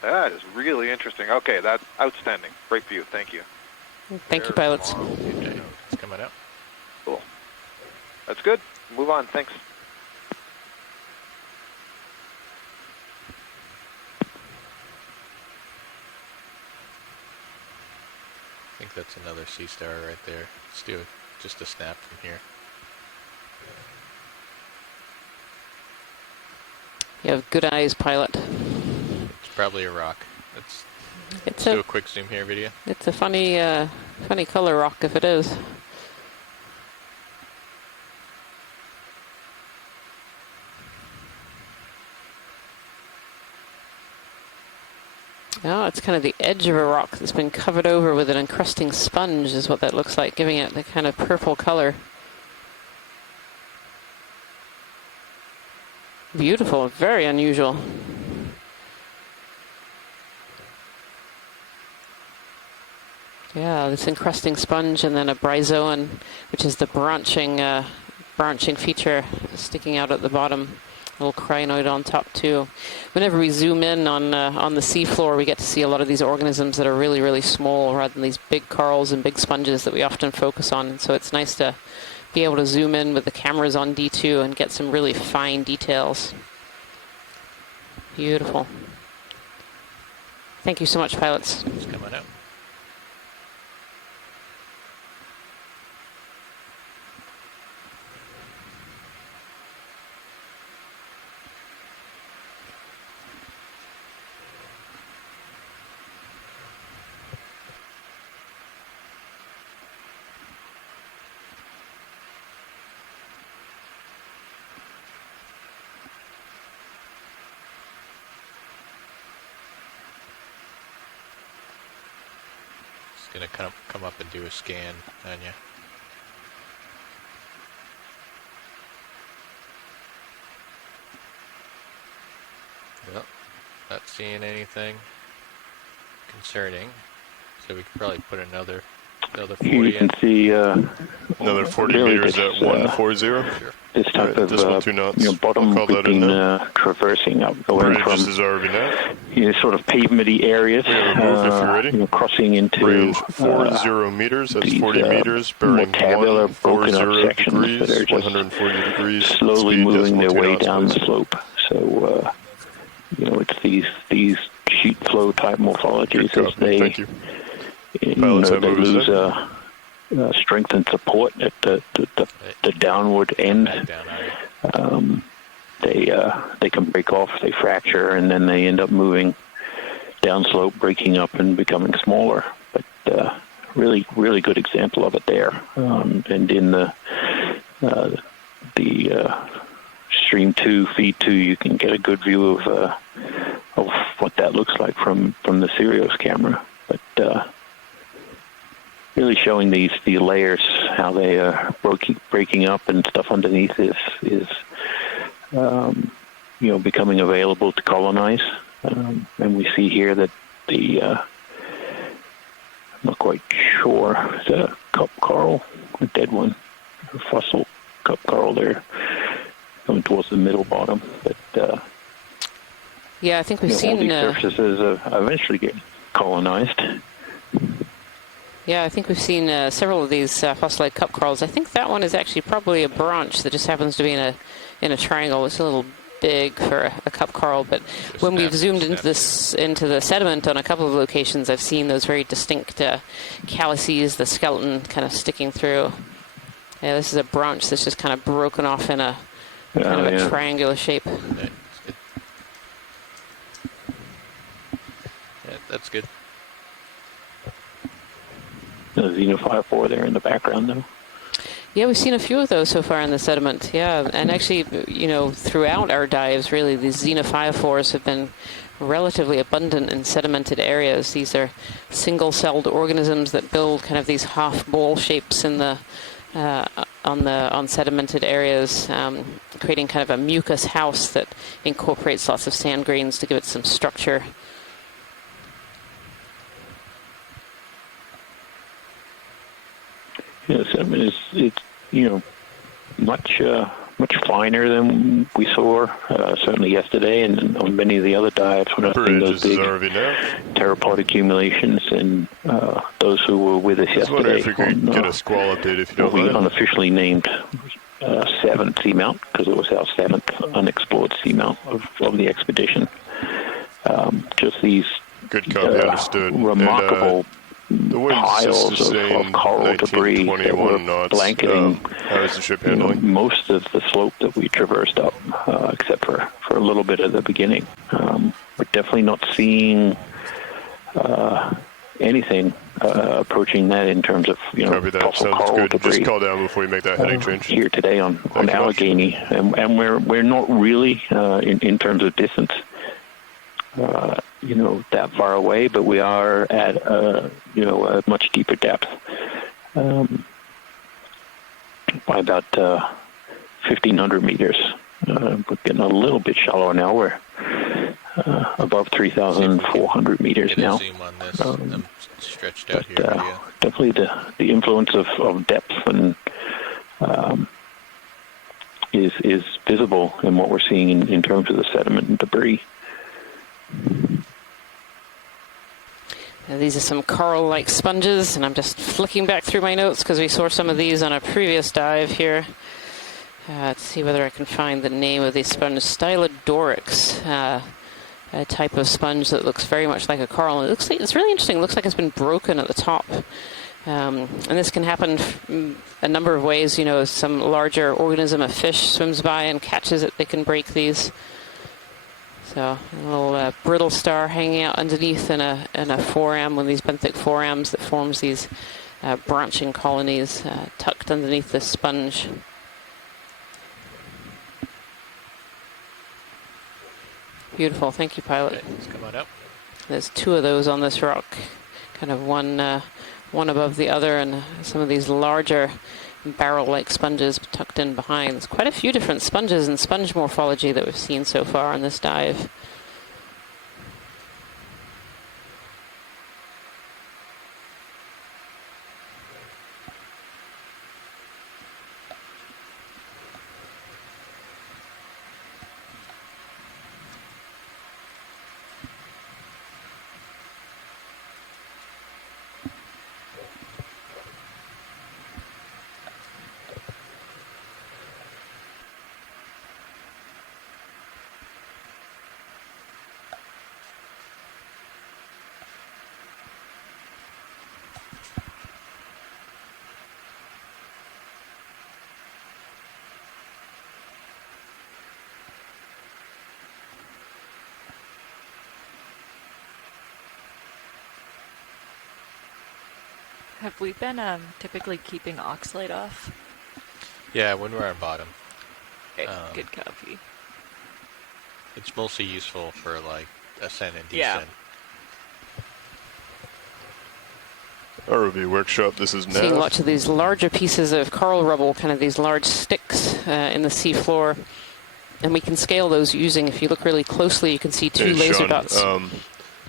That is really interesting. Okay, that's outstanding. Great view. Thank you. Thank you, pilots. Okay, it's coming out. Cool. That's good. Move on. Thanks. I think that's another sea star right there. Let's do just a snap from here. You have good eyes, pilot. It's probably a rock. Let's do a quick zoom here video. It's a funny, funny color rock if it is. Oh, it's kind of the edge of a rock that's been covered over with an encrusting sponge is what that looks like, giving it the kind of purple color. Beautiful, very unusual. Yeah, this encrusting sponge and then a bryozoan, which is the branching feature sticking out at the bottom. A little crinoid on top too. Whenever we zoom in on the seafloor, we get to see a lot of these organisms that are really, really small rather than these big corals and big sponges that we often focus on. And so it's nice to be able to zoom in with the cameras on D2 and get some really fine details. Beautiful. Thank you so much, pilots. It's coming out. Going to come up and do a scan on you. Yep, not seeing anything concerning, so we could probably put another 40 you can see another 40 really meters this, at 140. Sure. This type of this one 2 knots. bottom I'll call we've that in been now. traversing up, going Range from is RV nav. sort of pavementy areas, We have a move if you're ready. crossing into Range 40 meters. That's these, 40 meters. Bearing more tabular, broken up 140 sections degrees. that are just 140 degrees. slowly Speed moving decimal their 2 way knots, down the please. slope. So it's these sheet flow type morphologies Good as copy. they Thank you. Pilots have they moved lose in. strength and support at the downward end. Back down, They can break off, they fracture, and then they end up moving downslope, breaking up and becoming smaller. But really, really good example of it there. And in the stream 2, feed 2, you can get a good view of what that looks like from the Sirius camera. But really showing the layers, how they are breaking up and stuff underneath is becoming available to colonize. And we see here that I'm not quite sure, is that a cup coral, a dead one, a fossil cup coral there, coming towards the middle bottom. But yeah, I think we've seen all these surfaces eventually get colonized. Yeah, I think we've seen several of these fossilized cup corals. I think that one is actually probably a branch that just happens to be in a triangle. It's a little big for a cup coral, but when we've zoomed into the sediment on a couple of locations, I've seen those very distinct calyces, the skeleton kind of sticking through. Yeah, this is a branch that's just kind of broken off in a kind of a triangular shape. Yeah, that's good. The Xeno 4 there in the background, though. Yeah, we've seen a few of those so far in the sediment. Yeah, and actually, throughout our dives, really, these xenophyophores have been relatively abundant in sedimented areas. These are single-celled organisms that build kind of these half-ball shapes in the on the unsedimented areas, creating kind of a mucus house that incorporates lots of sand grains to give it some structure. Yes, I mean it's much finer than we saw certainly yesterday, and on many of the other dives when I've seen those big pteropod accumulations, and those who were with us yesterday. I was wondering if you could get a squall update if you don't mind. We mind. unofficially named 7th Seamount because it was our 7th unexplored seamount of the expedition. Just these good copy, understood. Remarkable the wind piles of coral debris that were knots. blanketing How is the ship handling? most of the slope that we traversed up, except for a little bit at the beginning. We're definitely not seeing anything approaching that in terms of Copy that. fossil Sounds coral good. debris. Just call down before you make that heading change. Here today on Allegheny, and we're not really in terms of distance. That far away, but we are at a much deeper depth, by about 1,500 meters. We're getting a little bit shallower now. We're above 3,400 meters now. Zoom on this. I'm stretched out here. Definitely the influence of depth and is visible in what we're seeing in terms of the sediment and debris. These are some coral-like sponges, and I'm just flicking back through my notes because we saw some of these on a previous dive here. Let's see whether I can find the name of these sponges. Stylodorix, a type of sponge that looks very much like a coral. It looks like, it's really interesting. It looks like it's been broken at the top. And this can happen a number of ways. Some larger organism, a fish, swims by and catches it. They can break these. So a little brittle star hanging out underneath in a foram, one of these benthic forams that forms these branching colonies tucked underneath this sponge. Beautiful, thank you, pilot. Okay, let's come on up. There's 2 of those on this rock, kind of one above the other, and some of these larger barrel-like sponges tucked in behind. There's quite a few different sponges and sponge morphology that we've seen so far on this dive. Have we been typically keeping oxalate off? Yeah, when we're on bottom. Okay, good copy. It's mostly useful for like ascent and Yeah. descent. ROV workshop, this is Seeing Nav. lots of these larger pieces of coral rubble, kind of these large sticks in the seafloor. And we can scale those using, if you look really closely, you can see 2 laser Sean, dots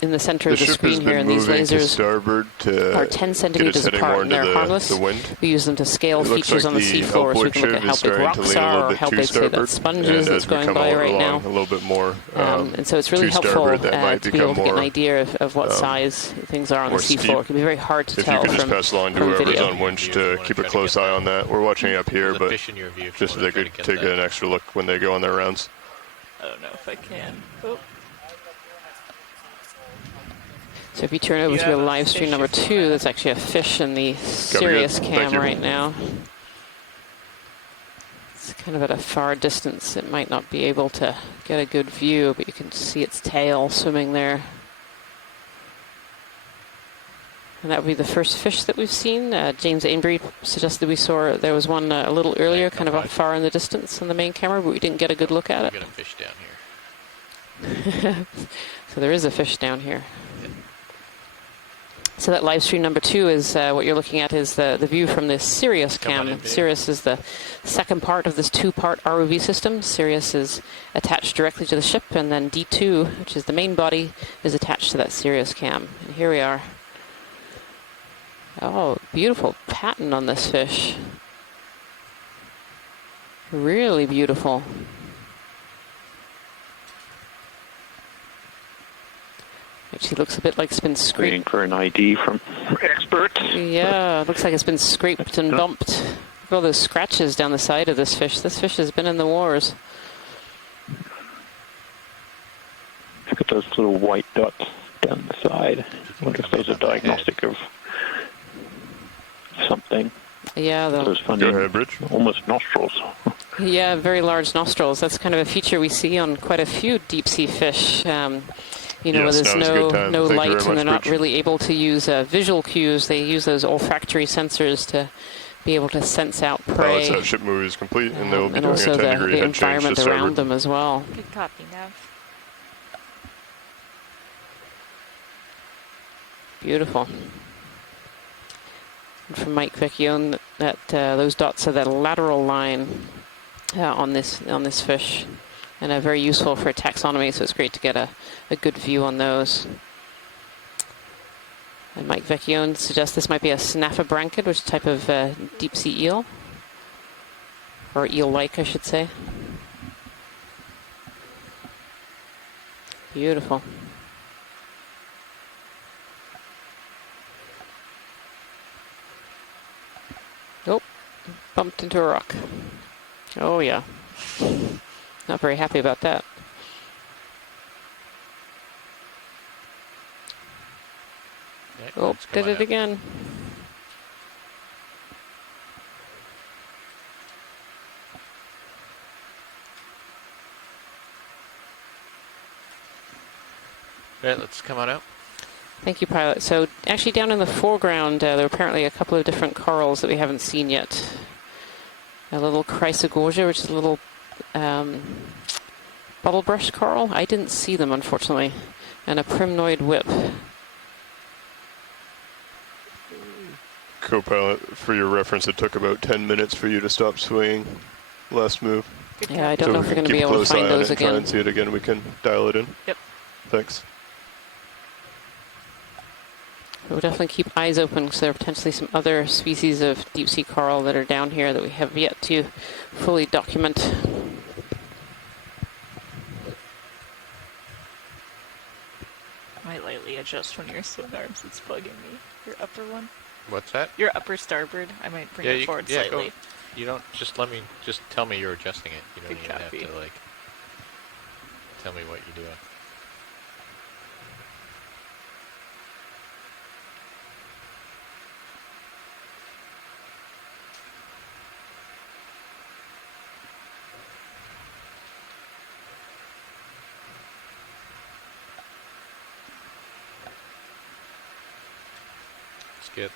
in the center of the screen here, and these lasers are 10 centimeters apart, and they're harmless. We use them to scale features on the seafloor, so we can look at how big rocks are, or how big, say, that sponge is that's going by right now. A little bit more, and so it's really helpful to be able to get an idea of what size things are on the seafloor. It can be very hard to tell from video. If you could just pass along to whoever's video. on winch to keep a close eye on that. We're watching up here, but just so they could take an extra look when they go on their rounds. I don't know if I can. Oh. So if you turn over to a live stream number 2, there's actually a fish in the Sirius cam right now. It's kind of at a far distance. It might not be able to get a good view, but you can see its tail swimming there. And that would be the first fish that we've seen. James Ainbury suggested we saw there was one a little earlier, kind of up far in the distance on the main camera, but we didn't get a good look at it. We've got a fish down here. So there is a fish down here. So that live stream number 2 is what you're looking at is the view from the Sirius cam. Sirius is the second part of this 2-part ROV system. Sirius is attached directly to the ship, and then D2, which is the main body, is attached to that Sirius cam. And here we are. Oh, beautiful pattern on this fish. Really beautiful. Actually looks a bit like it's been scraped. Waiting for an ID from experts. Yeah, looks like it's been scraped and bumped. Look at all those scratches down the side of this fish. This fish has been in the wars. Look at those little white dots down the side. I wonder if those are diagnostic of something. Yeah, those funny, almost nostrils. Yeah, very large nostrils. That's kind of a feature we see on quite a few deep sea fish. You know, where there's no light and they're not really able to use visual cues. They use those olfactory sensors to be able to sense out prey. That ship movie is complete, and they'll be and doing also a 10-degree the head change environment to around starboard. them as well. Good copy, Nav. Beautiful. And from Mike Vecchione, that those dots are that lateral line on this fish, and are very useful for taxonomy. So it's great to get a good view on those. And Mike Vecchione suggests this might be a snaffabranchid, which is a type of deep sea eel, or eel-like, I should say. Beautiful. Oh, bumped into a rock. Oh yeah. Not very happy about that. Yeah, Oh, did it again. Right, let's come on out. Thank you, pilot. So actually down in the foreground, there are apparently a couple of different corals that we haven't seen yet. A little chrysogorgia, which is a little bubble brush coral. I didn't see them, unfortunately. And a primnoid whip. Co-pilot, for your reference, it took about 10 minutes for you to stop swinging last move. Yeah, I don't know if we're going to be able to find those again. Try and see it again. We can dial it in. Yep. Thanks. We'll definitely keep eyes open because there are potentially some other species of deep sea coral that are down here that we have yet to fully document. Might lightly adjust one of your swing arms. It's bugging me. Your upper one. What's that? Your upper starboard. I might bring it forward slightly. Go. You don't just just tell me you're adjusting it. You don't even have to like tell me what you're doing. Let's get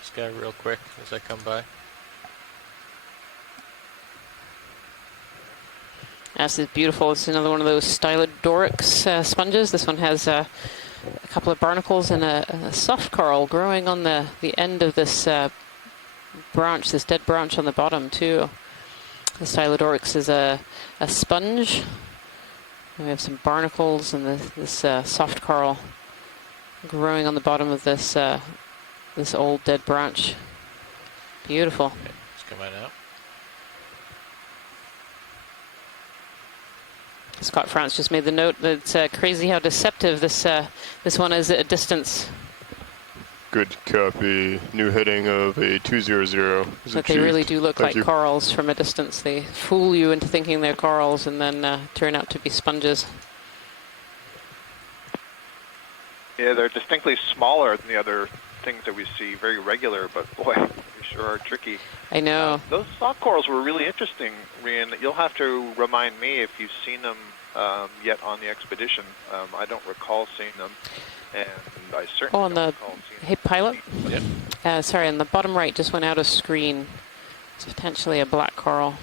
this guy real quick as I come by. This is beautiful. It's another one of those Stylodorix sponges. This one has a couple of barnacles and a soft coral growing on the end of this branch, this dead branch on the bottom too. The Stylodorix is a sponge. We have some barnacles and this soft coral growing on the bottom of this this old dead branch. Beautiful. Okay, let's come on out. Scott France just made the note that it's crazy how deceptive this one is at a distance. Good copy. New heading of a 200 is But they really do look like corals from a distance. They fool you into thinking they're corals and then turn out to be sponges. Yeah, they're distinctly smaller than the other things that we see. Very regular, but boy, they sure are tricky. I know. Those soft corals were really interesting, Rian. You'll have to remind me if you've seen them yet on the expedition. I don't recall seeing them, and I certainly don't recall seeing them. Hey, pilot? Yep. Sorry, on the bottom right just went out of screen. It's potentially a black coral.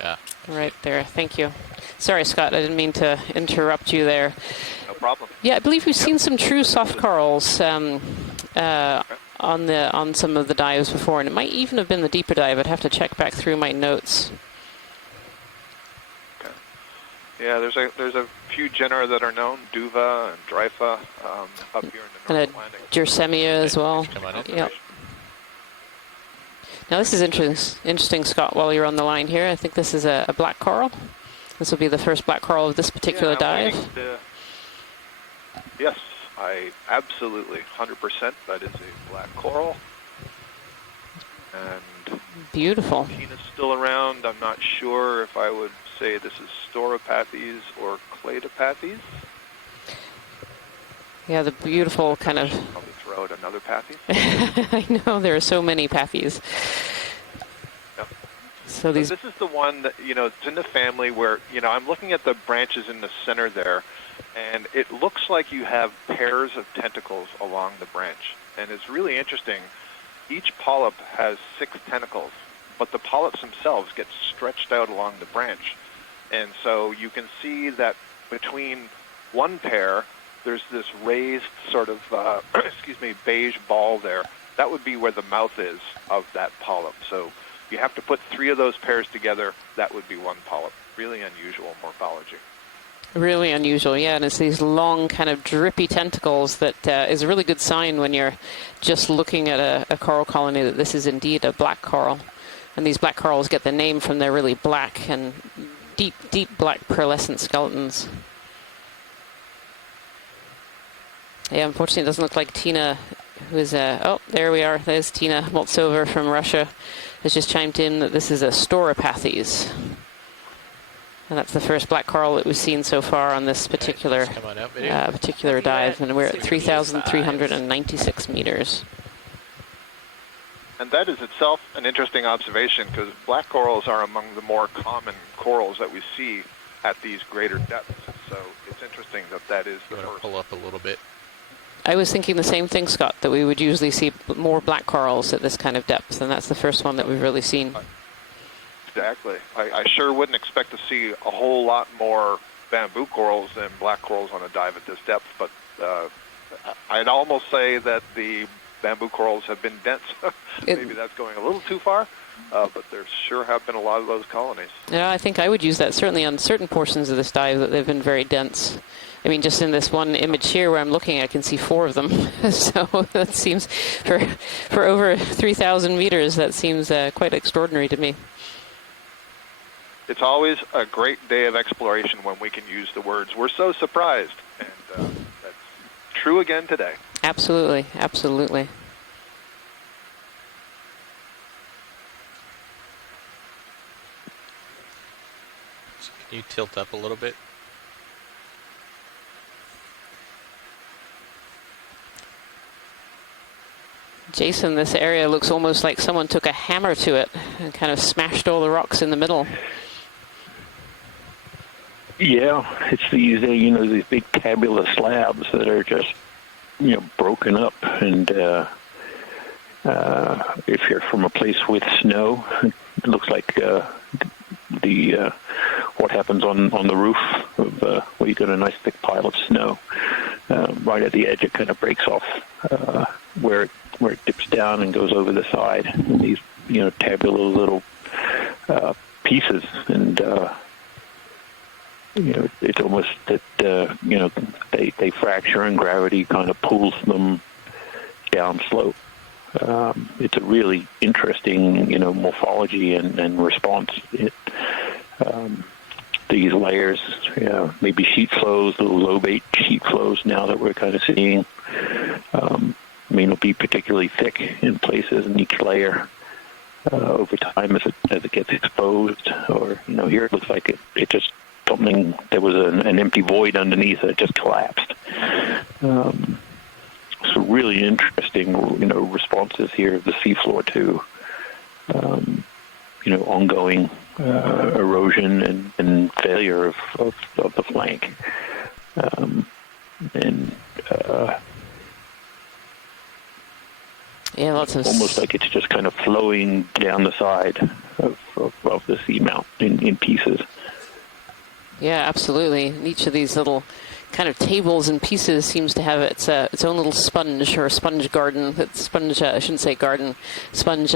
Yeah. Right there. Thank you. Sorry, Scott. I didn't mean to interrupt you there. No problem. Yeah, I believe we've seen some true soft corals on some of the dives before, and it might even have been the deeper dive. I'd have to check back through my notes. Okay. Yeah, there's a few genera that are known, Duva and Drypha, up here in the North Atlantic. Gersemia as well. Yep. Now this is interesting, Scott, while you're on the line here. I think this is a black coral. This will be the first black coral of this particular dive. Yes, I absolutely, 100%. That is a black coral. And beautiful. Tina's still around. I'm not sure if I would say this is Stauropathes or Cladopathes. Yeah, the beautiful kind of... Probably throw out another pathy. I know, there are so many pathies. Yep. So these... this is the one that, it's in the family where, I'm looking at the branches in the center there, and it looks like you have pairs of tentacles along the branch. And it's really interesting. Each polyp has 6 tentacles, but the polyps themselves get stretched out along the branch. And so you can see that between one pair, there's this raised sort of, beige ball there. That would be where the mouth is of that polyp. So you have to put 3 of those pairs together. That would be one polyp. Really unusual morphology. Really unusual, yeah. And it's these long kind of drippy tentacles that is a really good sign when you're just looking at a coral colony that this is indeed a black coral. And these black corals get the name from their really black and deep, deep black pearlescent skeletons. Yeah, unfortunately, it doesn't look like Tina, who is oh, there we are. There's Tina Moltsova from Russia, has just chimed in that this is a Stauropathes. And that's the first black coral that we've seen so far on this particular particular dive, and we're at 3,396 meters. And that is itself an interesting observation, because black corals are among the more common corals that we see at these greater depths. So it's interesting that is the first. Pull up a little bit. I was thinking the same thing, Scott, that we would usually see more black corals at this kind of depth, and that's the first one that we've really seen. Exactly. I sure wouldn't expect to see a whole lot more bamboo corals than black corals on a dive at this depth, but I'd almost say that the bamboo corals have been dense. Maybe that's going a little too far, but there sure have been a lot of those colonies. Yeah, I think I would use that certainly on certain portions of this dive, that they've been very dense. I mean, just in this one image here where I'm looking, I can see 4 of them. So that seems, for over 3,000 meters, that seems quite extraordinary to me. It's always a great day of exploration when we can use the words, "We're so surprised." And that's true again today. Absolutely, absolutely. So can you tilt up a little bit? Jason, this area looks almost like someone took a hammer to it and kind of smashed all the rocks in the middle. Yeah, it's these, these big tabular slabs that are just, broken up. And if you're from a place with snow, it looks like what happens on the roof of where you got a nice thick pile of snow. Right at the edge, it kind of breaks off where it dips down and goes over the side. And these, tabular little pieces, and it's almost that they fracture and gravity kind of pulls them down slope. It's a really interesting, morphology and response. These layers, maybe sheet flows, little lobate sheet flows now that we're kind of seeing. It'll be particularly thick in places, and each layer over time as it gets exposed, or here it looks like it just something, there was an empty void underneath and it just collapsed. So really interesting, responses here of the seafloor to, ongoing erosion and failure of the flank. Yeah, lots of almost like it's just kind of flowing down the side of the seamount in pieces. Yeah, absolutely. And each of these little kind of tables and pieces seems to have its own little sponge or sponge garden. Sponge, I shouldn't say garden, sponge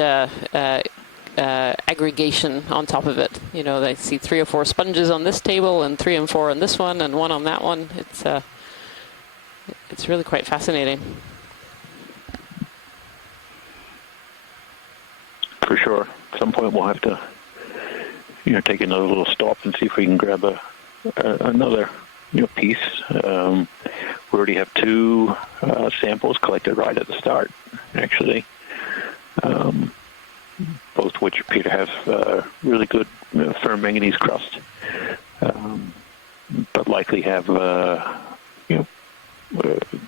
aggregation on top of it. You know, they see 3 or 4 sponges on this table and 3 and 4 on this one and 1 on that one. It's really quite fascinating. For sure. At some point we'll have to, take another little stop and see if we can grab another, piece. We already have 2 samples collected right at the start, actually. Both of which appear to have really good firm manganese crust, but likely have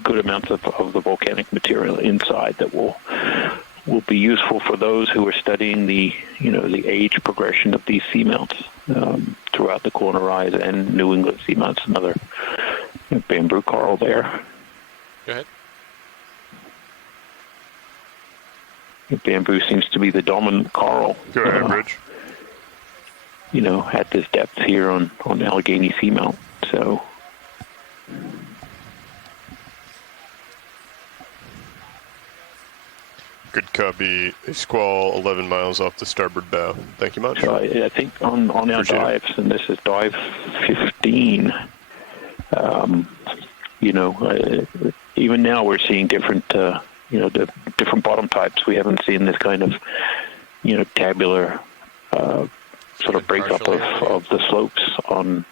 good amounts of the volcanic material inside that will be useful for those who are studying the age progression of these seamounts throughout the Corner Rise and New England seamounts. Another bamboo coral there. Go ahead. Bamboo seems to be the dominant coral. Go ahead, Rich. At this depth here on Allegheny Seamount. So. Good copy. A squall 11 miles off the starboard bow. Thank you much. So I think on our dives, and this is dive 15, even now we're seeing different, the different bottom types. We haven't seen this kind of, tabular sort of breakup of the slopes on,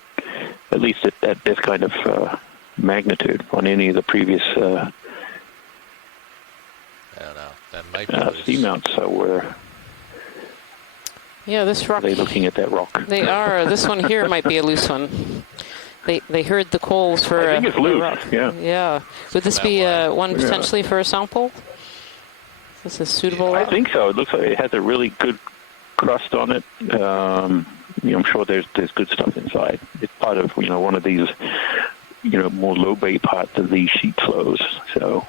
at least at this kind of magnitude on any of the previous I don't know. That might be seamounts. So we're this rock. Are they looking at that rock? They are. This one here might be a loose one. They heard the calls for. I think it's loose. Rock. Yeah. Yeah. Would this be one potentially for a sample? Is this suitable? I think so. It looks like it has a really good crust on it. I'm sure there's good stuff inside. It's part of one of these more low bay parts of these sheet flows. So.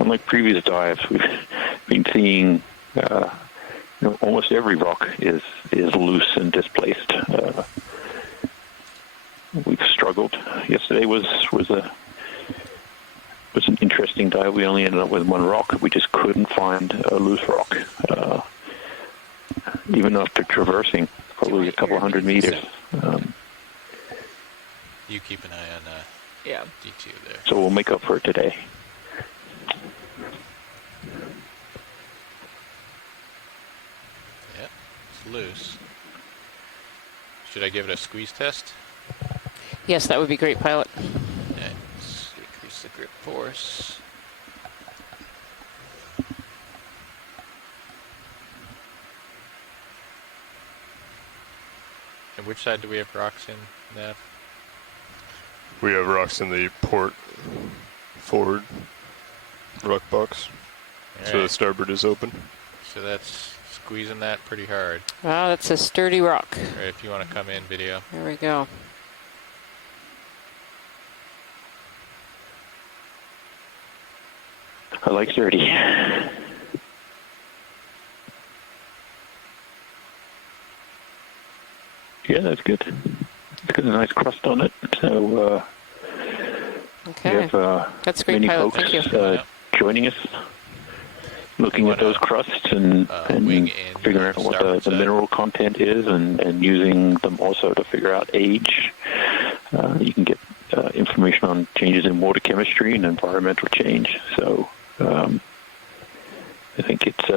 Unlike previous dives, we've been seeing almost every rock is loose and displaced. We've struggled. Yesterday was an interesting dive. We only ended up with 1 rock. We just couldn't find a loose rock, even after traversing probably a couple hundred meters. You keep an eye on D2 there. So we'll make up for it today. Yep, it's loose. Should I give it a squeeze test? Yes, that would be great, pilot. Okay, let's increase the grip force. And which side do we have rocks in, Nav? We have rocks in the port forward rock box. All So the right. starboard is open. So that's squeezing that pretty hard. Wow, that's a sturdy rock. All right, if you want to come in, video. There we go. I like 30. Yeah, that's good. It's got a nice crust on it. So okay. we have That's great, many pilot. folks Thank you. joining us, looking at those crusts and figuring out what the mineral content is and using them also to figure out age. You can get information on changes in water chemistry and environmental change. So I think that's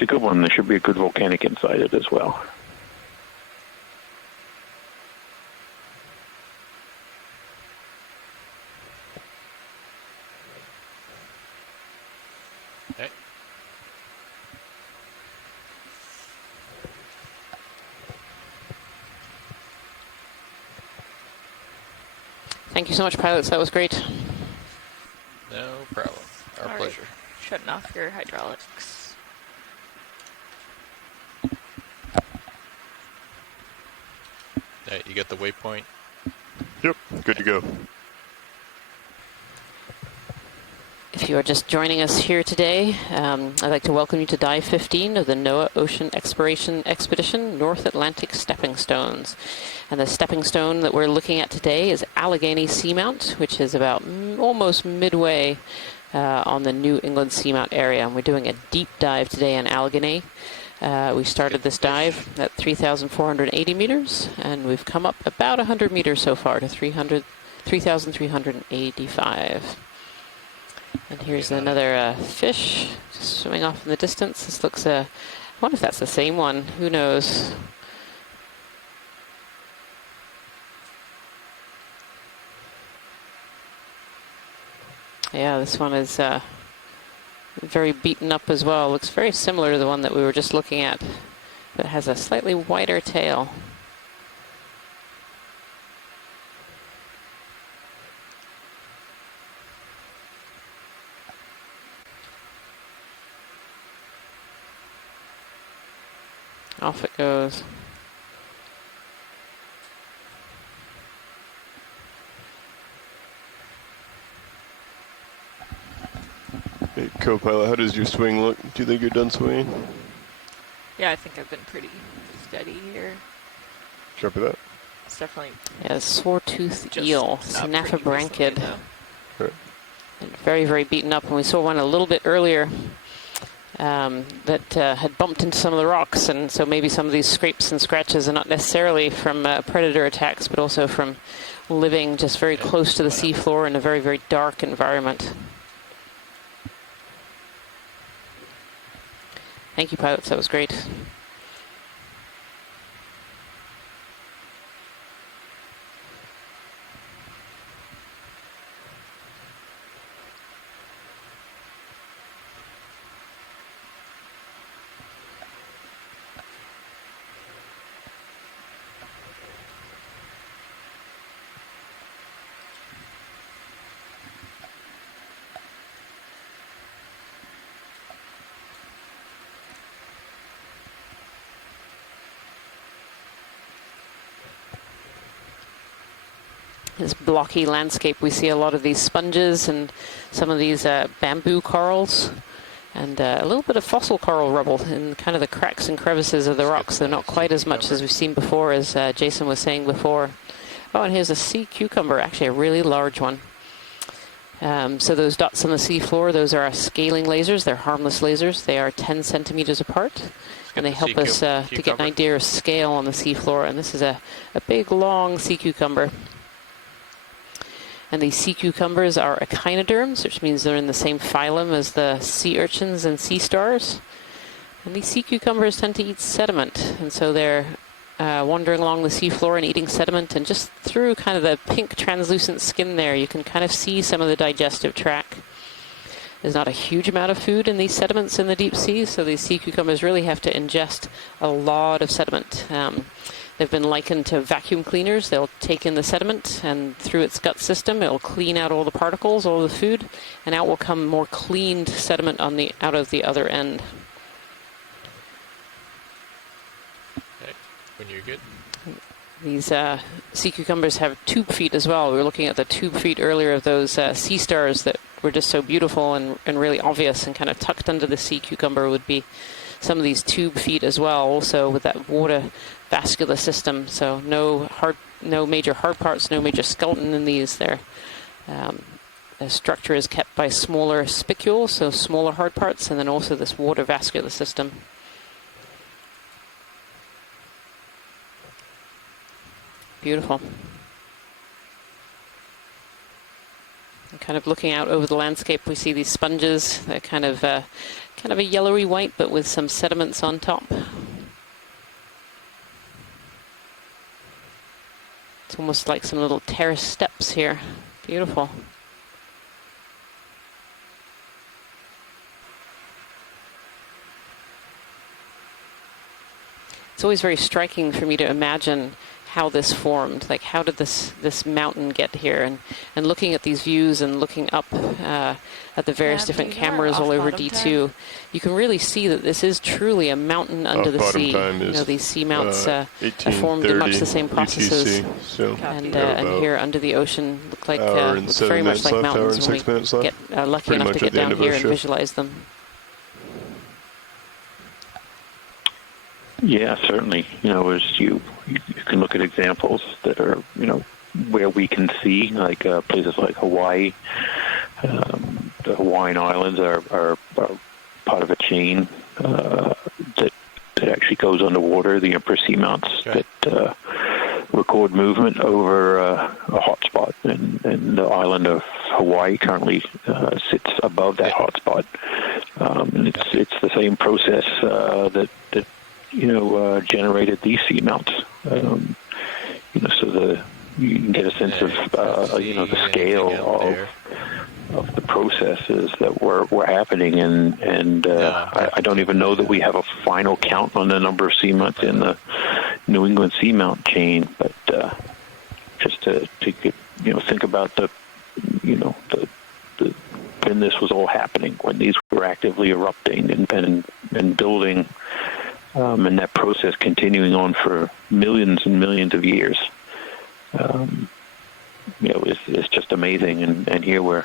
a good one. There should be a good volcanic inside it as well. Okay. Thank you so much, pilots. That was great. No problem. Our All right. pleasure. Shutting off your hydraulics. You got the waypoint? Yep, good to go. If you are just joining us here today, I'd like to welcome you to Dive 15 of the NOAA Ocean Exploration Expedition North Atlantic Stepping Stones. And the stepping stone that we're looking at today is Allegheny Seamount, which is about almost midway on the New England Seamount area. And we're doing a deep dive today in Allegheny. We started this dive at 3,480 meters, and we've come up about 100 meters so far to 3,385. And here's another fish just swimming off in the distance. This looks, I wonder if that's the same one. Who knows? Yeah, this one is very beaten up as well. Looks very similar to the one that we were just looking at, but has a slightly wider tail. Off it goes. Hey, co-pilot, how does your swing look? Do you think you're done swinging? Yeah, I think I've been pretty steady here. Sharp of that. It's definitely... Yeah, sore-toothed eel, Synaphobranchid. Right. Very, very beaten up. And we saw one a little bit earlier that had bumped into some of the rocks. And so maybe some of these scrapes and scratches are not necessarily from predator attacks, but also from living just very close to the seafloor in a very, very dark environment. Thank you, pilots. That was great. This blocky landscape, we see a lot of these sponges and some of these bamboo corals and a little bit of fossil coral rubble in kind of the cracks and crevices of the rocks. They're not quite as much as we've seen before, as Jason was saying before. Oh, and here's a sea cucumber, actually a really large one. So those dots on the seafloor, those are our scaling lasers. They're harmless lasers. They are 10 centimeters apart. And they help us to get an idea of scale on the seafloor. And this is a big, long sea cucumber. And these sea cucumbers are echinoderms, which means they're in the same phylum as the sea urchins and sea stars. And these sea cucumbers tend to eat sediment. And so they're wandering along the seafloor and eating sediment. And just through kind of the pink translucent skin there, you can kind of see some of the digestive tract. There's not a huge amount of food in these sediments in the deep sea, so these sea cucumbers really have to ingest a lot of sediment. They've been likened to vacuum cleaners. They'll take in the sediment, and through its gut system, it'll clean out all the particles, all the food, and out will come more cleaned sediment out of the other end. Okay, when you're good. These sea cucumbers have tube feet as well. We were looking at the tube feet earlier of those sea stars that were just so beautiful and really obvious, and kind of tucked under the sea cucumber would be some of these tube feet as well, also with that water vascular system. So no major hard parts, no major skeleton in these. The structure is kept by smaller spicules, so smaller hard parts, and then also this water vascular system. Beautiful. And kind of looking out over the landscape, we see these sponges. They're kind of a yellowy white, but with some sediments on top. It's almost like some little terrace steps here. Beautiful. It's always very striking for me to imagine how this formed. Like, how did this mountain get here? And looking at these views and looking up at the various different cameras all over D2, you can really see that this is truly a mountain under the sea. You know, these seamounts are formed in much the same processes. UTC, so and here under the ocean look very much like mountains when we get lucky Pretty enough to much get at the end down of our here and shift. visualize them. Yeah, certainly. As you can look at examples that are, where we can see, like places like Hawaii. The Hawaiian Islands are part of a chain that actually goes underwater. The Emperor Seamounts that record movement over a hotspot, and the island of Hawaii currently sits above that hotspot. And it's the same process that generated these seamounts. So you can get a sense of the scale of the processes that were happening, and I don't even know that we have a final count on the number of seamounts in the New England seamount chain, but just to get, think about the when this was all happening, when these were actively erupting and building, and that process continuing on for millions and millions of years. It's just amazing, and here we're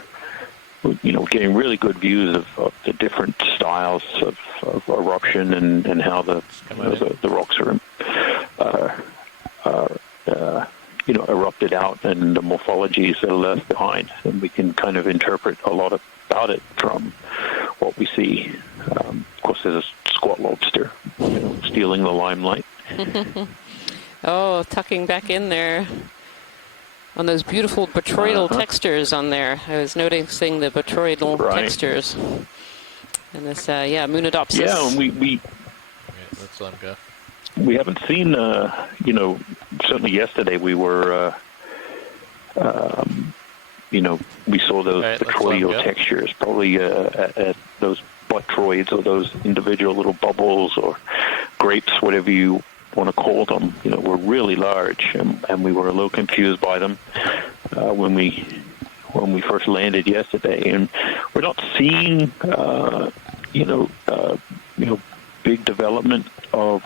getting really good views of the different styles of eruption and how the rocks are erupted out, and the morphologies that are left behind, and we can kind of interpret a lot about it from what we see. Of course, there's a squat lobster, stealing the limelight. Oh, tucking back in there on those beautiful botryoidal textures on there. I was noticing the botryoidal textures. And this, Moonodopsis. Yeah, and we let's let him go. We haven't seen, certainly yesterday we were, we saw those botryoidal textures, probably at those botroids, or those individual little bubbles or grapes, whatever you want to call them, were really large, and we were a little confused by them when we first landed yesterday. And we're not seeing, big development of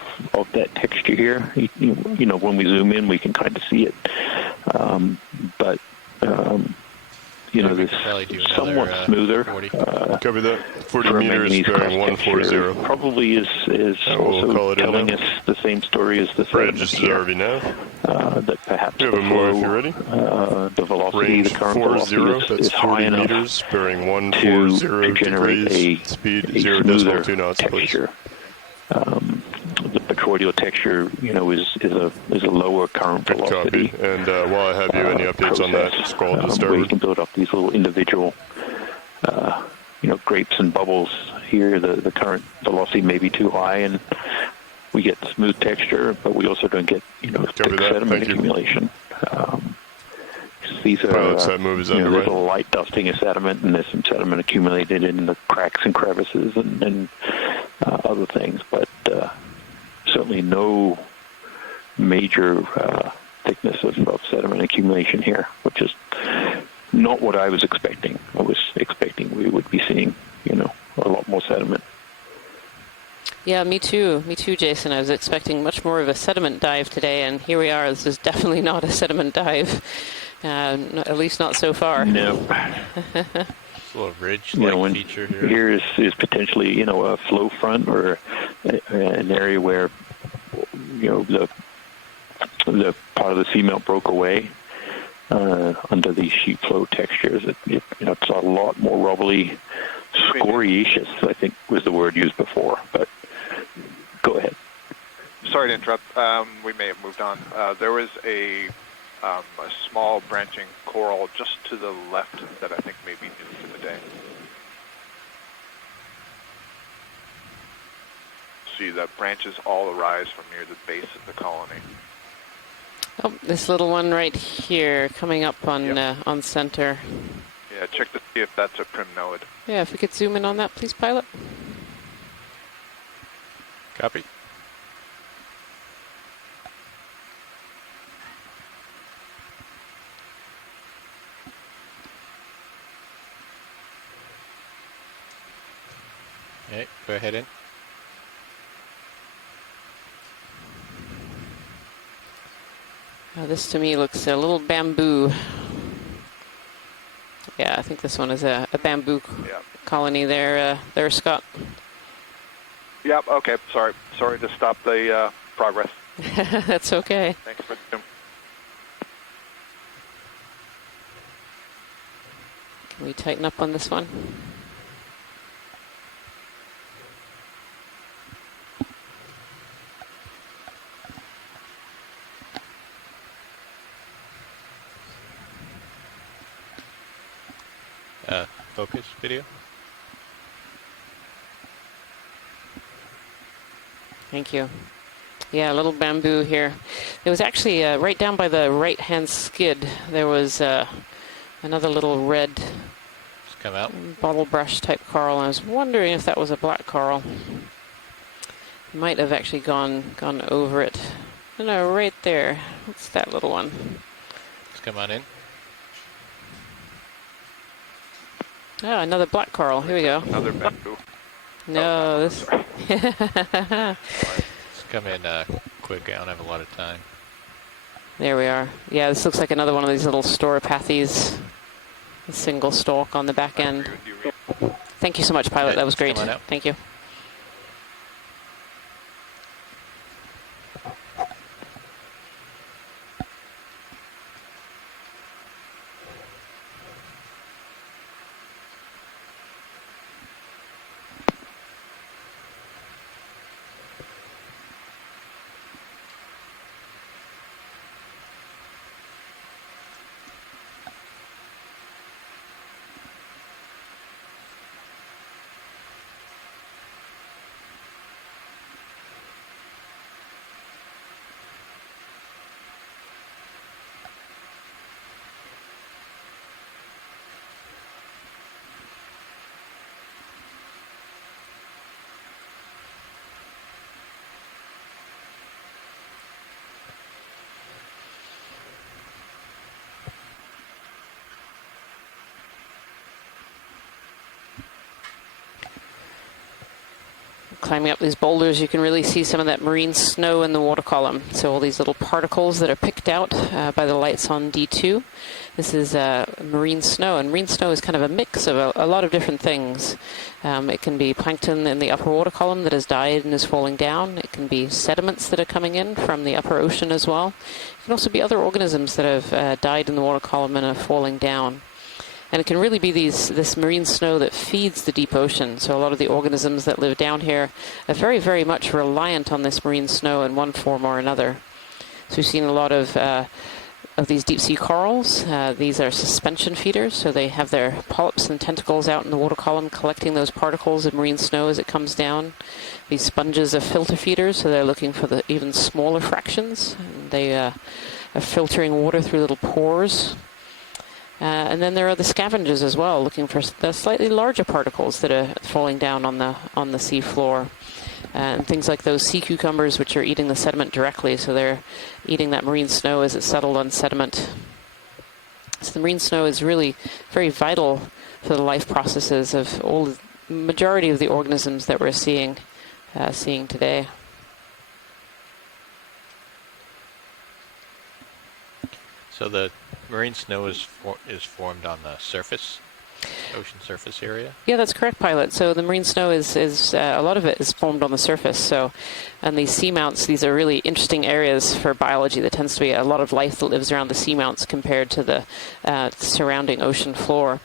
that texture here. When we zoom in, we can kind of see it, but this somewhat smoother. Cover that. 40 meters bearing 140. Probably is also telling us the same story as the bridge is RV now. That perhaps we have a more if you're ready. The velocity, range the current 40, velocity that's is high 40 enough meters bearing 140 to generate degrees. Speed a 0.2 knots, texture. The botryoidal texture, is a lower current Good velocity. copy. And while I have you, any updates on that squall to where you starboard? can build up these little individual, grapes and bubbles. Here, the current velocity may be too high, and we get smooth texture, but we also don't get, thick sediment accumulation. These are there's a light dusting of sediment, and there's some sediment accumulated in the cracks and crevices and other things, but certainly no major thickness of sediment accumulation here, which is not what I was expecting. I was expecting we would be seeing, a lot more sediment. Yeah, me too, Jason. I was expecting much more of a sediment dive today, and here we are. This is definitely not a sediment dive, at least not so far. No. It's a little ridge-like feature here. Here is potentially, a flow front, or an area where, the part of the seamount broke away under these sheet flow textures. It's a lot more rubbly, scoriaceous, I think was the word used before, but go ahead. Sorry to interrupt. We may have moved on. There was a small branching coral just to the left that I think may be new for the day. See, the branches all arise from near the base of the colony. Oh, this little one right here, coming up on center. Yeah, check to see if that's a primnode. Yeah, if we could zoom in on that, please, pilot. Copy. Okay, go ahead in. This to me looks a little bamboo. Yeah, I think this one is a bamboo Yeah. colony there, Scott. Yep. Okay. Sorry to stop the progress. That's okay. Thanks for the. Can we tighten up on this one? Focus video. Thank you. Yeah, a little bamboo here. It was actually right down by the right-hand skid. There was another little red Just come out. bottle brush type coral. I was wondering if that was a black coral. Might have actually gone over it. No, right there. What's that little one? Just come on in. Oh, another black coral. Here we go. Another bamboo. No, this. Just come in quick. I don't have a lot of time. There we are. Yeah, this looks like another one of these little storopathes. A single stalk on the back end. Thank you so much, Pilot. That was great. Come on out. Thank you. Climbing up these boulders, you can really see some of that marine snow in the water column. So all these little particles that are picked out by the lights on D2. This is marine snow, and marine snow is kind of a mix of a lot of different things. It can be plankton in the upper water column that has died and is falling down. It can be sediments that are coming in from the upper ocean as well. It can also be other organisms that have died in the water column and are falling down. And it can really be this marine snow that feeds the deep ocean. So a lot of the organisms that live down here are very, very much reliant on this marine snow in one form or another. So we've seen a lot of these deep sea corals. These are suspension feeders, so they have their polyps and tentacles out in the water column collecting those particles of marine snow as it comes down. These sponges are filter feeders, so they're looking for the even smaller fractions. And they are filtering water through little pores. And then there are the scavengers as well, looking for the slightly larger particles that are falling down on the sea floor. And things like those sea cucumbers, which are eating the sediment directly, so they're eating that marine snow as it's settled on sediment. So the marine snow is really very vital for the life processes of the majority of the organisms that we're seeing today. So the marine snow is formed on the surface, ocean surface area? Yeah, that's correct, Pilot. So the marine snow is a lot of it is formed on the surface. So, and these seamounts, these are really interesting areas for biology. There tends to be a lot of life that lives around the seamounts compared to the surrounding ocean floor.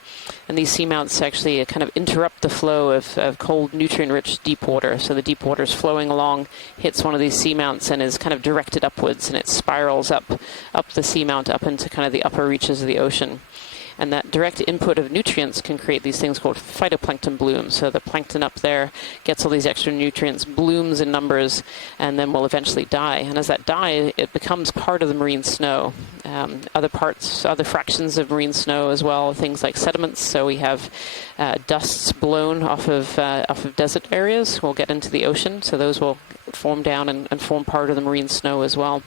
And these seamounts actually kind of interrupt the flow of cold, nutrient-rich deep water. So the deep water is flowing along, hits one of these seamounts, and is kind of directed upwards, and it spirals up the seamount, up into kind of the upper reaches of the ocean. And that direct input of nutrients can create these things called phytoplankton blooms. So the plankton up there gets all these extra nutrients, blooms in numbers, and then will eventually die. And as that die, it becomes part of the marine snow. Other fractions of marine snow as well, things like sediments. So we have dusts blown off of desert areas will get into the ocean. So those will form down and form part of the marine snow as well.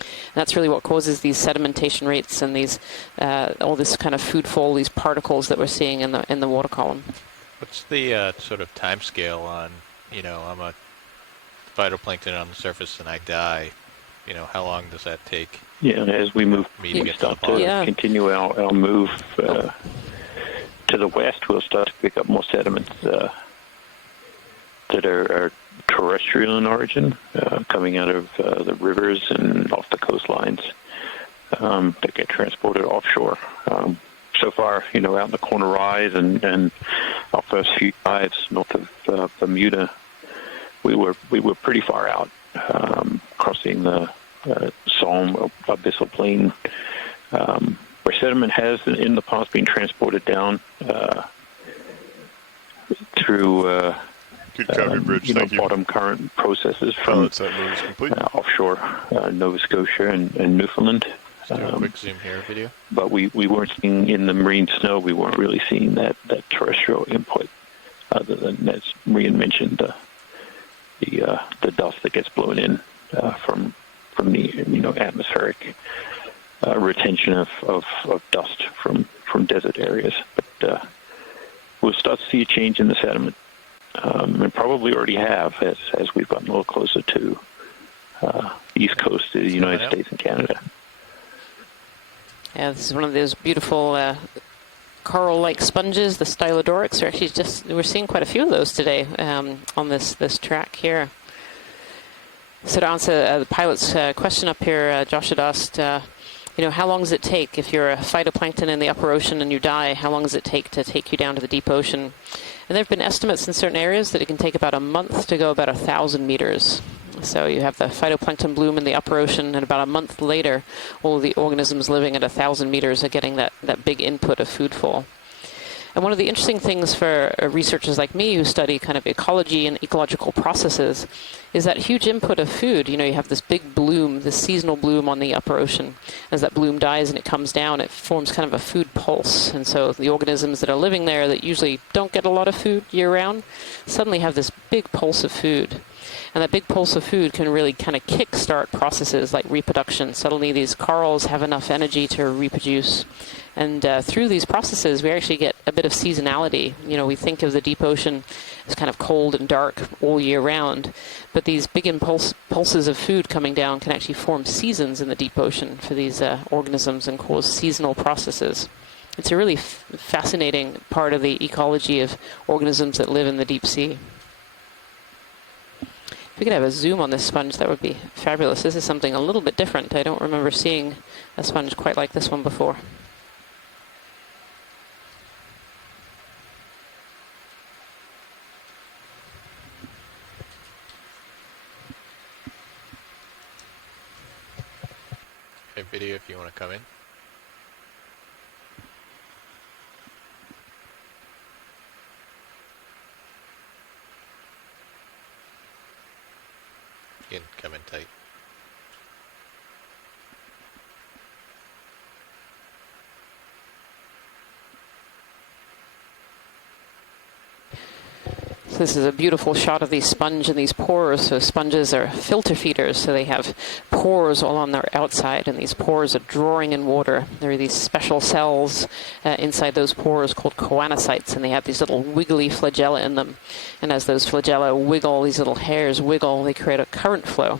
And that's really what causes these sedimentation rates and these all this kind of food fall, these particles that we're seeing in the water column. What's the sort of time scale on, I'm a phytoplankton on the surface and I die, how long does that take? Yeah, as we move, me to we get to the start to bottom? continue our move. to the west, we'll start to pick up more sediments that are terrestrial in origin, coming out of the rivers and off the coastlines that get transported offshore. So far, out in the Corner Rise and our first few dives north of Bermuda, we were pretty far out, crossing the Somme abyssal plain, where sediment has in the past been transported down through good copy, Bridge. Thank you. Bottom current processes from offshore Nova Scotia and Newfoundland. Let's do a quick zoom here video. But we weren't seeing in the marine snow. We weren't really seeing that terrestrial input, other than, as Marian mentioned, the dust that gets blown in from the atmospheric retention of dust from desert areas. But we'll start to see a change in the sediment, and probably already have as we've gotten a little closer to the east coast of the United States and Canada. Yeah, this is one of those beautiful coral-like sponges, the stylodorics. We're seeing quite a few of those today on this track here. So to answer the pilot's question up here, Josh had asked, how long does it take if you're a phytoplankton in the upper ocean and you die? How long does it take to take you down to the deep ocean? And there have been estimates in certain areas that it can take about a month to go about 1,000 meters. So you have the phytoplankton bloom in the upper ocean, and about a month later, all the organisms living at 1,000 meters are getting that big input of foodfall. And one of the interesting things for researchers like me who study kind of ecology and ecological processes is that huge input of food. You have this big bloom, this seasonal bloom on the upper ocean. As that bloom dies and it comes down, it forms kind of a food pulse. And so the organisms that are living there that usually don't get a lot of food year-round suddenly have this big pulse of food. And that big pulse of food can really kind of kickstart processes like reproduction. Suddenly these corals have enough energy to reproduce. And through these processes, we actually get a bit of seasonality. We think of the deep ocean as kind of cold and dark all year round. But these big pulses of food coming down can actually form seasons in the deep ocean for these organisms and cause seasonal processes. It's a really fascinating part of the ecology of organisms that live in the deep sea. If we could have a zoom on this sponge, that would be fabulous. This is something a little bit different. I don't remember seeing a sponge quite like this one before. Hey, video, if you want to come in. You can come in tight. So this is a beautiful shot of these sponge and these pores. So sponges are filter feeders, so they have pores all on their outside, and these pores are drawing in water. There are these special cells inside those pores called choanocytes, and they have these little wiggly flagella in them. And as those flagella wiggle, these little hairs wiggle, they create a current flow.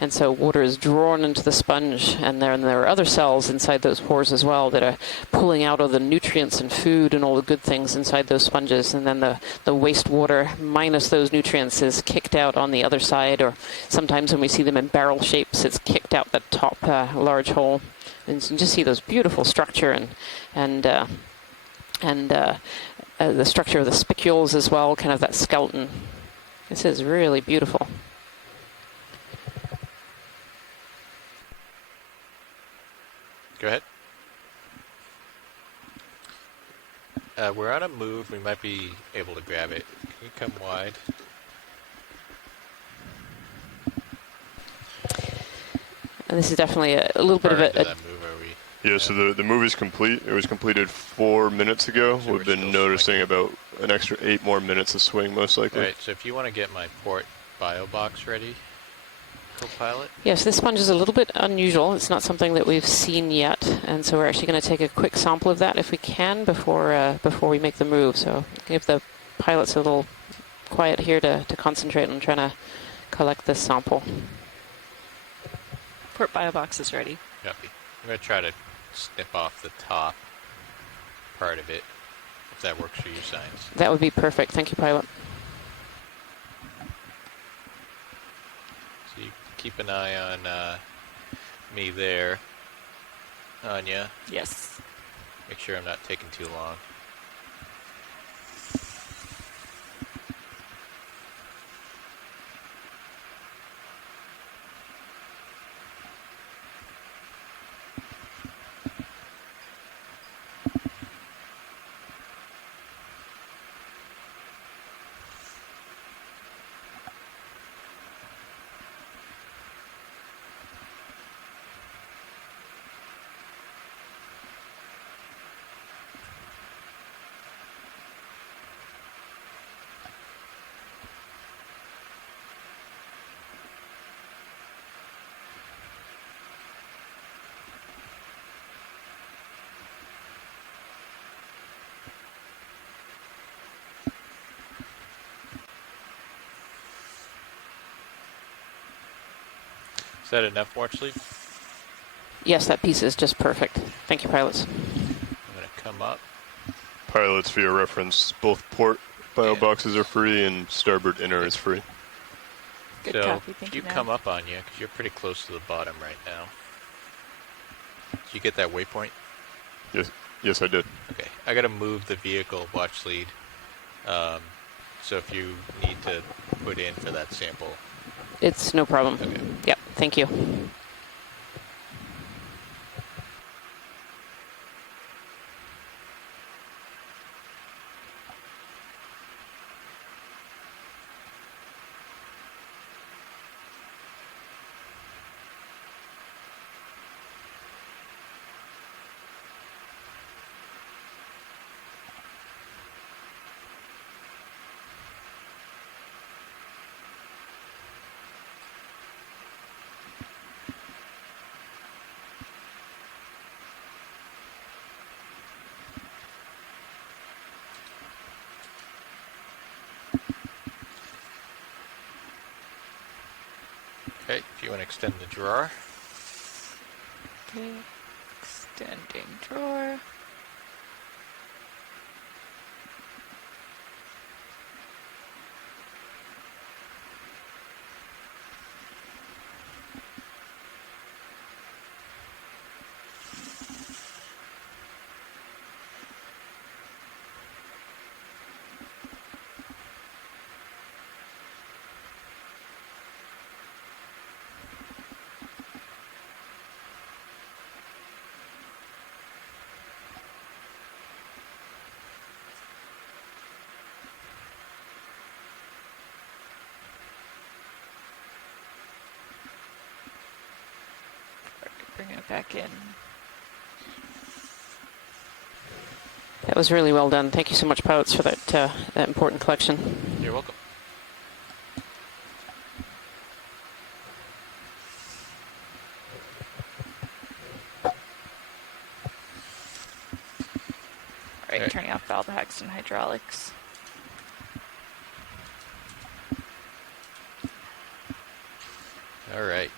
And so water is drawn into the sponge, and there are other cells inside those pores as well that are pulling out all the nutrients and food and all the good things inside those sponges. And then the wastewater minus those nutrients is kicked out on the other side, or sometimes when we see them in barrel shapes, it's kicked out the top large hole. And you just see those beautiful structure and the structure of the spicules as well, kind of that skeleton. This is really beautiful. Go ahead. We're on a move. We might be able to grab it. Can you come wide? And this is definitely a little bit of a... That move, are we? Yeah, so the move is complete. It was completed 4 minutes ago. So we've been noticing about an extra 8 more minutes of swing, most likely. All right, so if you want to get my port bio box ready, co-pilot. Yes, this sponge is a little bit unusual. It's not something that we've seen yet, and so we're actually going to take a quick sample of that if we can before we make the move. So give the pilots a little quiet here to concentrate on trying to collect this sample. Port bio box is ready. Copy. I'm going to try to snip off the top part of it if that works for you, Science. That would be perfect. Thank you, pilot. So you keep an eye on me there. Anya, Yes. make sure I'm not taking too long. Is that enough watch lead? Yes, that piece is just perfect. Thank you, pilots. I'm going to come up. Pilots, for your reference, both port bio boxes are free and starboard inner is free. Good So copy. if Thank you you, come up on you, because you're pretty close to the bottom right now. Did you get that waypoint? Yes, I did. Okay, I got to move the vehicle watch lead. So if you need to put in for that sample. It's no problem. Okay. Yep, thank you. Okay, if you want to extend the drawer. Okay. Extending drawer. Bring it back in. That was really well done. Thank you so much, pilots, for that important collection. You're welcome. All right, turning off valve hacks and hydraulics. All right.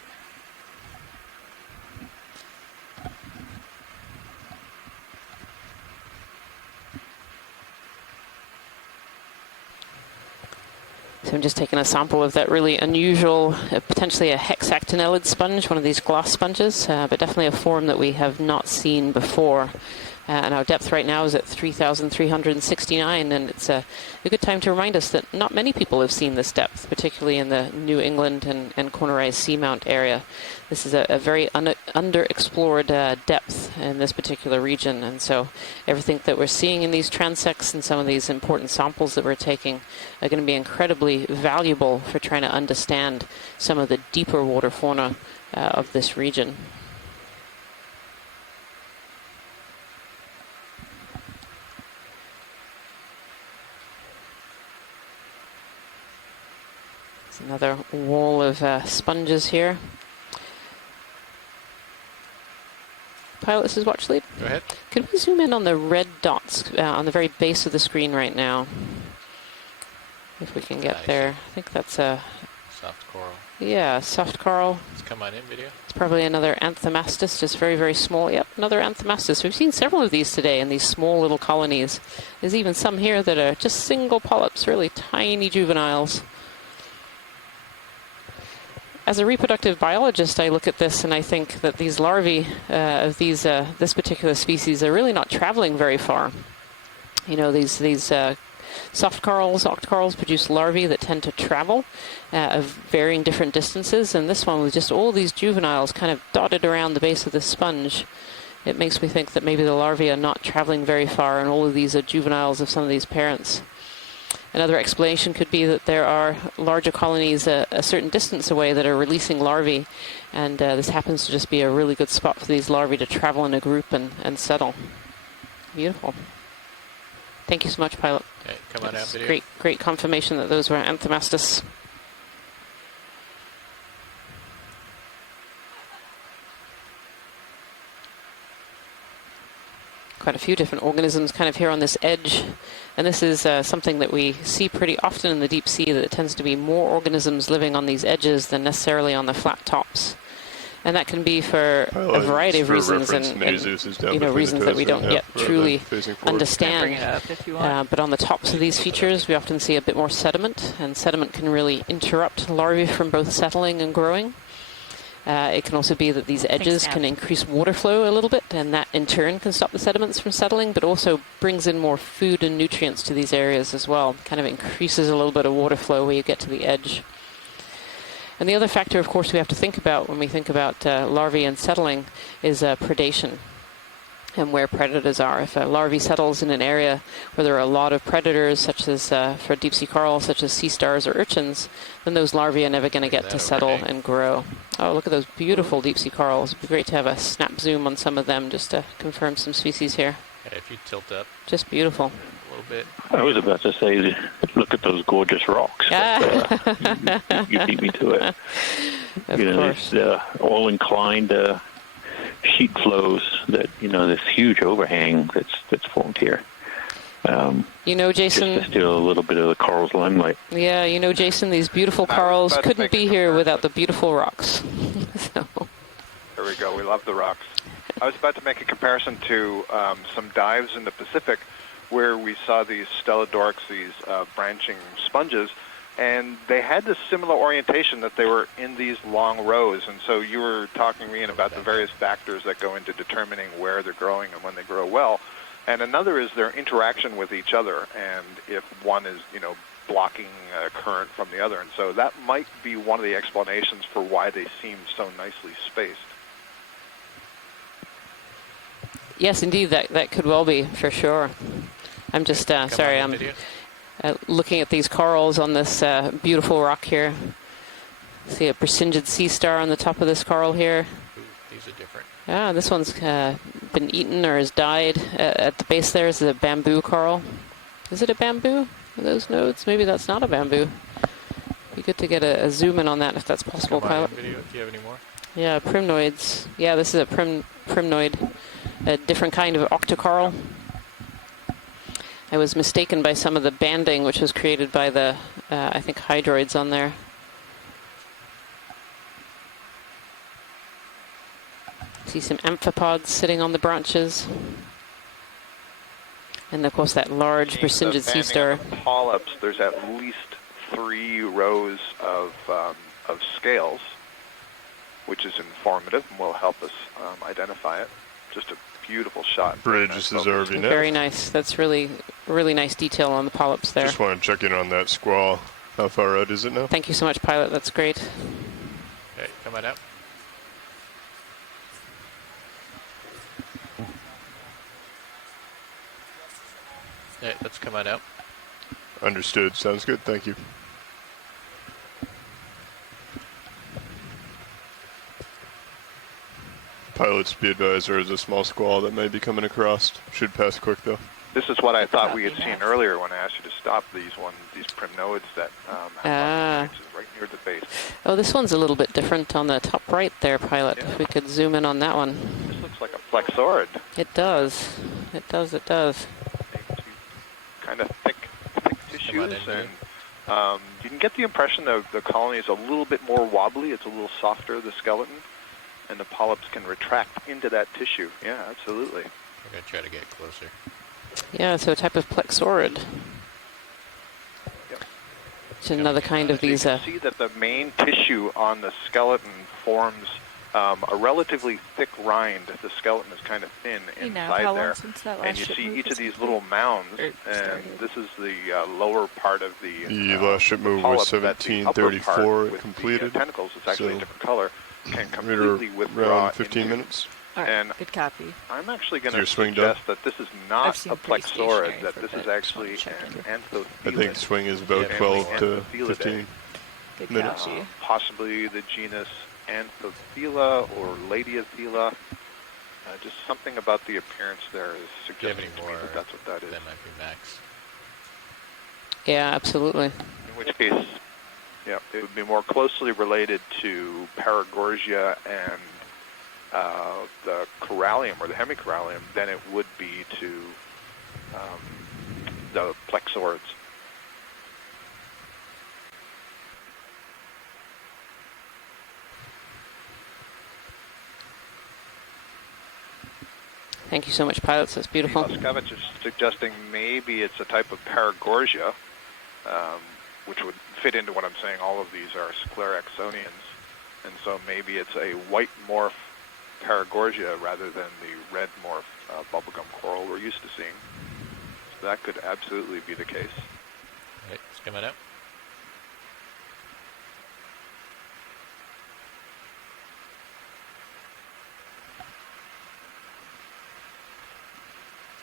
So I'm just taking a sample of that really unusual, potentially a hexactinellid sponge, one of these glass sponges, but definitely a form that we have not seen before. And our depth right now is at 3,369, and it's a good time to remind us that not many people have seen this depth, particularly in the New England and Cornerise Seamount area. This is a very underexplored depth in this particular region, and so everything that we're seeing in these transects and some of these important samples that we're taking are going to be incredibly valuable for trying to understand some of the deeper water fauna of this region. Another wall of sponges here. Pilot, this is watch lead. Go ahead. Could we zoom in on the red dots on the very base of the screen right now? If we can get there. I think that's a... Soft coral. Yeah, soft coral. Let's come on in video. It's probably another anthomastus, just very, very small. Yep, another anthomastus. We've seen several of these today in these small little colonies. There's even some here that are just single polyps, really tiny juveniles. As a reproductive biologist, I look at this and I think that these larvae of this particular species are really not traveling very far. You know, these soft corals, octocorals produce larvae that tend to travel of varying different distances, and this one with just all these juveniles kind of dotted around the base of the sponge, it makes me think that maybe the larvae are not traveling very far, and all of these are juveniles of some of these parents. Another explanation could be that there are larger colonies a certain distance away that are releasing larvae, and this happens to just be a really good spot for these larvae to travel in a group and settle. Beautiful. Thank you so much, Pilot. Okay, come on out, video. Great confirmation that those were anthomastus. Quite a few different organisms kind of here on this edge. And this is something that we see pretty often in the deep sea, that it tends to be more organisms living on these edges than necessarily on the flat tops. And that can be for a variety of reasons, and you know, reasons that we don't yet truly understand. Bring it up if you want. But on the tops of these features, we often see a bit more sediment, and sediment can really interrupt larvae from both settling and growing. It can also be that these edges can increase water flow a little bit, and that in turn can stop the sediments from settling, but also brings in more food and nutrients to these areas as well. Kind of increases a little bit of water flow where you get to the edge. And the other factor, of course, we have to think about when we think about larvae and settling is predation and where predators are. If a larvae settles in an area where there are a lot of predators, such as for deep sea coral, such as sea stars or urchins, then those larvae are never going to get to settle and grow. Oh, look at those beautiful deep sea corals. It'd be great to have a snap zoom on some of them just to confirm some species here. Okay, if you tilt up. Just beautiful. A little bit. I was about to say, look at those gorgeous rocks. But, you beat me to it. Of you know, course. This all inclined sheet flows that, you know, this huge overhang that's formed here. You know, Jason, just to steal a little bit of the coral's limelight. Yeah, you know, Jason, these beautiful corals couldn't be here without the beautiful rocks. So. There we go. We love the rocks. I was about to make a comparison to some dives in the Pacific where we saw these Stellodorks, these branching sponges, and they had this similar orientation that they were in these long rows. And so you were talking, Ian, about the various factors that go into determining where they're growing and when they grow well. And another is their interaction with each other, and if one is, you know, blocking a current from the other. And so that might be one of the explanations for why they seem so nicely spaced. Yes, indeed, that could well be, for sure. I'm just, sorry, I'm looking at these corals on this beautiful rock here. See a Brisingid sea star on the top of this coral here. Ooh, these are different. Ah, this one's been eaten or has died. At the base there is a bamboo coral. Is it a bamboo? Are those nodes? Maybe that's not a bamboo. Be good to get a zoom in on that if that's possible, Pilot. Video if you have any more. Yeah, primnoids. Yeah, this is a primnoid, a different kind of octocoral. I was mistaken by some of the banding, which was created by the, I think, hydroids on there. See some amphipods sitting on the branches. And, of course, that large Brisingid sea star. Polyps, there's at least 3 rows of scales, which is informative and will help us identify it. Just a beautiful shot. Bridge, this is RV now. Very nice. That's really nice detail on the polyps there. Just want to check in on that squall. How far out is it now? Thank you so much, Pilot. That's great. Okay, come on out. Okay, let's come on out. Understood. Sounds good. Thank you. Pilots, be advised, there is a small squall that may be coming across. Should pass quick, though. This is what I thought we had seen earlier when I asked you to stop these primnoids that have right near the base. Oh, this one's a little bit different on the top right there, Pilot. Yeah. If we could zoom in on that one. This looks like a flexaurid. It does. It does. Kind of thick tissues and You can get the impression that the colony is a little bit more wobbly. It's a little softer, the skeleton, and the polyps can retract into that tissue. Yeah, absolutely. I'm going to try to get closer. Yeah, so a type of plexaurid. Yep. It's another kind of So these. you can see that the main tissue on the skeleton forms a relatively thick rind. The skeleton is kind of thin inside how there. long since that last And you ship see move each was of these complete? little mounds, Or and started? this is the lower part of the last ship move was polyp. That's the upper part 1734 with completed. The tentacles, it's actually so a different color, can we're completely withdraw around 15 into. minutes. All right, And good copy. I'm actually going Your to swing done? suggest that this is I've not seen a pretty plexaurid, stationary that for this a is bit. actually Just wanna check an in. I think anthophilid. swing is about Yeah, 12 to Anthophilidae. 15 Good minutes. copy. Possibly the genus Anthophila or Ladiophila. Just something about the appearance there is Do you have suggesting any to me more? that that's what that is. That might be max. Yeah, absolutely. In which case, yeah, it would be more closely related to Paragorgia and the corallium or the hemicorallium than it would be to the plexaurids. Thank you so much, pilots. That's beautiful. Moskowitz is suggesting maybe it's a type of Paragorgia, which would fit into what I'm saying. All of these are scleraxonians, and so maybe it's a white morph Paragorgia rather than the red morph bubblegum coral we're used to seeing. So that could absolutely be the case. All right, it's coming up.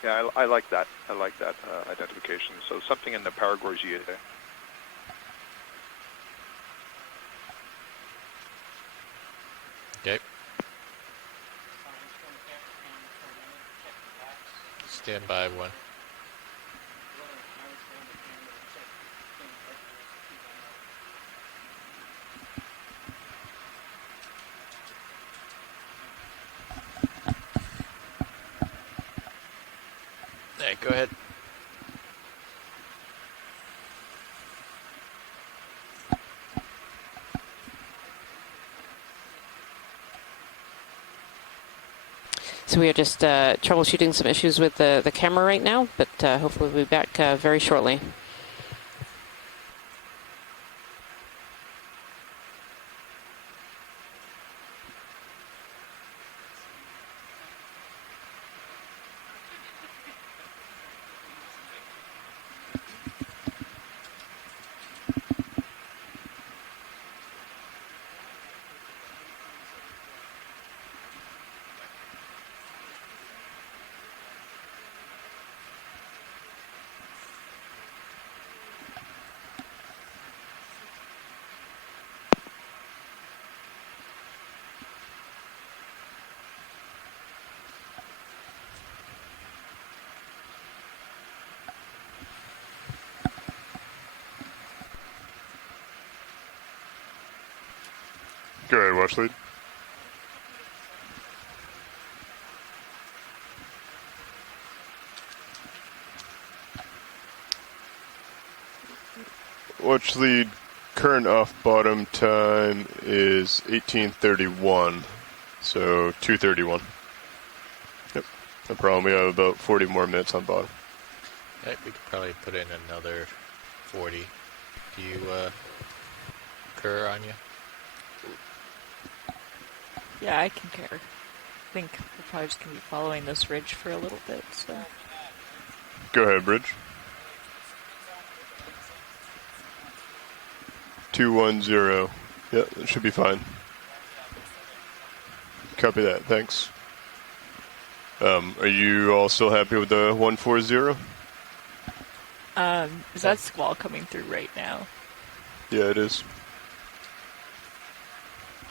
Yeah, I like that. I like that identification. So something in the Paragorgiidae. Okay. Stand by one. Hey, go ahead. So we are just troubleshooting some issues with the camera right now, but hopefully we'll be back very shortly. Go ahead, watch lead. Watch lead, current off bottom time is 18:31, so 2:31. Yep, no problem. We have about 40 more minutes on bottom. Right, we could probably put in another 40. Do you occur on you? Yeah, I concur. I think we're probably just going to be following this ridge for a little bit, so. Go ahead, Bridge. 210. Yeah, that should be fine. Copy that, thanks. Are you all still happy with the 140? Is that squall coming through right now? Yeah, it is.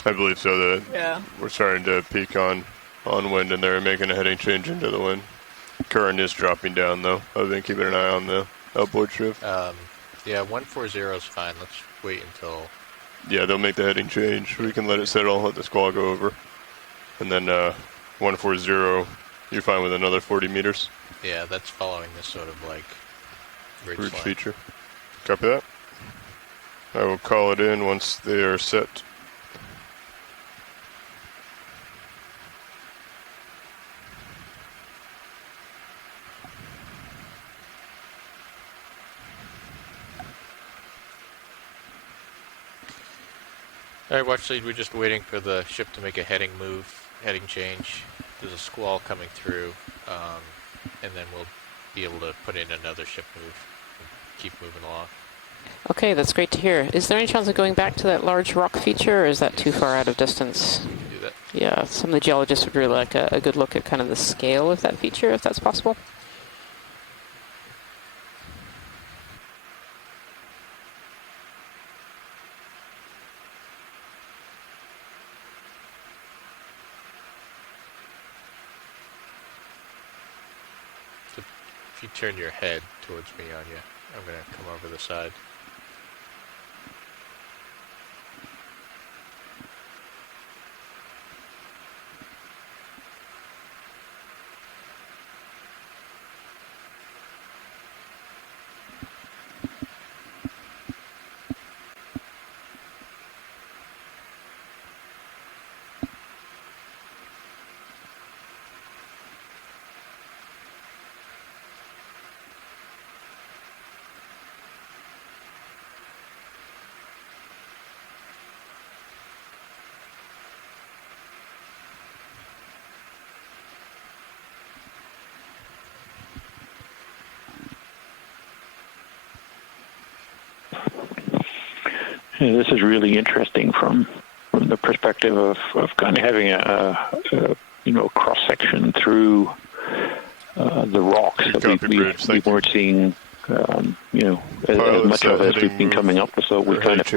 I believe so. Yeah. We're starting to peak on wind, and they're making a heading change into the wind. Current is dropping down, though. I've been keeping an eye on the outboard drift. Yeah, 140 is fine. Let's wait until... Yeah, they'll make the heading change. We can let it settle, let the squall go over. And then 140, you're fine with another 40 meters? Yeah, that's following this sort of like ridge line. feature. Copy that. I will call it in once they are set. All right, watch lead. We're just waiting for the ship to make a heading change. There's a squall coming through, and then we'll be able to put in another ship move and keep moving along. Okay, that's great to hear. Is there any chance of going back to that large rock feature, or is that too far out of distance? Do that. Yeah, some of the geologists would really like a good look at kind of the scale of that feature, if that's possible. If you turn your head towards me, Anya, I'm going to come over the side. Yeah, this is really interesting from the perspective of kind of having a cross section through the rocks that we weren't seeing as much of as we've been coming up. So we kind of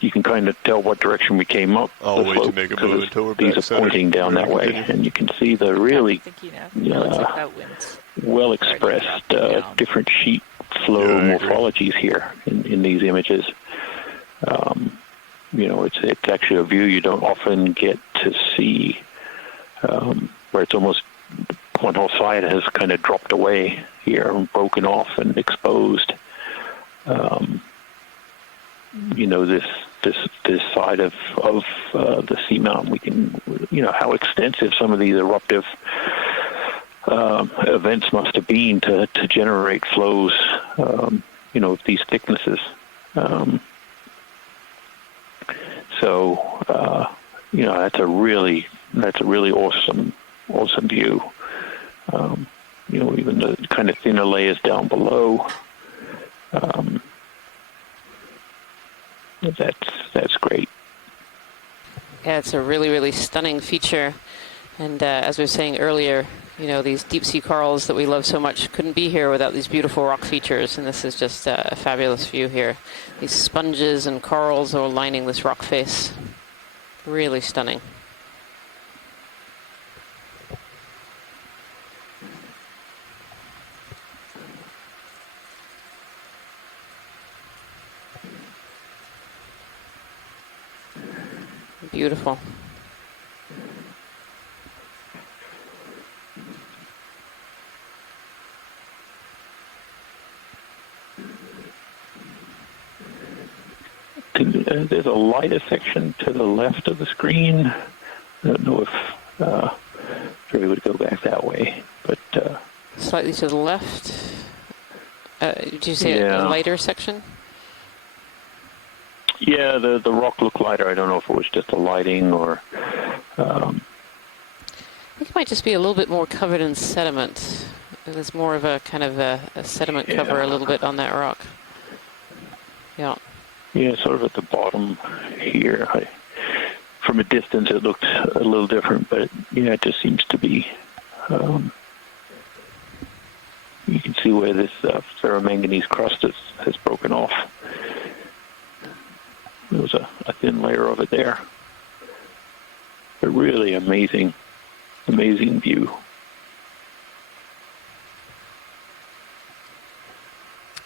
you can kind of tell what direction we came up. I'll wait to make a move until we're back. These are pointing down that way, and you can see the really well expressed different sheet flow morphologies here in these images. It's actually a view you don't often get to see, where it's almost one whole side has kind of dropped away here and broken off and exposed. This side of the Seamount, we can, how extensive some of these eruptive events must have been to generate flows, of these thicknesses. That's a really awesome view. Even the kind of thinner layers down below. That's great. Yeah, it's a really, really stunning feature. And as we were saying earlier, these deep sea corals that we love so much couldn't be here without these beautiful rock features. And this is just a fabulous view here. These sponges and corals are lining this rock face. Really stunning. Beautiful. There's a lighter section to the left of the screen. I don't know if Jerry would go back that way, but slightly to the left. Did you say a lighter section? Yeah, the rock looked lighter. I don't know if it was just the lighting or. I think it might just be a little bit more covered in sediment. There's more of a kind of a sediment cover a little bit on that rock. Yeah. Yeah, sort of at the bottom here. From a distance, it looked a little different, but it just seems to be. You can see where this ferromanganese crust has broken off. There was a thin layer of it there. A really amazing view.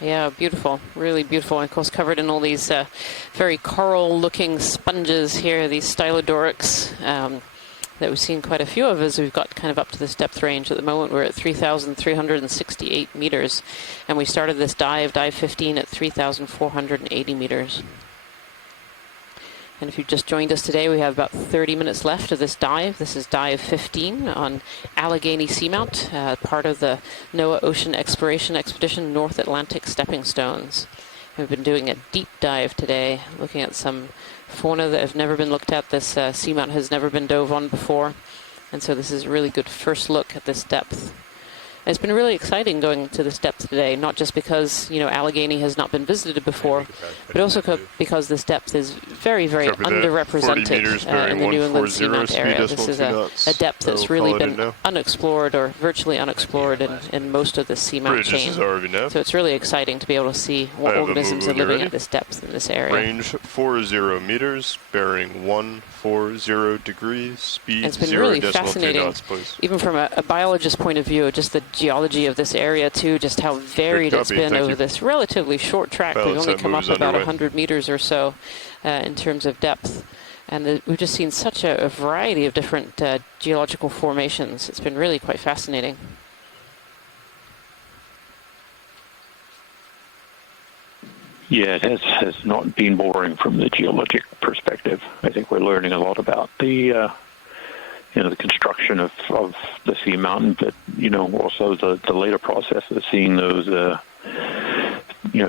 Yeah, beautiful, really beautiful. And of course, covered in all these very coral-looking sponges here, these stylodorics. that we've seen quite a few of as we've got kind of up to this depth range. At the moment, we're at 3,368 meters, and we started this dive 15, at 3,480 meters. And if you've just joined us today, we have about 30 minutes left of this dive. This is dive 15 on Allegheny Seamount, part of the NOAA Ocean Exploration Expedition North Atlantic Stepping Stones. We've been doing a deep dive today, looking at some fauna that have never been looked at. This seamount has never been dove on before, and so this is a really good first look at this depth. It's been really exciting going to this depth today, not just because, you know, Allegheny has not been visited before, but also because this depth is very, very underrepresented in the New England Seamount area. This is a depth that's really been unexplored or virtually unexplored in most of the seamount chain. So it's really exciting to be able to see what organisms are living at this depth in this area. Range 40 meters, bearing 140 degrees, speed it's been really fascinating, knots, please. Even from a biologist point of view, just the geology of this area too, just how varied it's been over this relatively short track. We've only come up about 100 meters or so in terms of depth, and we've just seen such a variety of different geological formations. It's been really quite fascinating. Yeah, it has not been boring from the geologic perspective. I think we're learning a lot about the the construction of the seamount, but also the later process of seeing those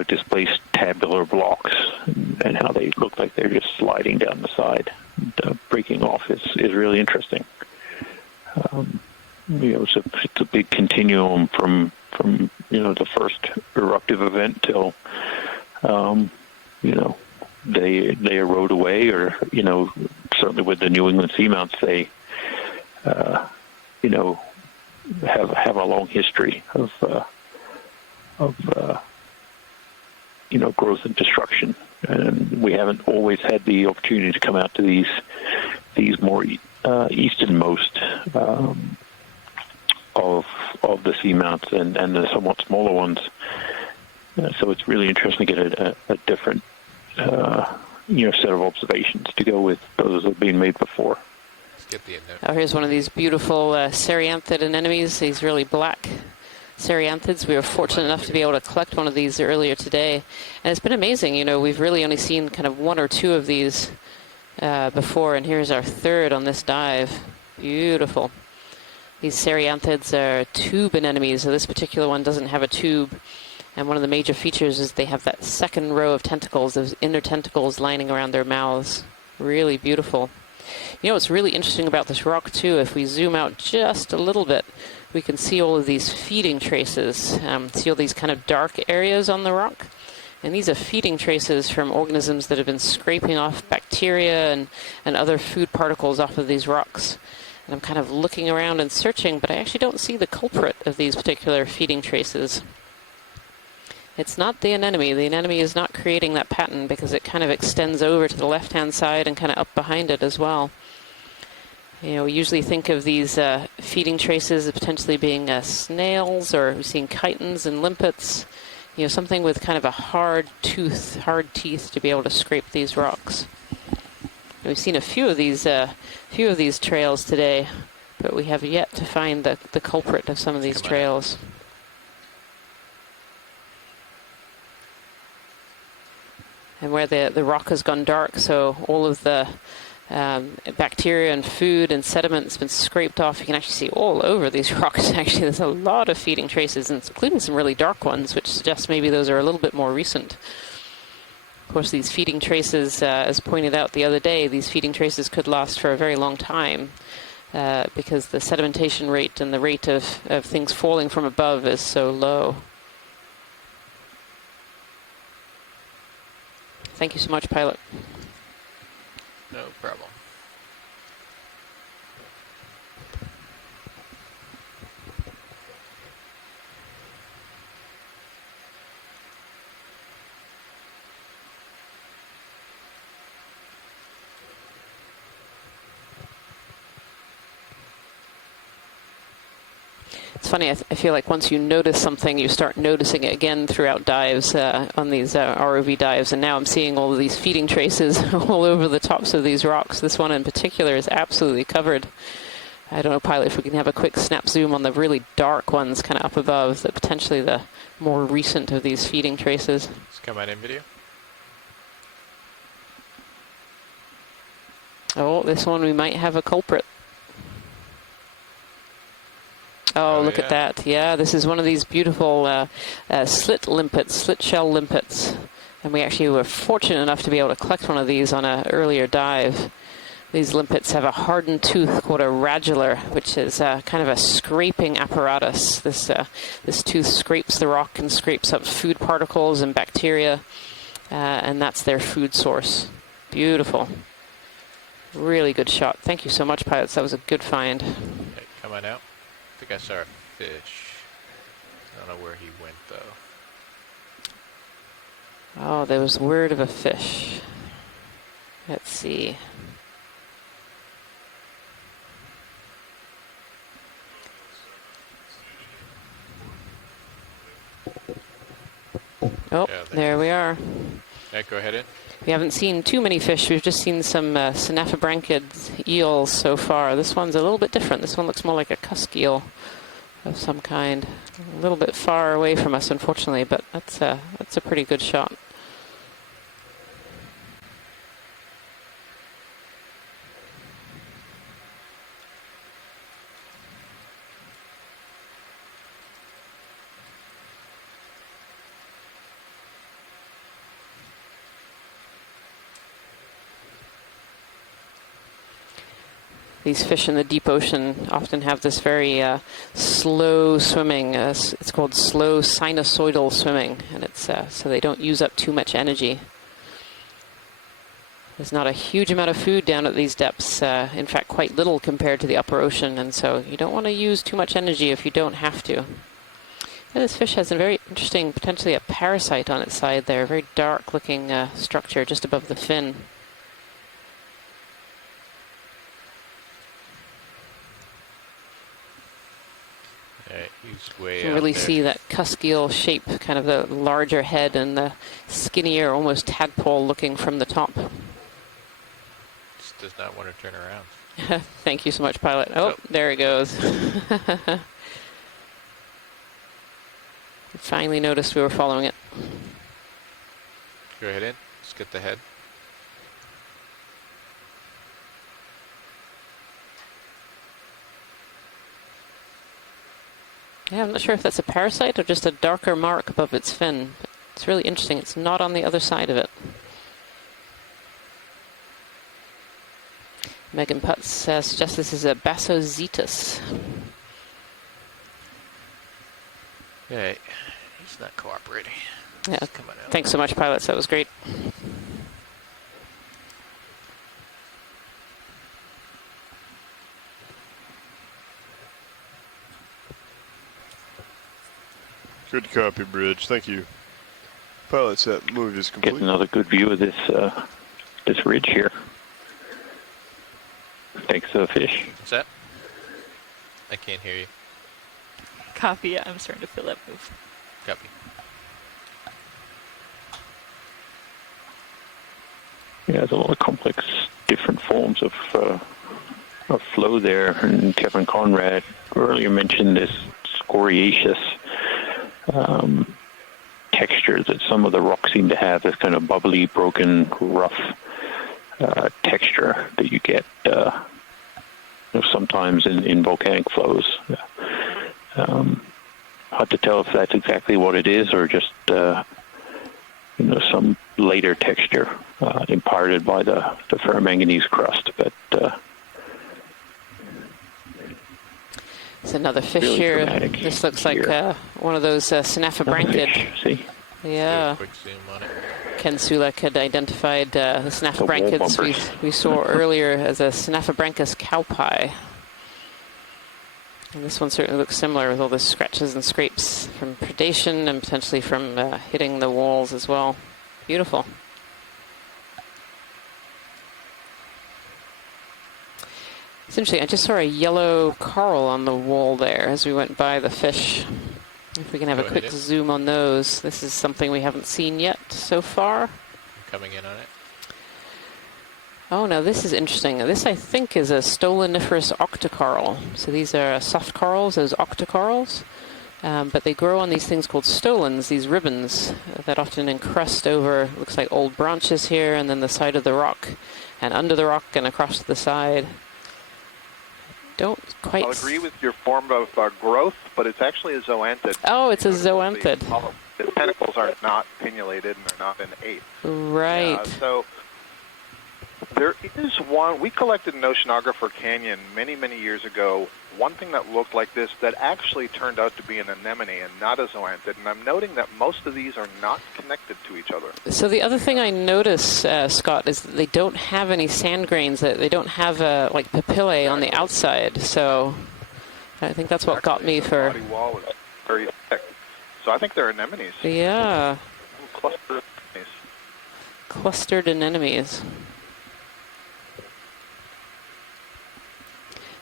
displaced tabular blocks and how they look like they're just sliding down the side, breaking off is really interesting. It's a big continuum from the first eruptive event till they erode away, or certainly with the New England seamounts, they have a long history of growth and destruction, and we haven't always had the opportunity to come out to these more easternmost of the seamounts and the somewhat smaller ones. So it's really interesting to get a different set of observations to go with those that have been made before. Oh, here's one of these beautiful Cereanthid anemones, these really black Cereanthids. We were fortunate enough to be able to collect one of these earlier today. And it's been amazing. We've really only seen kind of one or two of these before, and here's our third on this dive. Beautiful. These Cereanthids are tube anemones, so this particular one doesn't have a tube. And one of the major features is they have that second row of tentacles, those inner tentacles lining around their mouths. Really beautiful. What's really interesting about this rock, too, if we zoom out just a little bit, we can see all of these feeding traces. See all these kind of dark areas on the rock? And these are feeding traces from organisms that have been scraping off bacteria and other food particles off of these rocks. And I'm kind of looking around and searching, but I actually don't see the culprit of these particular feeding traces. It's not the anemone. The anemone is not creating that pattern because it kind of extends over to the left-hand side and kind of up behind it as well. We usually think of these feeding traces as potentially being snails, or we've seen chitons and limpets. Something with kind of a hard teeth to be able to scrape these rocks. And we've seen a few of these trails today, but we have yet to find the culprit of some of these trails. And where the rock has gone dark, so all of the bacteria and food and sediment has been scraped off. You can actually see all over these rocks. Actually, there's a lot of feeding traces, including some really dark ones, which suggests maybe those are a little bit more recent. Of course, these feeding traces, as pointed out the other day, these feeding traces could last for a very long time because the sedimentation rate and the rate of things falling from above is so low. Thank you so much, pilot. No problem. It's funny. I feel like once you notice something, you start noticing it again throughout dives on these ROV dives. And now I'm seeing all of these feeding traces all over the tops of these rocks. This one in particular is absolutely covered. I don't know, pilot, if we can have a quick snap zoom on the really dark ones kind of up above, that potentially the more recent of these feeding traces. Let's come on in video. Oh, this one we might have a culprit. Oh, look at that. Yeah, this is one of these beautiful slit limpets, slit shell limpets. And we actually were fortunate enough to be able to collect one of these on an earlier dive. These limpets have a hardened tooth called a radula, which is kind of a scraping apparatus. This tooth scrapes the rock and scrapes up food particles and bacteria, and that's their food source. Beautiful. Really good shot. Thank you so much, pilots. That was a good find. Okay, come on out. I think I saw a fish. I don't know where he went, though. Oh, there was word of a fish. Let's see. Oh, there we are. Yeah, go ahead in. We haven't seen too many fish. We've just seen some synaphobranchid eels so far. This one's a little bit different. This one looks more like a cusk eel of some kind. A little bit far away from us, unfortunately, but that's a pretty good shot. These fish in the deep ocean often have this very slow swimming. It's called slow sinusoidal swimming, and it's so they don't use up too much energy. There's not a huge amount of food down at these depths. In fact, quite little compared to the upper ocean, and so you don't want to use too much energy if you don't have to. And this fish has a very interesting, potentially a parasite on its side there. A very dark-looking structure just above the fin. He's way You can really see that cusk eel shape, kind of the larger head and the skinnier, almost tadpole looking from the top. Just does not want to turn around. Thank you so much, pilot. Oh, there it goes. Finally noticed we were following it. Go ahead in. Let's get the head. Yeah, I'm not sure if that's a parasite or just a darker mark above its fin. But it's really interesting. It's not on the other side of it. Megan Putz suggests this is a Basozetus. Yeah, he's not cooperating. Yeah, thanks so much, pilots. That was great. Good copy, Bridge. Thank you. Pilots, that move is complete. Get another good view of this this ridge here. Thanks to the fish. What's that? I can't hear you. Copy. Yeah, I'm starting to feel that move. Copy. Yeah, there's a lot of complex, different forms of flow there. And Kevin Conrad earlier mentioned this scoriaceous texture that some of the rocks seem to have, this kind of bubbly, broken, rough texture that you get sometimes in volcanic flows. Hard to tell if that's exactly what it is or just some later texture imparted by the ferromanganese crust. But there's another fish really here. dramatic This looks like one of those synaphobranchid. See? Yeah. Quick zoom on it. Ken Sulek had identified the synaphobranchids we saw earlier as a Synaphobranchus cowpie. And this one certainly looks similar with all the scratches and scrapes from predation and potentially from hitting the walls as well. Beautiful. It's interesting. I just saw a yellow coral on the wall there as we went by the fish. If we can have a quick zoom on those. This is something we haven't seen yet so far. Coming in on it. Oh no, this is interesting. This I think is a stoloniferous octocoral. So these are soft corals, those octocorals. But they grow on these things called stolons, these ribbons that often encrust over, looks like old branches here, and then the side of the rock, and under the rock and across to the side. Don't quite... I'll agree with your form of growth, but it's actually a zoanthid. Oh, it's a zoanthid. The tentacles are not pinnulated and they're not in ape. Right. So there is one, we collected in Oceanographer Canyon many, many years ago, one thing that looked like this that actually turned out to be an anemone and not a zoanthid. And I'm noting that most of these are not connected to each other. So the other thing I notice, Scott, is that they don't have any sand grains. They don't have like papillae on the outside. So I think that's what got me for... The body wall is very thick. So I think they're anemones. Yeah. Clustered anemones. Clustered anemones.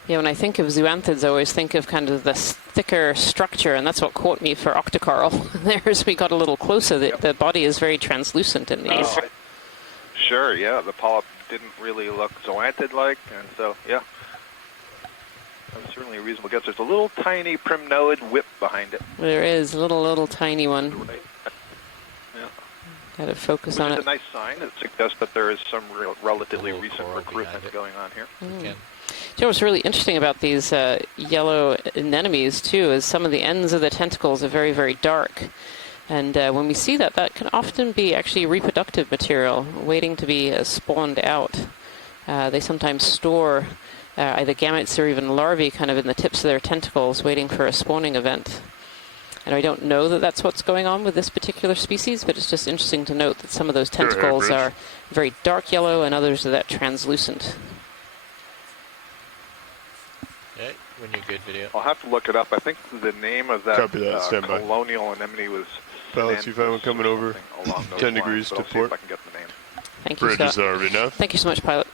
Yeah, when I think of zoanthids, I always think of kind of this thicker structure, and that's what caught me for octocoral. There, as we got a little closer, the body is very translucent in these. Sure, yeah. The polyp didn't really look zoanthid-like, and so, yeah. That's certainly a reasonable guess. There's a little tiny primnoid whip behind it. There is, a little tiny one. Yeah. Got to focus on it. It's a nice sign. It suggests that there is some relatively recent recruitment going on here. You know what's really interesting about these yellow anemones, too, is some of the ends of the tentacles are very, very dark. And when we see that, that can often be actually reproductive material waiting to be spawned out. They sometimes store either gametes or even larvae kind of in the tips of their tentacles waiting for a spawning event. And I don't know that that's what's going on with this particular species, but it's just interesting to note that some of those tentacles are very dark yellow and others are that translucent. Yeah, when you're good, video. I'll have to look it up. I think the name of that, colonial anemone was... Pilots, you find one coming over 10 degrees to port. Thank you, Bridge is Scott. already enough. Thank you so much, pilot.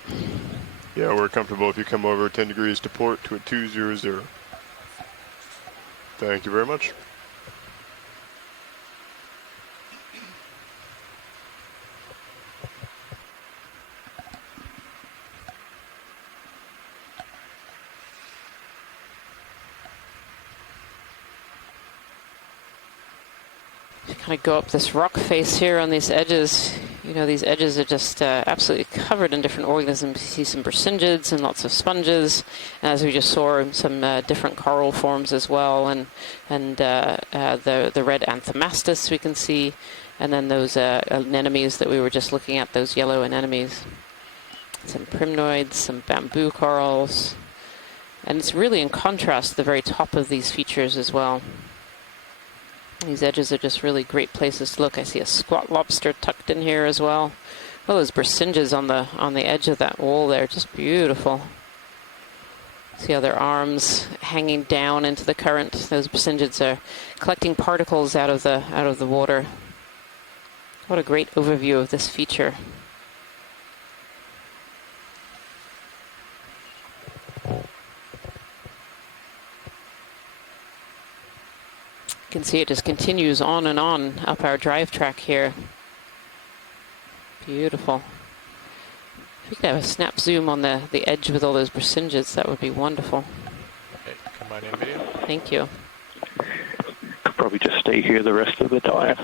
Yeah, we're comfortable if you come over 10 degrees to port to a 200. Thank you very much. Kind of go up this rock face here on these edges. You know, these edges are just absolutely covered in different organisms. You see some brachyngeids and lots of sponges, and as we just saw, some different coral forms as well, and the red anthomastus we can see, and then those anemones that we were just looking at, those yellow anemones. Some primnoids, some bamboo corals, and it's really in contrast to the very top of these features as well. These edges are just really great places to look. I see a squat lobster tucked in here as well. Oh, those brachyngeids on the edge of that wall there, just beautiful. See how their arms hanging down into the current. Those brachyngeids are collecting particles out of the water. What a great overview of this feature. You can see it just continues on and on up our drive track here. Beautiful. If we could have a snap zoom on the edge with all those brachyngeids, that would be wonderful. Okay, come on in, video. Thank you. Could probably just stay here the rest of the dive.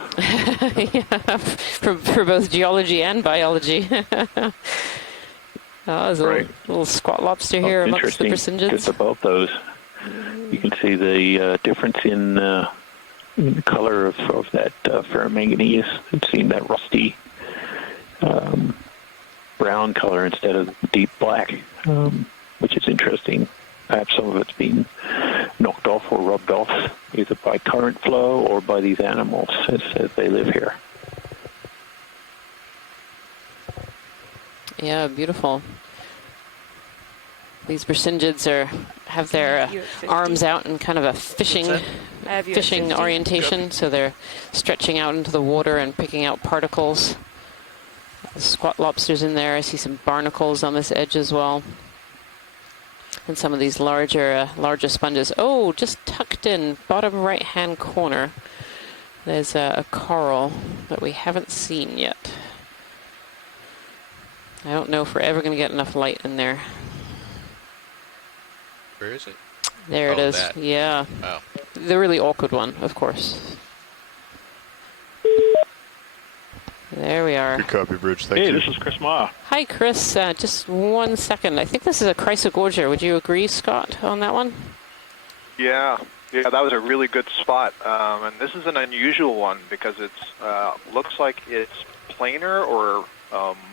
Yeah, for both geology and biology. Oh, there's a little squat lobster here amongst the brachyngeids. Just above those, you can see the difference in the color of that ferromanganese. It's seen that rusty brown color instead of deep black, which is interesting. Perhaps some of it's been knocked off or rubbed off either by current flow or by these animals as they live here. Yeah, beautiful. These brachyngeids have their arms out in kind of a fishing orientation, so they're stretching out into the water and picking out particles. The squat lobsters in there. I see some barnacles on this edge as well. than some of these larger sponges. Oh, just tucked in, bottom right-hand corner, there's a coral that we haven't seen yet. I don't know if we're ever going to get enough light in there. Where is it? There it is. That. Yeah. Oh. The really awkward one, of course. There we are. Good copy, Bridge. Thank you. Hey, this is Chris Ma. Hi, Chris. Just 1 second. I think this is a chrysogorgia. Would you agree, Scott, on that one? Yeah, that was a really good spot. And this is an unusual one because it's looks like it's planar or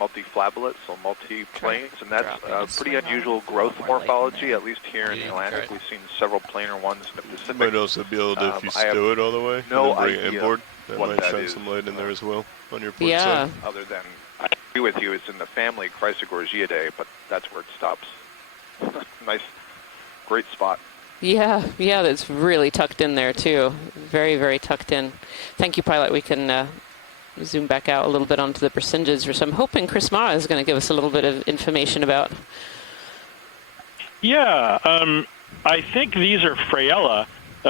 multiflabulate, so multi-planes, and that's a pretty unusual growth morphology, at least here in the Atlantic. We've seen several planar ones in the Pacific. Might also be able to, if you stow it all the way, no and then bring it idea inboard, that what might that shine is. some light in there as well on your port Yeah. side. Other than, I agree with you, it's in the family Chrysogorgiidae, but that's where it stops. Nice, great spot. Yeah, that's really tucked in there, too. Very, very tucked in. Thank you, Pilot. We can zoom back out a little bit onto the Brisingis, which I'm hoping Chris Ma is going to give us a little bit of information about. Yeah, I think these are Fraiella,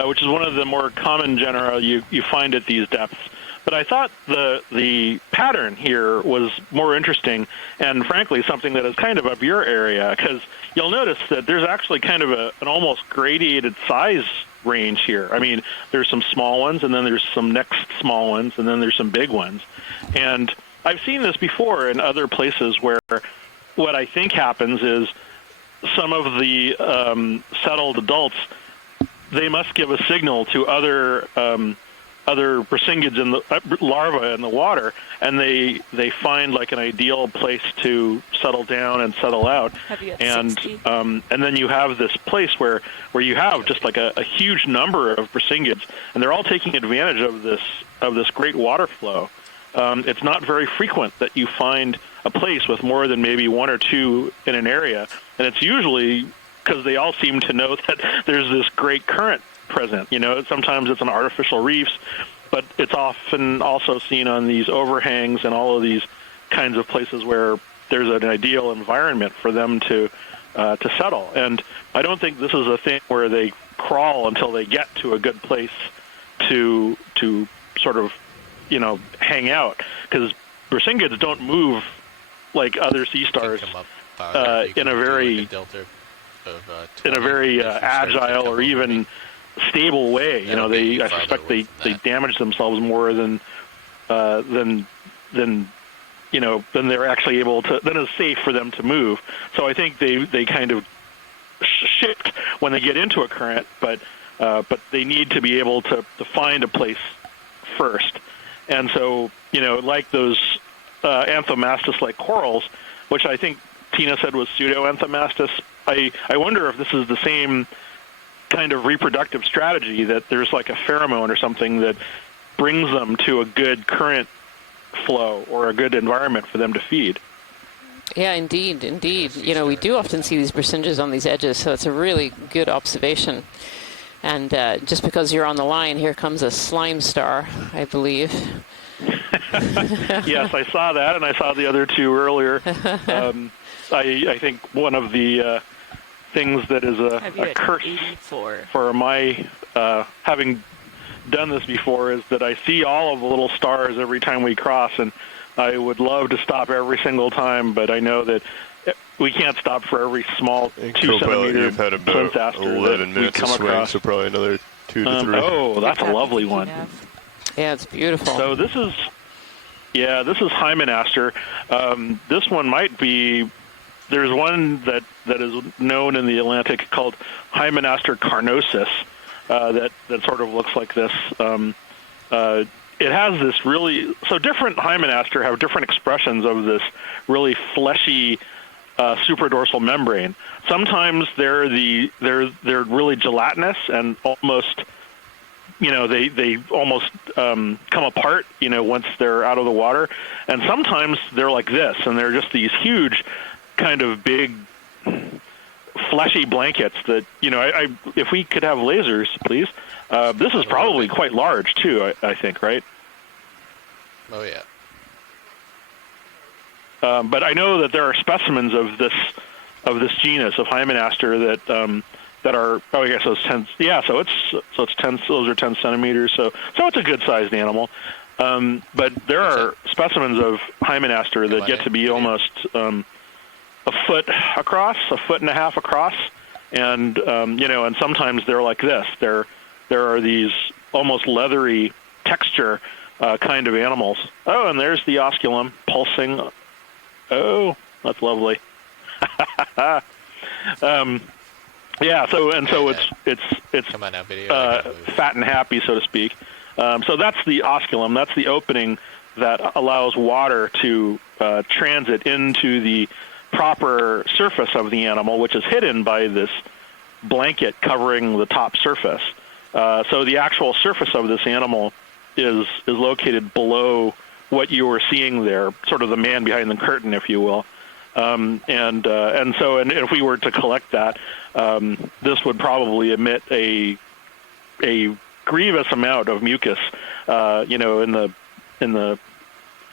which is one of the more common genera you find at these depths. But I thought the pattern here was more interesting, and frankly something that is kind of up your area, because you'll notice that there's actually kind of an almost gradiated size range here. I mean, there's some small ones, and then there's some next small ones, and then there's some big ones. And I've seen this before in other places where what I think happens is some of the settled adults, they must give a signal to other Brisingids in the larvae in the water, and they find like an ideal place to settle down and settle out. And then you have this place where you have just like a huge number of Brisingids, and they're all taking advantage of this great water flow. It's not very frequent that you find a place with more than maybe one or two in an area, and it's usually because they all seem to know that there's this great current present. You know, sometimes it's on artificial reefs, but it's often also seen on these overhangs and all of these kinds of places where there's an ideal environment for them to settle. And I don't think this is a thing where they crawl until they get to a good place to sort of, hang out, because Brisingids don't move like other sea stars in a very agile or even stable way. I suspect they damage themselves more than they're actually able to, then it's safe for them to move. So I think they kind of shift when they get into a current, but they need to be able to find a place first. And so, like those Anthomastus-like corals, which I think Tina said was pseudo-Anthomastus, I wonder if this is the same kind of reproductive strategy, that there's like a pheromone or something that brings them to a good current flow or a good environment for them to feed. Yeah, indeed. We do often see these Brisingis on these edges, so it's a really good observation. And just because you're on the line, here comes a slime star, I believe. Yes, I saw that, and I saw the other two earlier. I think one of the things that is a curse for my having done this before is that I see all of the little stars every time we cross, and I would love to stop every single time, but I know that we can't stop for every small 2-centimeter you've had about 11 minutes of swing, so probably another 2 to 3. Oh, that's a lovely one. Yeah, it's beautiful. So this is Hymenaster. This one might be. There's one that is known in the Atlantic called Hymenaster carnosus that sort of looks like this. It has this really, so different Hymenaster have different expressions of this really fleshy supradorsal membrane. Sometimes they're really gelatinous and almost, they almost come apart, once they're out of the water. And sometimes they're like this, and they're just these huge kind of big fleshy blankets that, if we could have lasers, please. This is probably quite large too, I think, right? Oh yeah. But I know that there are specimens of this this genus of Hymenaster that are, oh, I guess those 10, yeah, so it's 10, those are 10 centimeters, so it's a good-sized animal. But there are specimens of Hymenaster that get to be almost a foot across, a foot and a half across, and and sometimes they're like this. There are these almost leathery texture kind of animals. Oh, and there's the osculum pulsing. Oh, that's lovely. Yeah, so it's come on now, video. fat and happy, so to speak. So that's the osculum. That's the opening that allows water to transit into the proper surface of the animal, which is hidden by this blanket covering the top surface. So the actual surface of this animal is located below what you were seeing there, sort of the man behind the curtain, if you will. And if we were to collect that, this would probably emit a grievous amount of mucus, in the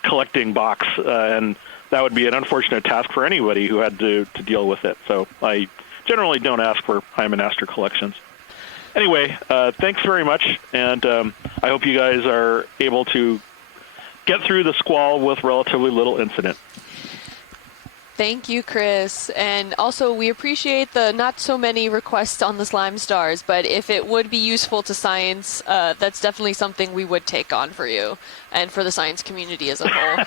collecting box, and that would be an unfortunate task for anybody who had to deal with it. So I generally don't ask for Hymenaster collections. Anyway, thanks very much, and I hope you guys are able to get through the squall with relatively little incident. Thank you, Chris. And also, we appreciate the not so many requests on the slime stars, but if it would be useful to science, that's definitely something we would take on for you and for the science community as a whole.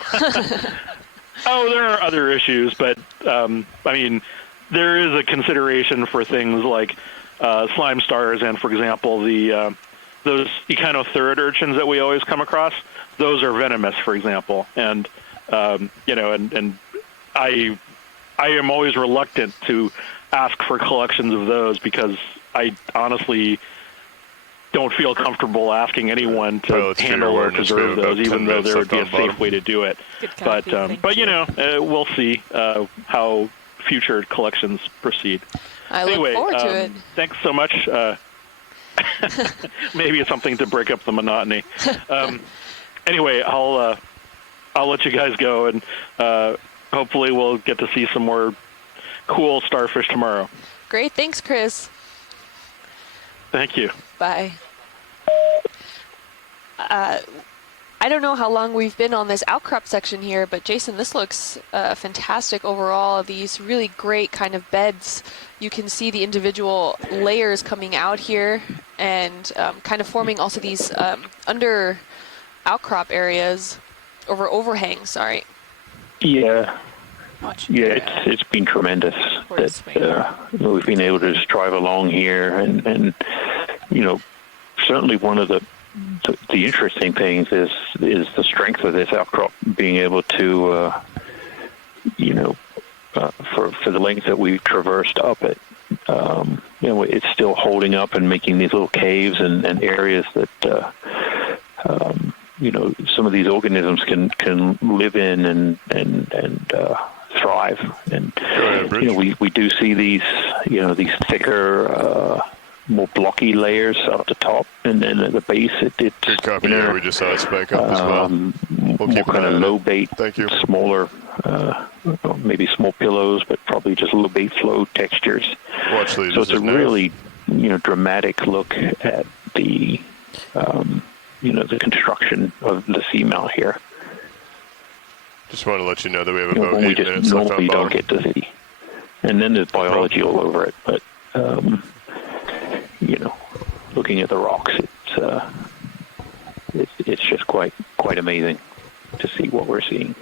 Oh, there are other issues, but there is a consideration for things like slime stars and, for example, those echinotherid urchins that we always come across. Those are venomous, for example, and I am always reluctant to ask for collections of those because I honestly don't feel comfortable asking anyone to handle or preserve those, even though there would be a safe way to do it. But we'll see how future collections proceed. I look forward to it. Thanks so much. Maybe it's something to break up the monotony. Anyway, I'll let you guys go, and hopefully we'll get to see some more cool starfish tomorrow. Great. Thanks, Chris. Thank you. Bye. I don't know how long we've been on this outcrop section here, but Jason, this looks fantastic overall. These really great kind of beds. You can see the individual layers coming out here and kind of forming also these under outcrop areas, overhangs, sorry. Yeah. Yeah, it's been tremendous that we've been able to just drive along here, and certainly one of the interesting things is the strength of this outcrop being able to for the length that we've traversed up it, it's still holding up and making these little caves and areas that some of these organisms can live in and thrive. And we do see these these thicker, more blocky layers up the top, and then at the base it's good copy. Yeah, we just saw it spike up as well. More kind of low bait, smaller, maybe small pillows, but probably just low bait flow textures. Watch these. So it's a really dramatic look at the the construction of the seamount here. Just want to let you know that we have about we 8 just minutes left on normally bottom. don't get to see. And then there's biology all over it, but looking at the rocks, it's just quite amazing to see what we're seeing.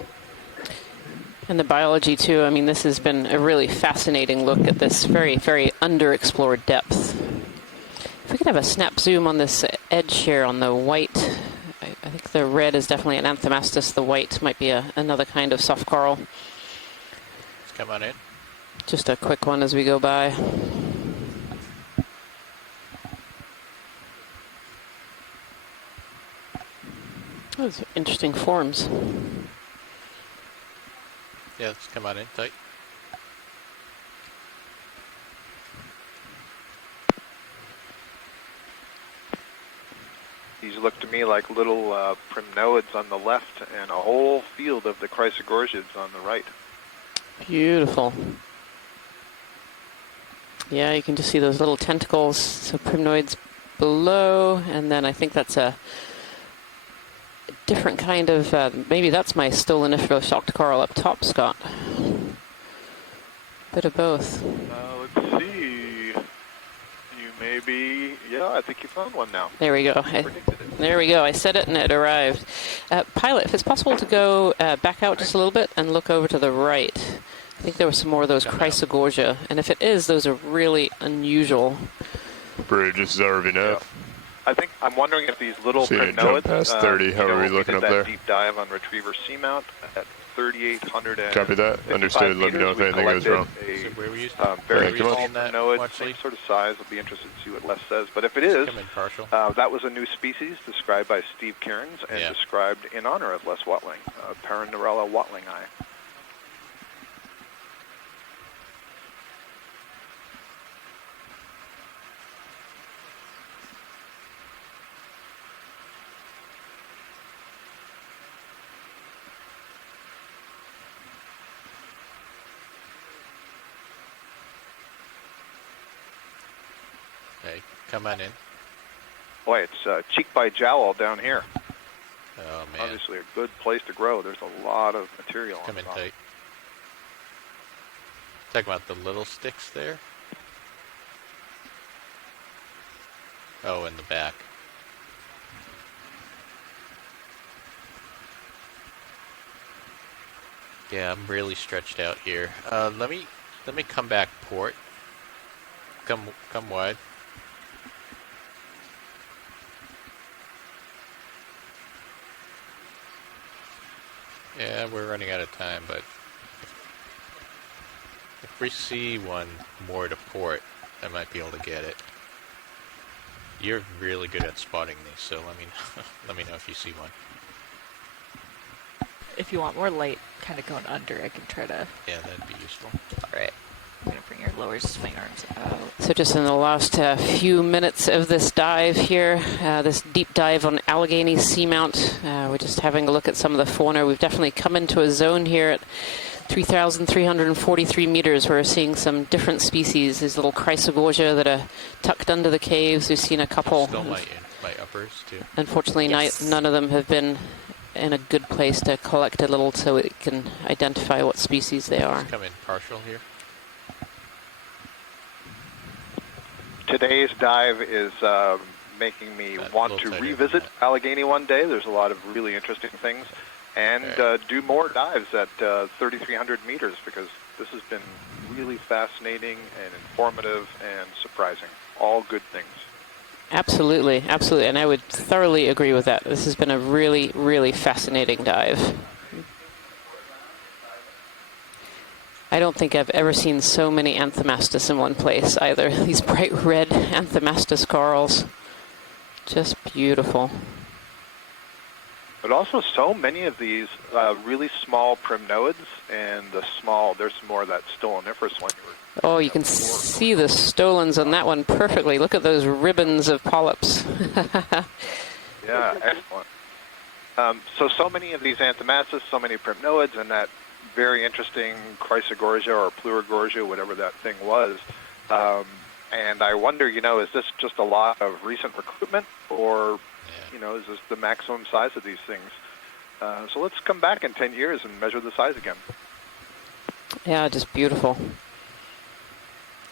And the biology too. I mean, this has been a really fascinating look at this very, very underexplored depth. If we could have a snap zoom on this edge here on the white, I think the red is definitely an Anthomastus. The white might be another kind of soft coral. Let's come on in. Just a quick one as we go by. Those are interesting forms. Yeah, let's come on in tight. These look to me like little primnoids on the left and a whole field of the chrysogorgiids on the right. Beautiful. Yeah, you can just see those little tentacles, so primnoids below, and then I think that's a different kind of, maybe that's my stoloniferous shocked coral up top, Scott. Bit of both. Let's see. You may be, yeah, I think you found one now. There we go. There we go. I said it and it arrived. Pilot, if it's possible to go back out just a little bit and look over to the right. I think there were some more of those Chrysogorgia, and if it is, those are really unusual. Bridge, this is RVNF. Yeah. I think I'm wondering if these little See it primnoids. jump past 30. How are we looking up that there? Deep dive on Retriever Seamount at 3,800. Copy that. Understood. Let me know if anything goes wrong. Where we used very come on. small primnoid, same sort of size. I'll be interested to see what Les says. But if it is, that was a new species described by Steve Cairns and described in honor of Les Watling, Paraneurella watlingi. Okay, come on in. Boy, it's cheek by jowl down here. Oh, man. Obviously a good place to grow. There's a lot of material. Come in tight. Talk about the little sticks there. Oh, in the back. Yeah, I'm really stretched out here. Let me come back port. Come wide. Yeah, we're running out of time, but if we see one more to port, I might be able to get it. You're really good at spotting these, so let me know if you see one. If you want more light kind of going under, I can try to... Yeah, that'd be useful. Alright. I'm going to bring your lower swing arms out. So just in the last few minutes of this dive here, this deep dive on Allegheny Seamount, we're just having a look at some of the fauna. We've definitely come into a zone here at 3,343 meters. We're seeing some different species. These little Chrysogorgia that are tucked under the caves. We've seen a couple. Still my uppers, too. Unfortunately, none of them have been in a good place to collect a little so it can identify what species they are. Let's come in partial here. Today's dive is making me want to revisit Allegheny one day. There's a lot of really interesting things. And do more dives at 3,300 meters because this has been really fascinating and informative and surprising. All good things. Absolutely, absolutely. And I would thoroughly agree with that. This has been a really, really fascinating dive. I don't think I've ever seen so many Anthomastus in one place either. These bright red Anthomastus corals. Just beautiful. But also so many of these really small primnoids, and there's more of that stoloniferous one. Oh, you can see the stolons on that one perfectly. Look at those ribbons of polyps. Yeah, excellent. So many of these Anthomastus, so many primnoids, and that very interesting Chrysogorgia or Pleurogorgia, whatever that thing was. And I wonder, is this just a lot of recent recruitment, or is this the maximum size of these things? So let's come back in 10 years and measure the size again. Yeah, just beautiful. All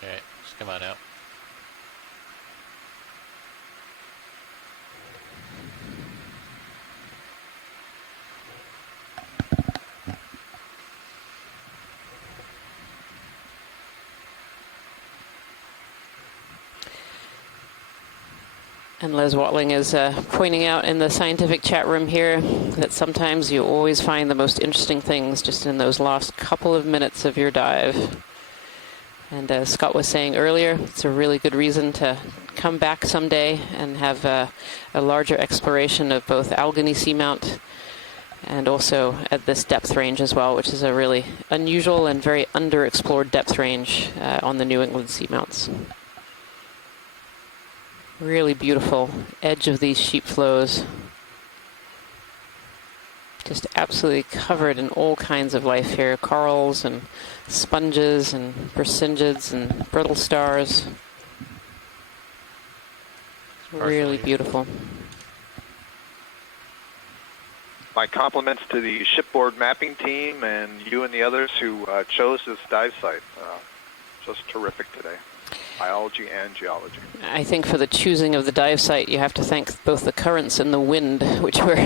right, just come on out. And Les Watling is pointing out in the scientific chat room here that sometimes you always find the most interesting things just in those last couple of minutes of your dive. And as Scott was saying earlier, it's a really good reason to come back someday and have a larger exploration of both Allegheny Seamount and also at this depth range as well, which is a really unusual and very underexplored depth range on the New England Seamounts. Really beautiful edge of these sheep flows. Just absolutely covered in all kinds of life here. Corals and sponges and persingids and brittle stars. Really beautiful. My compliments to the shipboard mapping team and you and the others who chose this dive site. Just terrific today. Biology and geology. I think for the choosing of the dive site, you have to thank both the currents and the wind, which were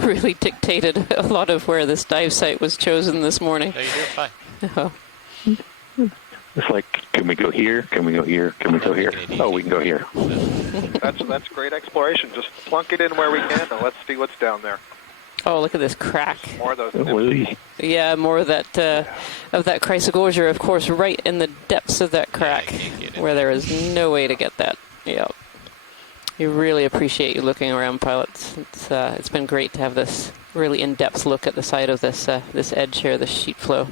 really dictated a lot of where this dive site was chosen this morning. No, you do fine. Oh. It's like, can we go here? Can we go here? Can we go here? Oh, we can go here. That's great exploration. Just plunk it in where we can, and let's see what's down there. Oh, look at this crack. More of those. Yeah, more of that chrysogorgia, of course, right in the depths of that crack, where there is no way to get that. Yeah. You really appreciate you looking around, pilots. It's been great to have this really in-depth look at the side of this this edge here, this sheet flow.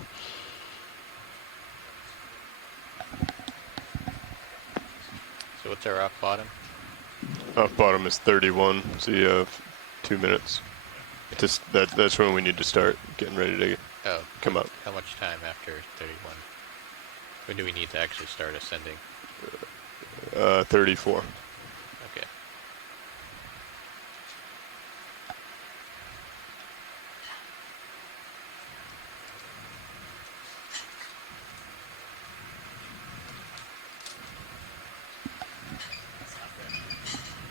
So what's our rock bottom? Off bottom is 31, so you have 2 minutes. Just that's when we need to start getting ready to come up. How much time after 31? When do we need to actually start ascending? 34. Okay.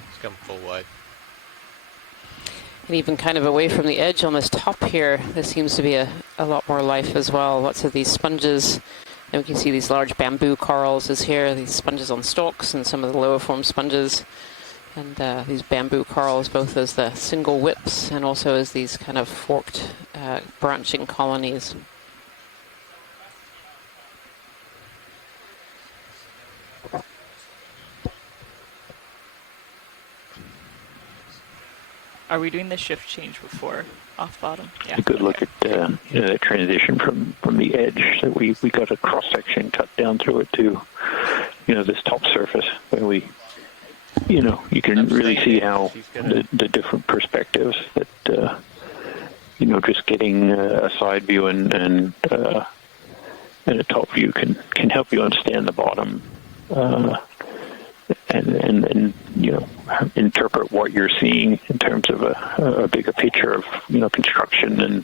Let's come full wide. And even kind of away from the edge on this top here, there seems to be a lot more life as well. Lots of these sponges. And we can see these large bamboo corals is here, these sponges on stalks and some of the lower form sponges. And these bamboo corals, both as the single whips and also as these kind of forked branching colonies. Are we doing the shift change before off bottom? Yeah. A good look at the transition from the edge that we got a cross section cut down through it to this top surface where we you can really see how the different perspectives that just getting a side view and a top view can help you understand the bottom. And interpret what you're seeing in terms of a bigger picture of construction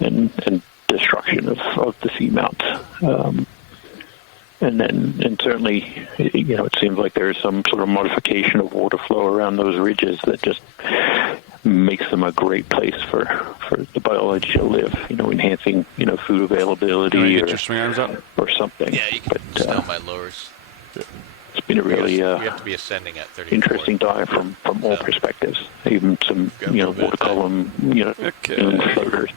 and destruction of the seamount, and certainly it seems like there's some sort of modification of water flow around those ridges that just makes them a great place for the biology to live. Enhancing food availability or something. Yeah, you can smell my lowers. It's been a really we have to be ascending at 34. Interesting dive from all perspectives. Even some water column floaters.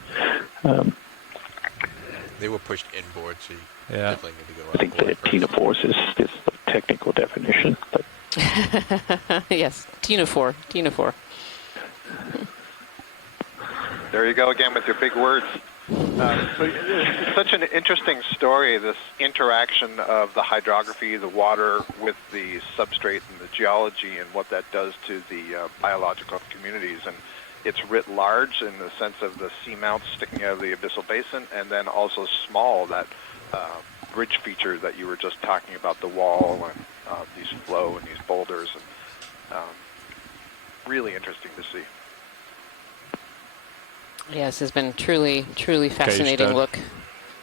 They were pushed inboard, so you definitely need to go. I think the TINA force is the technical definition. But yes, TINA 4. There you go again with your big words. So it's such an interesting story, this interaction of the hydrography, the water with the substrate and the geology and what that does to the biological communities. And it's writ large in the sense of the seamounts sticking out of the abyssal basin, and then also small, that ridge feature that you were just talking about, the wall and these flow and these boulders. And really interesting to see. Yes, it's been truly fascinating look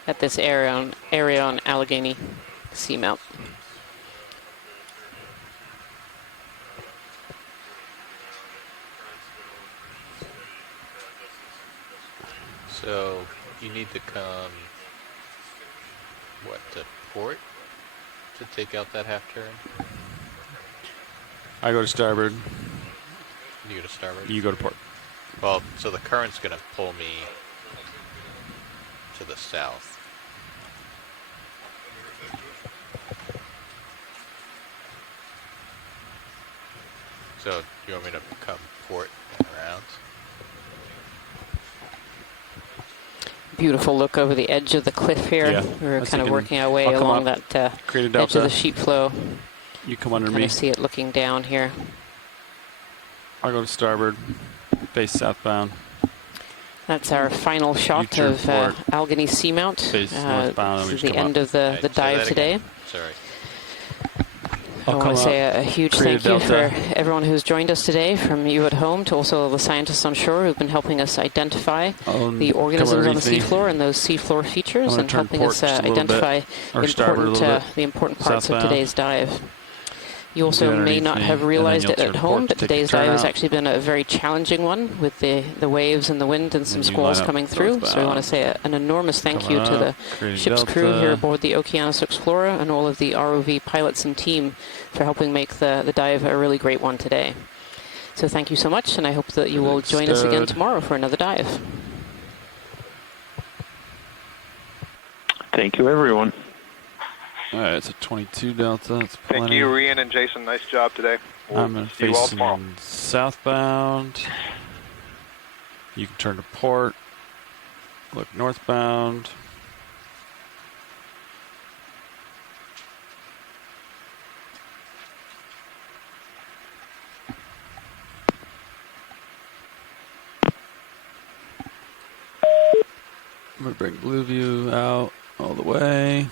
at this area on Allegheny Seamount. So you need to come, to port to take out that half turn? I go to starboard. You go to starboard? You go to port. Well, so the current's going to pull me to the south. So, do you want me to come port and around? Beautiful look over the edge of the cliff here. Yeah. We're kind of working our way along that edge of the sheet flow. You come under me. Kind of see it looking down here. I'll go to starboard, face southbound. That's our final shot U-turn of port. Allegheny Seamount. Face northbound, and we This is just the come end up. of the Say dive that today. again. Sorry. I I'll want come to say up, a huge create thank a you delta. for everyone who's joined us today, from you at home to also the scientists on shore who've been helping us identify the organisms on the seafloor and those seafloor features, I'm and gonna turn helping port us just a little bit, identify or starboard a little bit, the important parts of southbound. today's dive. You Be also may underneath not me, have and then realized you'll it at turn home, port but to take the today's dive has turnout. actually been a very challenging one with the waves and the wind and some And you squalls line up coming through. So we northbound. want to say an enormous thank Coming you to the up, creating ship's crew delta. here aboard the Okeanos Explorer and all of the ROV pilots and team for helping make the dive a really great one today. So thank you so much, and I hope that you will join us again tomorrow for another dive. Thank you, everyone. All right, it's a 22 delta. That's Thank plenty. you, Rian and Jason. Nice job today. We'll I'm going to see you all face tomorrow. southbound. You can turn to port. Look northbound. I'm going to bring blue view out all the way.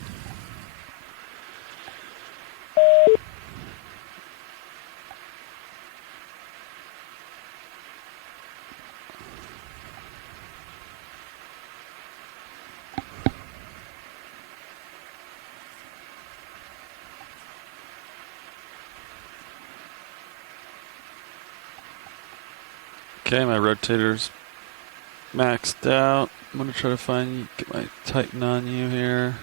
Okay, my rotator's maxed out. I'm going to try to get my Titan on you here.